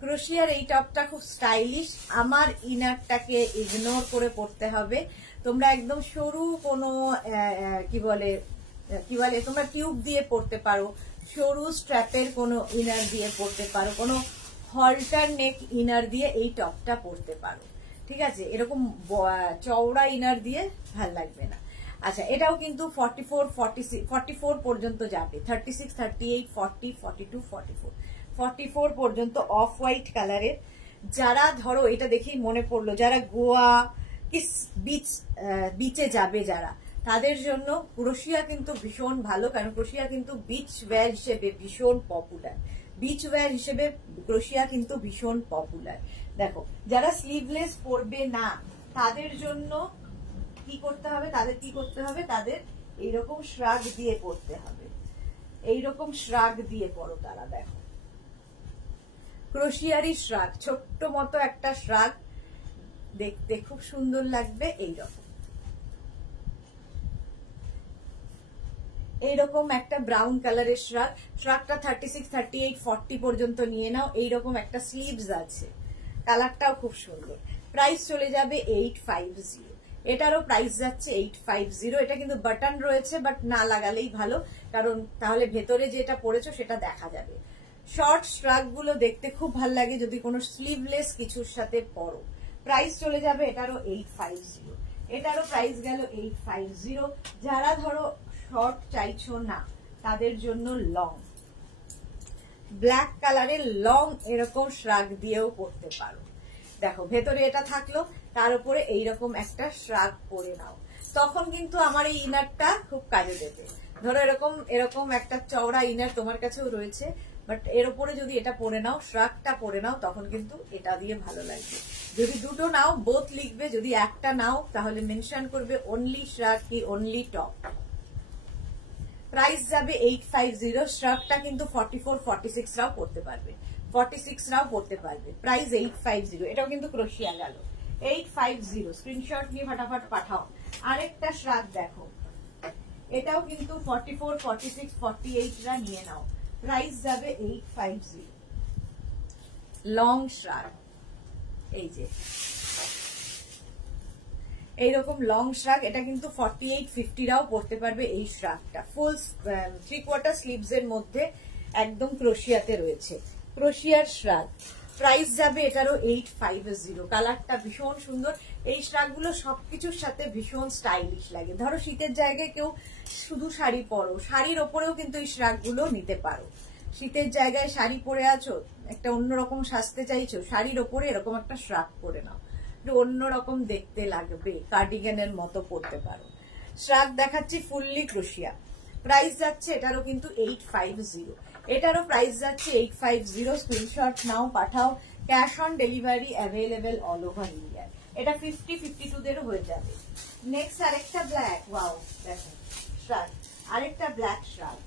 ক্রোশিয়ার এই টপটা খুব স্টাইলিশ। আমার ইনারটাকে ইগনোর করে পড়তে হবে। তোমরা একদম সরু কোনো কি বলে তোমরা টিউব দিয়ে পড়তে পারো, সরু স্ট্র্যাপের কোনো ইনার দিয়ে পড়তে পারো, কোনো হল্টার নেক ইনার দিয়ে এই টপটা পড়তে পারো, ঠিক আছে। এরকম চওড়া ইনার দিয়ে ভাল লাগবে না। আচ্ছা, এটাও কিন্তু 44 পর্যন্ত যাবে। 36, 38, 40, 42, 44 পর্যন্ত অফ হোয়াইট কালারের। যারা ধরো এটা দেখেই মনে পড়লো, যারা গোয়া বিচে যাবে যারা, তাদের জন্য ক্রোশিয়া কিন্তু ভীষণ ভালো, কারণ ক্রোশিয়া কিন্তু বিচ ওয়্যার হিসেবে ভীষণ পপুলার। ক্রোশিয়া কিন্তু ভীষণ পপুলার। দেখো, যারা স্লিভলেস পরবে না তাদের জন্য কি করতে হবে, তাদের এইরকম শ্রাগ দিয়ে পরতে হবে, এইরকম শ্রাগ দিয়ে পরো তারা। দেখো, ক্রোশিয়ারি শ্রাগ, ছোট্ট মতো একটা শ্রাগ, দেখতে খুব সুন্দর লাগবে। এইরকম একটা ব্রাউন কালারের শ্রাগটা 36, 38, 40 পর্যন্ত নিয়ে নাও। এইরকম একটা স্লিভস আছে, কালারটাও খুব সুন্দর। প্রাইস চলে যাবে 850। এটারও প্রাইস যাচ্ছে 850। এটা কিন্তু বাটন রয়েছে, বাট না লাগালেই ভালো, কারণ তাহলে ভেতরে যেটা পড়েছো সেটা দেখা যাবে। শর্ট শ্রাগ গুলো দেখতে খুব ভাল লাগে যদি কোনো স্লিভলেস কিছুর সাথে পরো। প্রাইস চলে যাবে এটারও 850। এটারও প্রাইস গেল 850। যারা ধরো শর্ট চাইছো না তাদের জন্য লং, ব্ল্যাক কালারের লং এরকম শ্রাগ দিয়েও পরতে পারো। দেখো, ভেতরে এটা থাকলো, তার উপরে এইরকম একটা শ্রাগ পরে নাও, তখন কিন্তু আমার এই ইনারটা খুব কাজে দেবে। ধরো এরকম একটা চওড়া ইনার তোমার কাছেও রয়েছে, বাট এর উপরে যদি এটা পরে নাও, শ্রাগটা পরে নাও, তখন কিন্তু এটা দিয়ে ভালো লাগবে। যদি দুটো নাও বোথ লিখবে, যদি একটা নাও তাহলে মেনশন করবে অনলি শ্রাগ কি অনলি টপ। প্রাইস যাবে 850। শ্রাগটা কিন্তু 44, 46 রাও পড়তে পারবে, 46 রাও পড়তে পারবে। প্রাইস 850। এটাও কিন্তু ক্রোশিয়া গেল 850। স্ক্রিনশট নিয়ে ফটাফট পাঠাও। আরেকটা শ্রাগ দেখো, এটাও কিন্তু 44, 46, 48 রা নিয়ে নাও। প্রাইস যাবে 850। লং শ্রাগ, এই যে এইরকম লং শ্রাগ, এটা কিন্তু 48-50রাও পড়তে পারবে এই শ্রাগটা। ফুল 3/4 স্লিভস এর মধ্যে একদম ক্রোশিয়াতে রয়েছে, ক্রোশিয়ার শ্রাগ। প্রাইস যাবে এটারও 850। কালারটা ভীষণ সুন্দর। এই শ্রাগগুলো সবকিছুর সাথে ভীষণ স্টাইলিশ লাগে। ধরো শীতের জায়গায় কেউ শুধু শাড়ি পরো, শাড়ির ওপরেও কিন্তু এই শ্রাগগুলো নিতে পারো। শীতের জায়গায় শাড়ি পরে আছো, একটা অন্যরকম সাজতে চাইছো, শাড়ির ওপরে এরকম একটা শ্রাগ পরে নাও, একটু অন্যরকম দেখতে লাগবে, কার্ডিগানের মতো পরতে পারো। শ্রাগ দেখাচ্ছি ফুললি ক্রোশিয়া। প্রাইস যাচ্ছে এটারও কিন্তু 850। এটারও প্রাইস যাচ্ছে 850। স্ক্রিনশট নাও, পাঠাও। Cash on delivery available all over India. এটা 50-52 দেরও হয়ে যাবে। নেক্সট আরেকটা ব্ল্যাক, ওয়াও দেখো শ্রাগ, আরেকটা ব্ল্যাক শ্রাগ।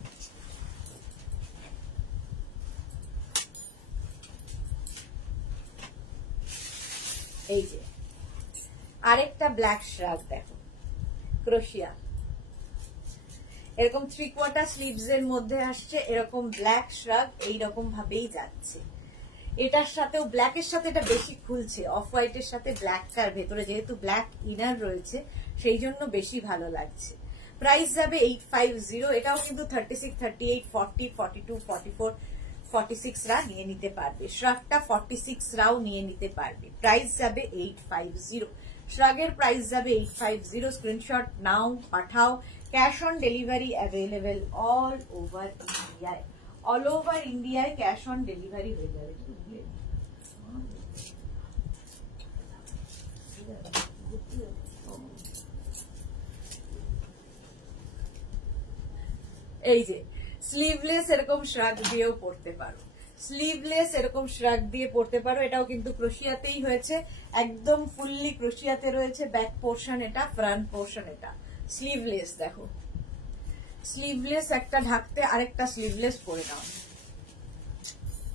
এই যে আরেকটা ব্ল্যাক শ্রাগ দেখো, ক্রোশিয়া। এরকম 3/4 স্লিভস এর মধ্যে আসছে, এরকম ব্ল্যাক শ্রাগ এইরকম ভাবেই যাচ্ছে। এটার সাথেও ব্ল্যাকের সাথে এটা বেশি খুলছে, অফ হোয়াইটের সাথে ব্ল্যাকটার ভেতরে যেহেতু ব্ল্যাক ইনার রয়েছে সেই জন্য বেশি ভালো লাগছে। প্রাইস যাবে 850। এটাও কিন্তু 36, 38, 40, 42, 44, 46 রা নিয়ে নিতে পারবে। শ্রাগটা 46 রাও নিয়ে নিতে পারবে। প্রাইস যাবে 850। শ্রাগের প্রাইস যাবে 850। স্ক্রিনশট নাও, পাঠাও। Cash on delivery available all over ইন্ডিয়ায়। অল ওভার ইন্ডিয়ায় ক্যাশ অন ডেলিভারি হয়ে যাবে। এই যে স্লিভলেস এরকম শ্রাগ দিয়েও পড়তে পারো, স্লিভলেস এরকম শ্রাগ দিয়ে পড়তে পারো। এটাও কিন্তু ক্রোশিয়াতেই হয়েছে, একদম ফুললি ক্রোশিয়াতে রয়েছে। ব্যাক পোর্শন এটা, ফ্রন্ট পোর্শন এটা। স্লিভলেস দেখো, স্লিভলেস একটা ঢাকতে আরেকটা স্লিভলেস পরে নাও,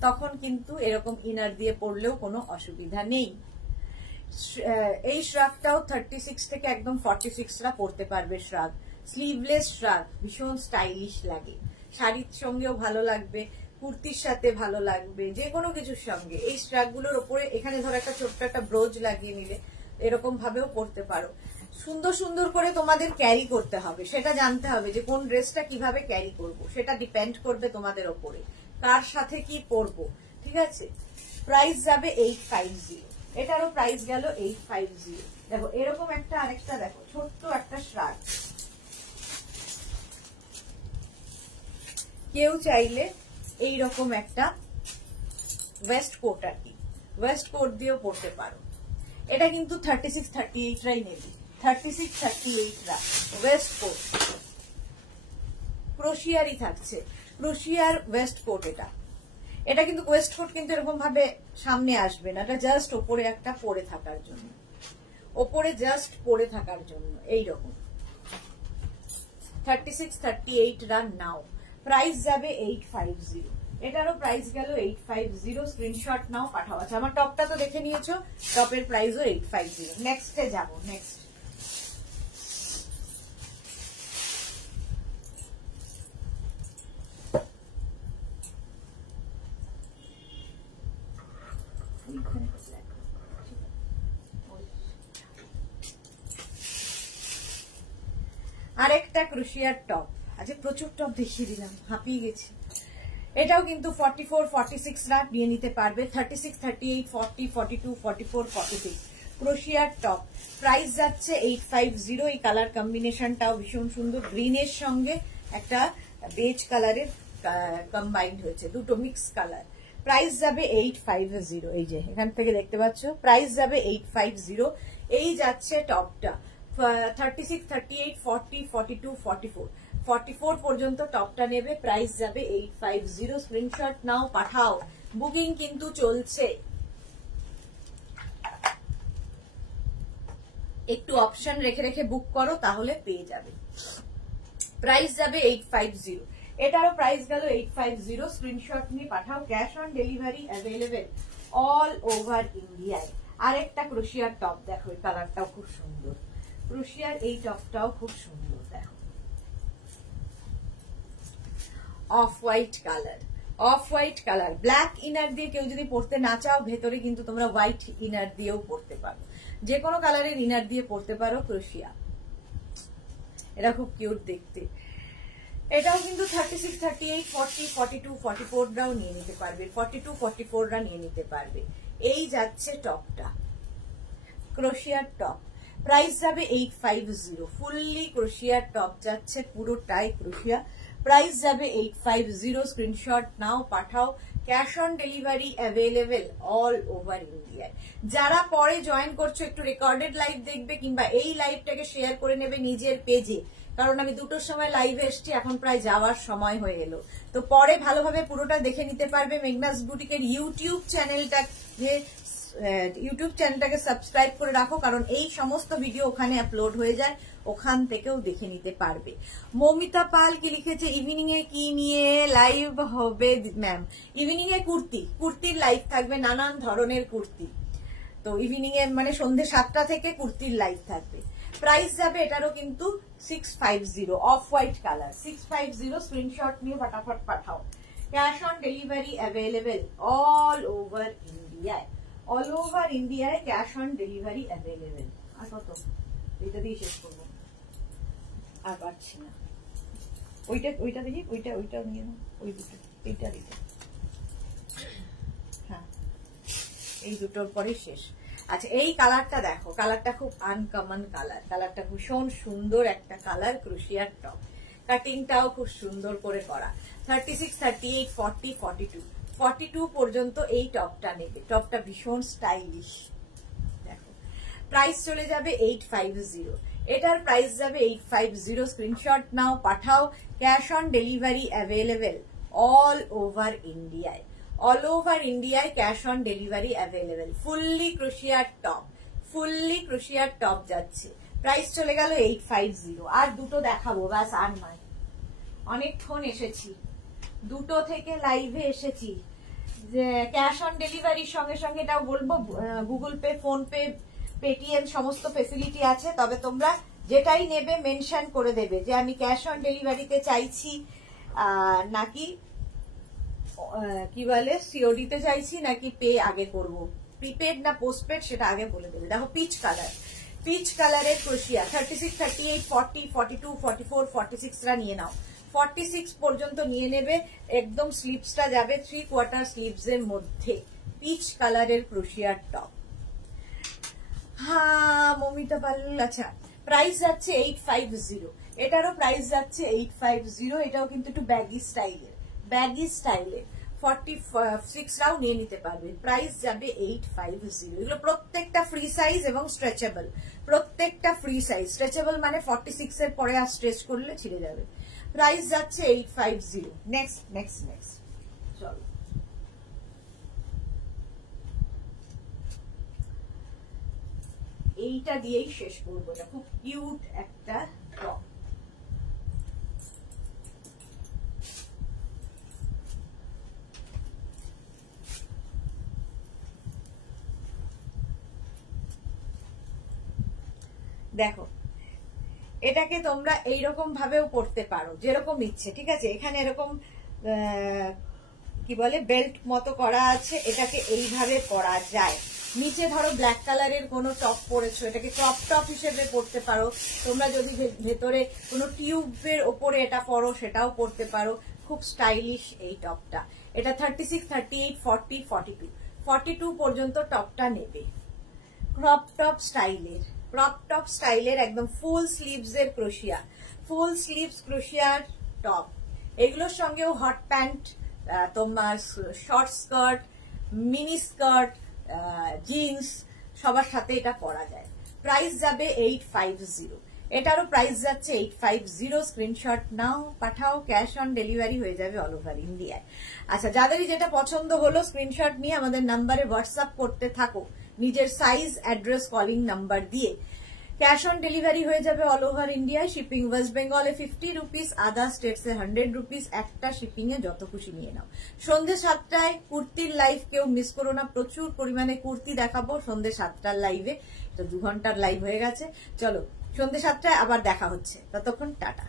তখন কিন্তু এরকম ইনার দিয়ে পরলেও কোনো অসুবিধা নেই। এই শ্রাগটাও 36 থেকে একদম 46 রা পরতে পারবে শ্রাগ। স্লিভলেস শ্রাগ ভীষণ স্টাইলিশ লাগে, শাড়ির সঙ্গেও ভালো লাগবে, কুর্তির সাথে ভালো লাগবে, যে কোনো কিছুর সঙ্গে। এই শ্রাগগুলোর ওপরে এখানে ধরো একটা ছোট্ট একটা ব্রোজ লাগিয়ে নিলে এরকম ভাবেও পরতে পারো। সুন্দর সুন্দর করে তোমাদের ক্যারি করতে হবে, সেটা জানতে হবে যে কোন ড্রেসটা কিভাবে ক্যারি করব, সেটা ডিপেন্ড করবে তোমাদের ওপরে, কার সাথে কি পরবো। ঠিক আছে, প্রাইস যাবে 850। এটারও প্রাইস গেল 850। দেখো এরকম একটা আরেকটা দেখো ছোট্ট একটা শ্রাগ। কেউ চাইলে এইরকম একটা ওয়েস্ট কোট, আর কি ওয়েস্ট কোট দিয়েও পরতে পারো। এটা কিন্তু 36-38 রাই নেবে, 36-38 রা ওয়েস্ট কোট। ক্রোশিয়ারই থাকছে, ক্রোশিয়ার ওয়েস্ট কোট। এটা কিন্তু ওয়েস্ট কোট কিন্তু এরকম ভাবে সামনে আসবে না, এটা জাস্ট ওপরে একটা পরে থাকার জন্য, ওপরে জাস্ট পরে থাকার জন্য এইরকম। 36-38 রান নাও। প্রাইস যাবে 850। এটারও প্রাইস গেল 850। স্ক্রিনশট নাও, পাঠাও। আচ্ছা আমার টপটা তো দেখে নিয়েছো, টপের প্রাইসও 850। নেক্সটে যাবো। নেক্সট আরেকটা ক্রোশিয়ার টপ। আচ্ছা প্রচুর টপ দেখিয়ে দিলাম, হাঁপিয়ে গেছি। এটাও কিন্তু 44-46 রাত নিয়ে নিতে পারবে। 36-38, 40, 42, 44, 46 ক্রোশিয়ার টপ। প্রাইস যাচ্ছে 850। এই কালার কম্বিনেশনটাও ভীষণ সুন্দর, গ্রিনের সঙ্গে একটা বেজ কালারের কম্বাইন্ড হয়েছে, দুটো মিক্স কালার। প্রাইস যাবে 850। এই যে এখান থেকে দেখতে পাচ্ছ, প্রাইস যাবে 850। এই যাচ্ছে টপটা 36, 38, 40, 42, 44 44 পর্যন্ত টপটা নেবে। প্রাইস যাবে 850। স্ক্রিনশট নাও, পাঠাও। বুকিং কিন্তু চলছে, একটু অপশন রেখে রেখে বুক করো, তাহলে পেয়ে যাবে। প্রাইস যাবে 850। এটারও প্রাইস গেল 850। স্ক্রিনশট নিয়ে পাঠাও। Cash on delivery available all over ইন্ডিয়ায়। আরেকটা ক্রোশিয়ার টপ দেখো, এই কালারটাও খুব সুন্দর। ক্রোশিয়ার এই টপটাও খুব সুন্দর, দেখো of white colour, of white colour. Black inner দিয়ে কেউ যদি পরতে না চাও, ভেতরে কিন্তু তোমরা হোয়াইট ইনার দিয়েও পরতে পারো, যে কোনো কালারের ইনার দিয়ে পরতে পারো। ক্রোশিয়া, এটা খুব কিউট দেখতে। এটাও কিন্তু 36, 38, 40, 42, 44রাও নিয়ে নিতে পারবে, 42, 44রা নিয়ে নিতে পারবে। এই যাচ্ছে টপটা, ক্রোশিয়ার টপ। প্রাইস যাবে 850, ফুললি ক্রোশিয়ার টপ যাচ্ছে, পুরোটাই ক্রোশিয়া। প্রাইস যাবে 850। স্ক্রিনশট নাও, পাঠাও। Cash on delivery available all over ইন্ডিয়ায়। যারা পরে জয়েন করছো একটু রেকর্ডেড লাইভ দেখবে, কিংবা এই লাইভটাকে শেয়ার করে নেবে নিজের পেজে, কারণ আমি 2টোর সময় লাইভে এসছি, এখন প্রায় যাওয়ার সময় হয়ে এলো। তো পরে ভালোভাবে পুরোটা দেখে নিতে পারবে। মেঘনাস বুটিকের ইউটিউব চ্যানেলটাকে সাবস্ক্রাইব করে রাখো, কারণ এই সমস্ত ভিডিও ওখানে আপলোড হয়ে যায়, ওখান থেকেও দেখে নিতে পারবে। মৌমিতা পাল কি লিখেছে, ইভিনিং এ কি নিয়ে লাইভ হবে ম্যাম? ইভিনিং এ কুর্তির লাইভ থাকবে, নানান ধরনের কুর্তি। তো ইভিনিং এ মানে সন্ধ্যে 7টা থেকে কুর্তির লাইভ থাকবে। প্রাইস যাবে এটারও কিন্তু 650, অফ হোয়াইট কালার, 650। স্ক্রিনশট নিয়ে ফটাফট পাঠাও। Cash on delivery available all over ইন্ডিয়ায়, অল ওভার ইন্ডিয়ায় ক্যাশ অন ডেলিভারি অ্যাভেলেবেল। আর কত? এইটা দিয়ে শেষ করবো, আর পারছি না। ওইটা দেখি, ওইটা নিয়ে নাও, ওই দুটো, এইটা দিতে। হ্যাঁ, এই দুটোর পরে শেষ। আচ্ছা, এই কালারটা দেখো, কালারটা খুব আনকমন কালার, কালারটা ভীষণ সুন্দর একটা কালার। ক্রোশিয়ার টপ, কাটিংটাও খুব সুন্দর করে করা। 36, 38, 40, 42, 42 পর্যন্ত এই টপটা নেবে। টপটা ভীষণ স্টাইলিশ। দেখো, প্রাইস চলে যাবে 850। এটার প্রাইস যাবে 850। স্ক্রিনশট নাও, পাঠাও। Cash on delivery available all over ইন্ডিয়ায়, অল ওভার ইন্ডিয়ায় cash on delivery available. Fully ক্রোশিয়ার top, fully ক্রোশিয়ার top যাচ্ছে। প্রাইস চলে গেল 850। আর দুটো দেখাবো, ব্যাস, আর নয়। অনেকক্ষণ এসেছি, 2টো থেকে লাইভে এসেছি। যে ক্যাশ অন ডেলিভারির সঙ্গে সঙ্গে এটাও বলবো, Google pay, phone pay, Paytm সমস্ত ফেসিলিটি আছে। তবে তোমরা যেটাই নেবে মেনশন করে দেবে যে আমি ক্যাশ অন ডেলিভারিতে চাইছি, নাকি কি বলে সিওডিতে চাইছি, নাকি পে আগে করব, প্রিপেড না পোস্টপেড, সেটা আগে বলে দেবে। দেখো, পিচ কালার, পিচ কালারের ক্রোশিয়া। 36, 38, 40, 42, 44, 46রা নিয়ে নাও। 46 পর্যন্ত নিয়ে নেবে। একদম স্লিভসটা যাবে 3/4 স্লিভস এর মধ্যে। পিচ কালারের ক্রোশিয়ার টপ। হ্যাঁ, মমিতা পাল। আচ্ছা, প্রাইস যাচ্ছে 850। এটারও প্রাইস যাচ্ছে 850। এটাও কিন্তু একটু ব্যাগি স্টাইলের, 46রাও নিয়ে নিতে পারবে। প্রাইস যাবে 850। এগুলো প্রত্যেকটা ফ্রি সাইজ এবং স্ট্রেচেবল, প্রত্যেকটা ফ্রি সাইজ। স্ট্রেচেবল মানে 46 এর পরে আর স্ট্রেচ করলে ছিঁড়ে যাবে। প্রাইস যাচ্ছে 850। নেক্সট নেক্সট নেক্সট, চলো। এইটা দিয়েই শেষ করবো। এটা খুব কিউট একটা টপ। দেখো, এটাকে তোমরা এইরকম ভাবেও পড়তে পারো, যেরকম ইচ্ছে, ঠিক আছে। এখানে এরকম কি বলে বেল্ট মতো করা আছে, এটাকে এইভাবে পরা যায়। নিচে ধরো ব্ল্যাক কালারের কোনো টপ পরেছো, এটাকে ক্রপ টপ হিসেবে পরতে পারো। তোমরা যদি ভেতরে কোনো টিউবের ওপরে এটা পরো, সেটাও পরতে পারো। খুব স্টাইলিশ এই টপটা। এটা 36, 38, 40, 42, 42 পর্যন্ত টপটা নেবে। ক্রপ টপ স্টাইলের, ক্রপ টপ স্টাইলের একদম ফুল স্লিভস এর ক্রোশিয়া, ফুল স্লিভস ক্রোশিয়ার টপ। এগুলোর সঙ্গেও হট প্যান্ট, তোমার short skirt, mini skirt, jeans, সবার সাথে এটা পরা যায়। প্রাইস যাবে 850। এটারও প্রাইস যাচ্ছে 850। স্ক্রিনশট নাও, পাঠাও। ক্যাশ অন ডেলিভারি হয়ে যাবে অল ওভার ইন্ডিয়ায়। আচ্ছা, যাদেরই যেটা পছন্দ হলো স্ক্রিনশট নিয়ে আমাদের নাম্বারে হোয়াটসঅ্যাপ করতে থাকো, নিজের সাইজ, অ্যাড্রেস, কলিং নাম্বার দিয়ে। ক্যাশ অন ডেলিভারি হয়ে যাবে অল ওভার ইন্ডিয়ায়। শিপিং ওয়েস্ট বেঙ্গলে 50 রুপিস, আদার স্টেটসে 100 রুপিস। একটা শিপিং এ যত খুশি নিয়ে নাও। সন্ধ্যে 7টায় কুর্তির লাইভ কেউ মিস করো না, প্রচুর পরিমাণে কুর্তি দেখাবো সন্ধ্যে 7টার লাইভে। তো 2 ঘন্টার লাইভ হয়ে গেছে। চলো, সন্ধ্যে 7টায় আবার দেখা হচ্ছে, ততক্ষণ টাটা।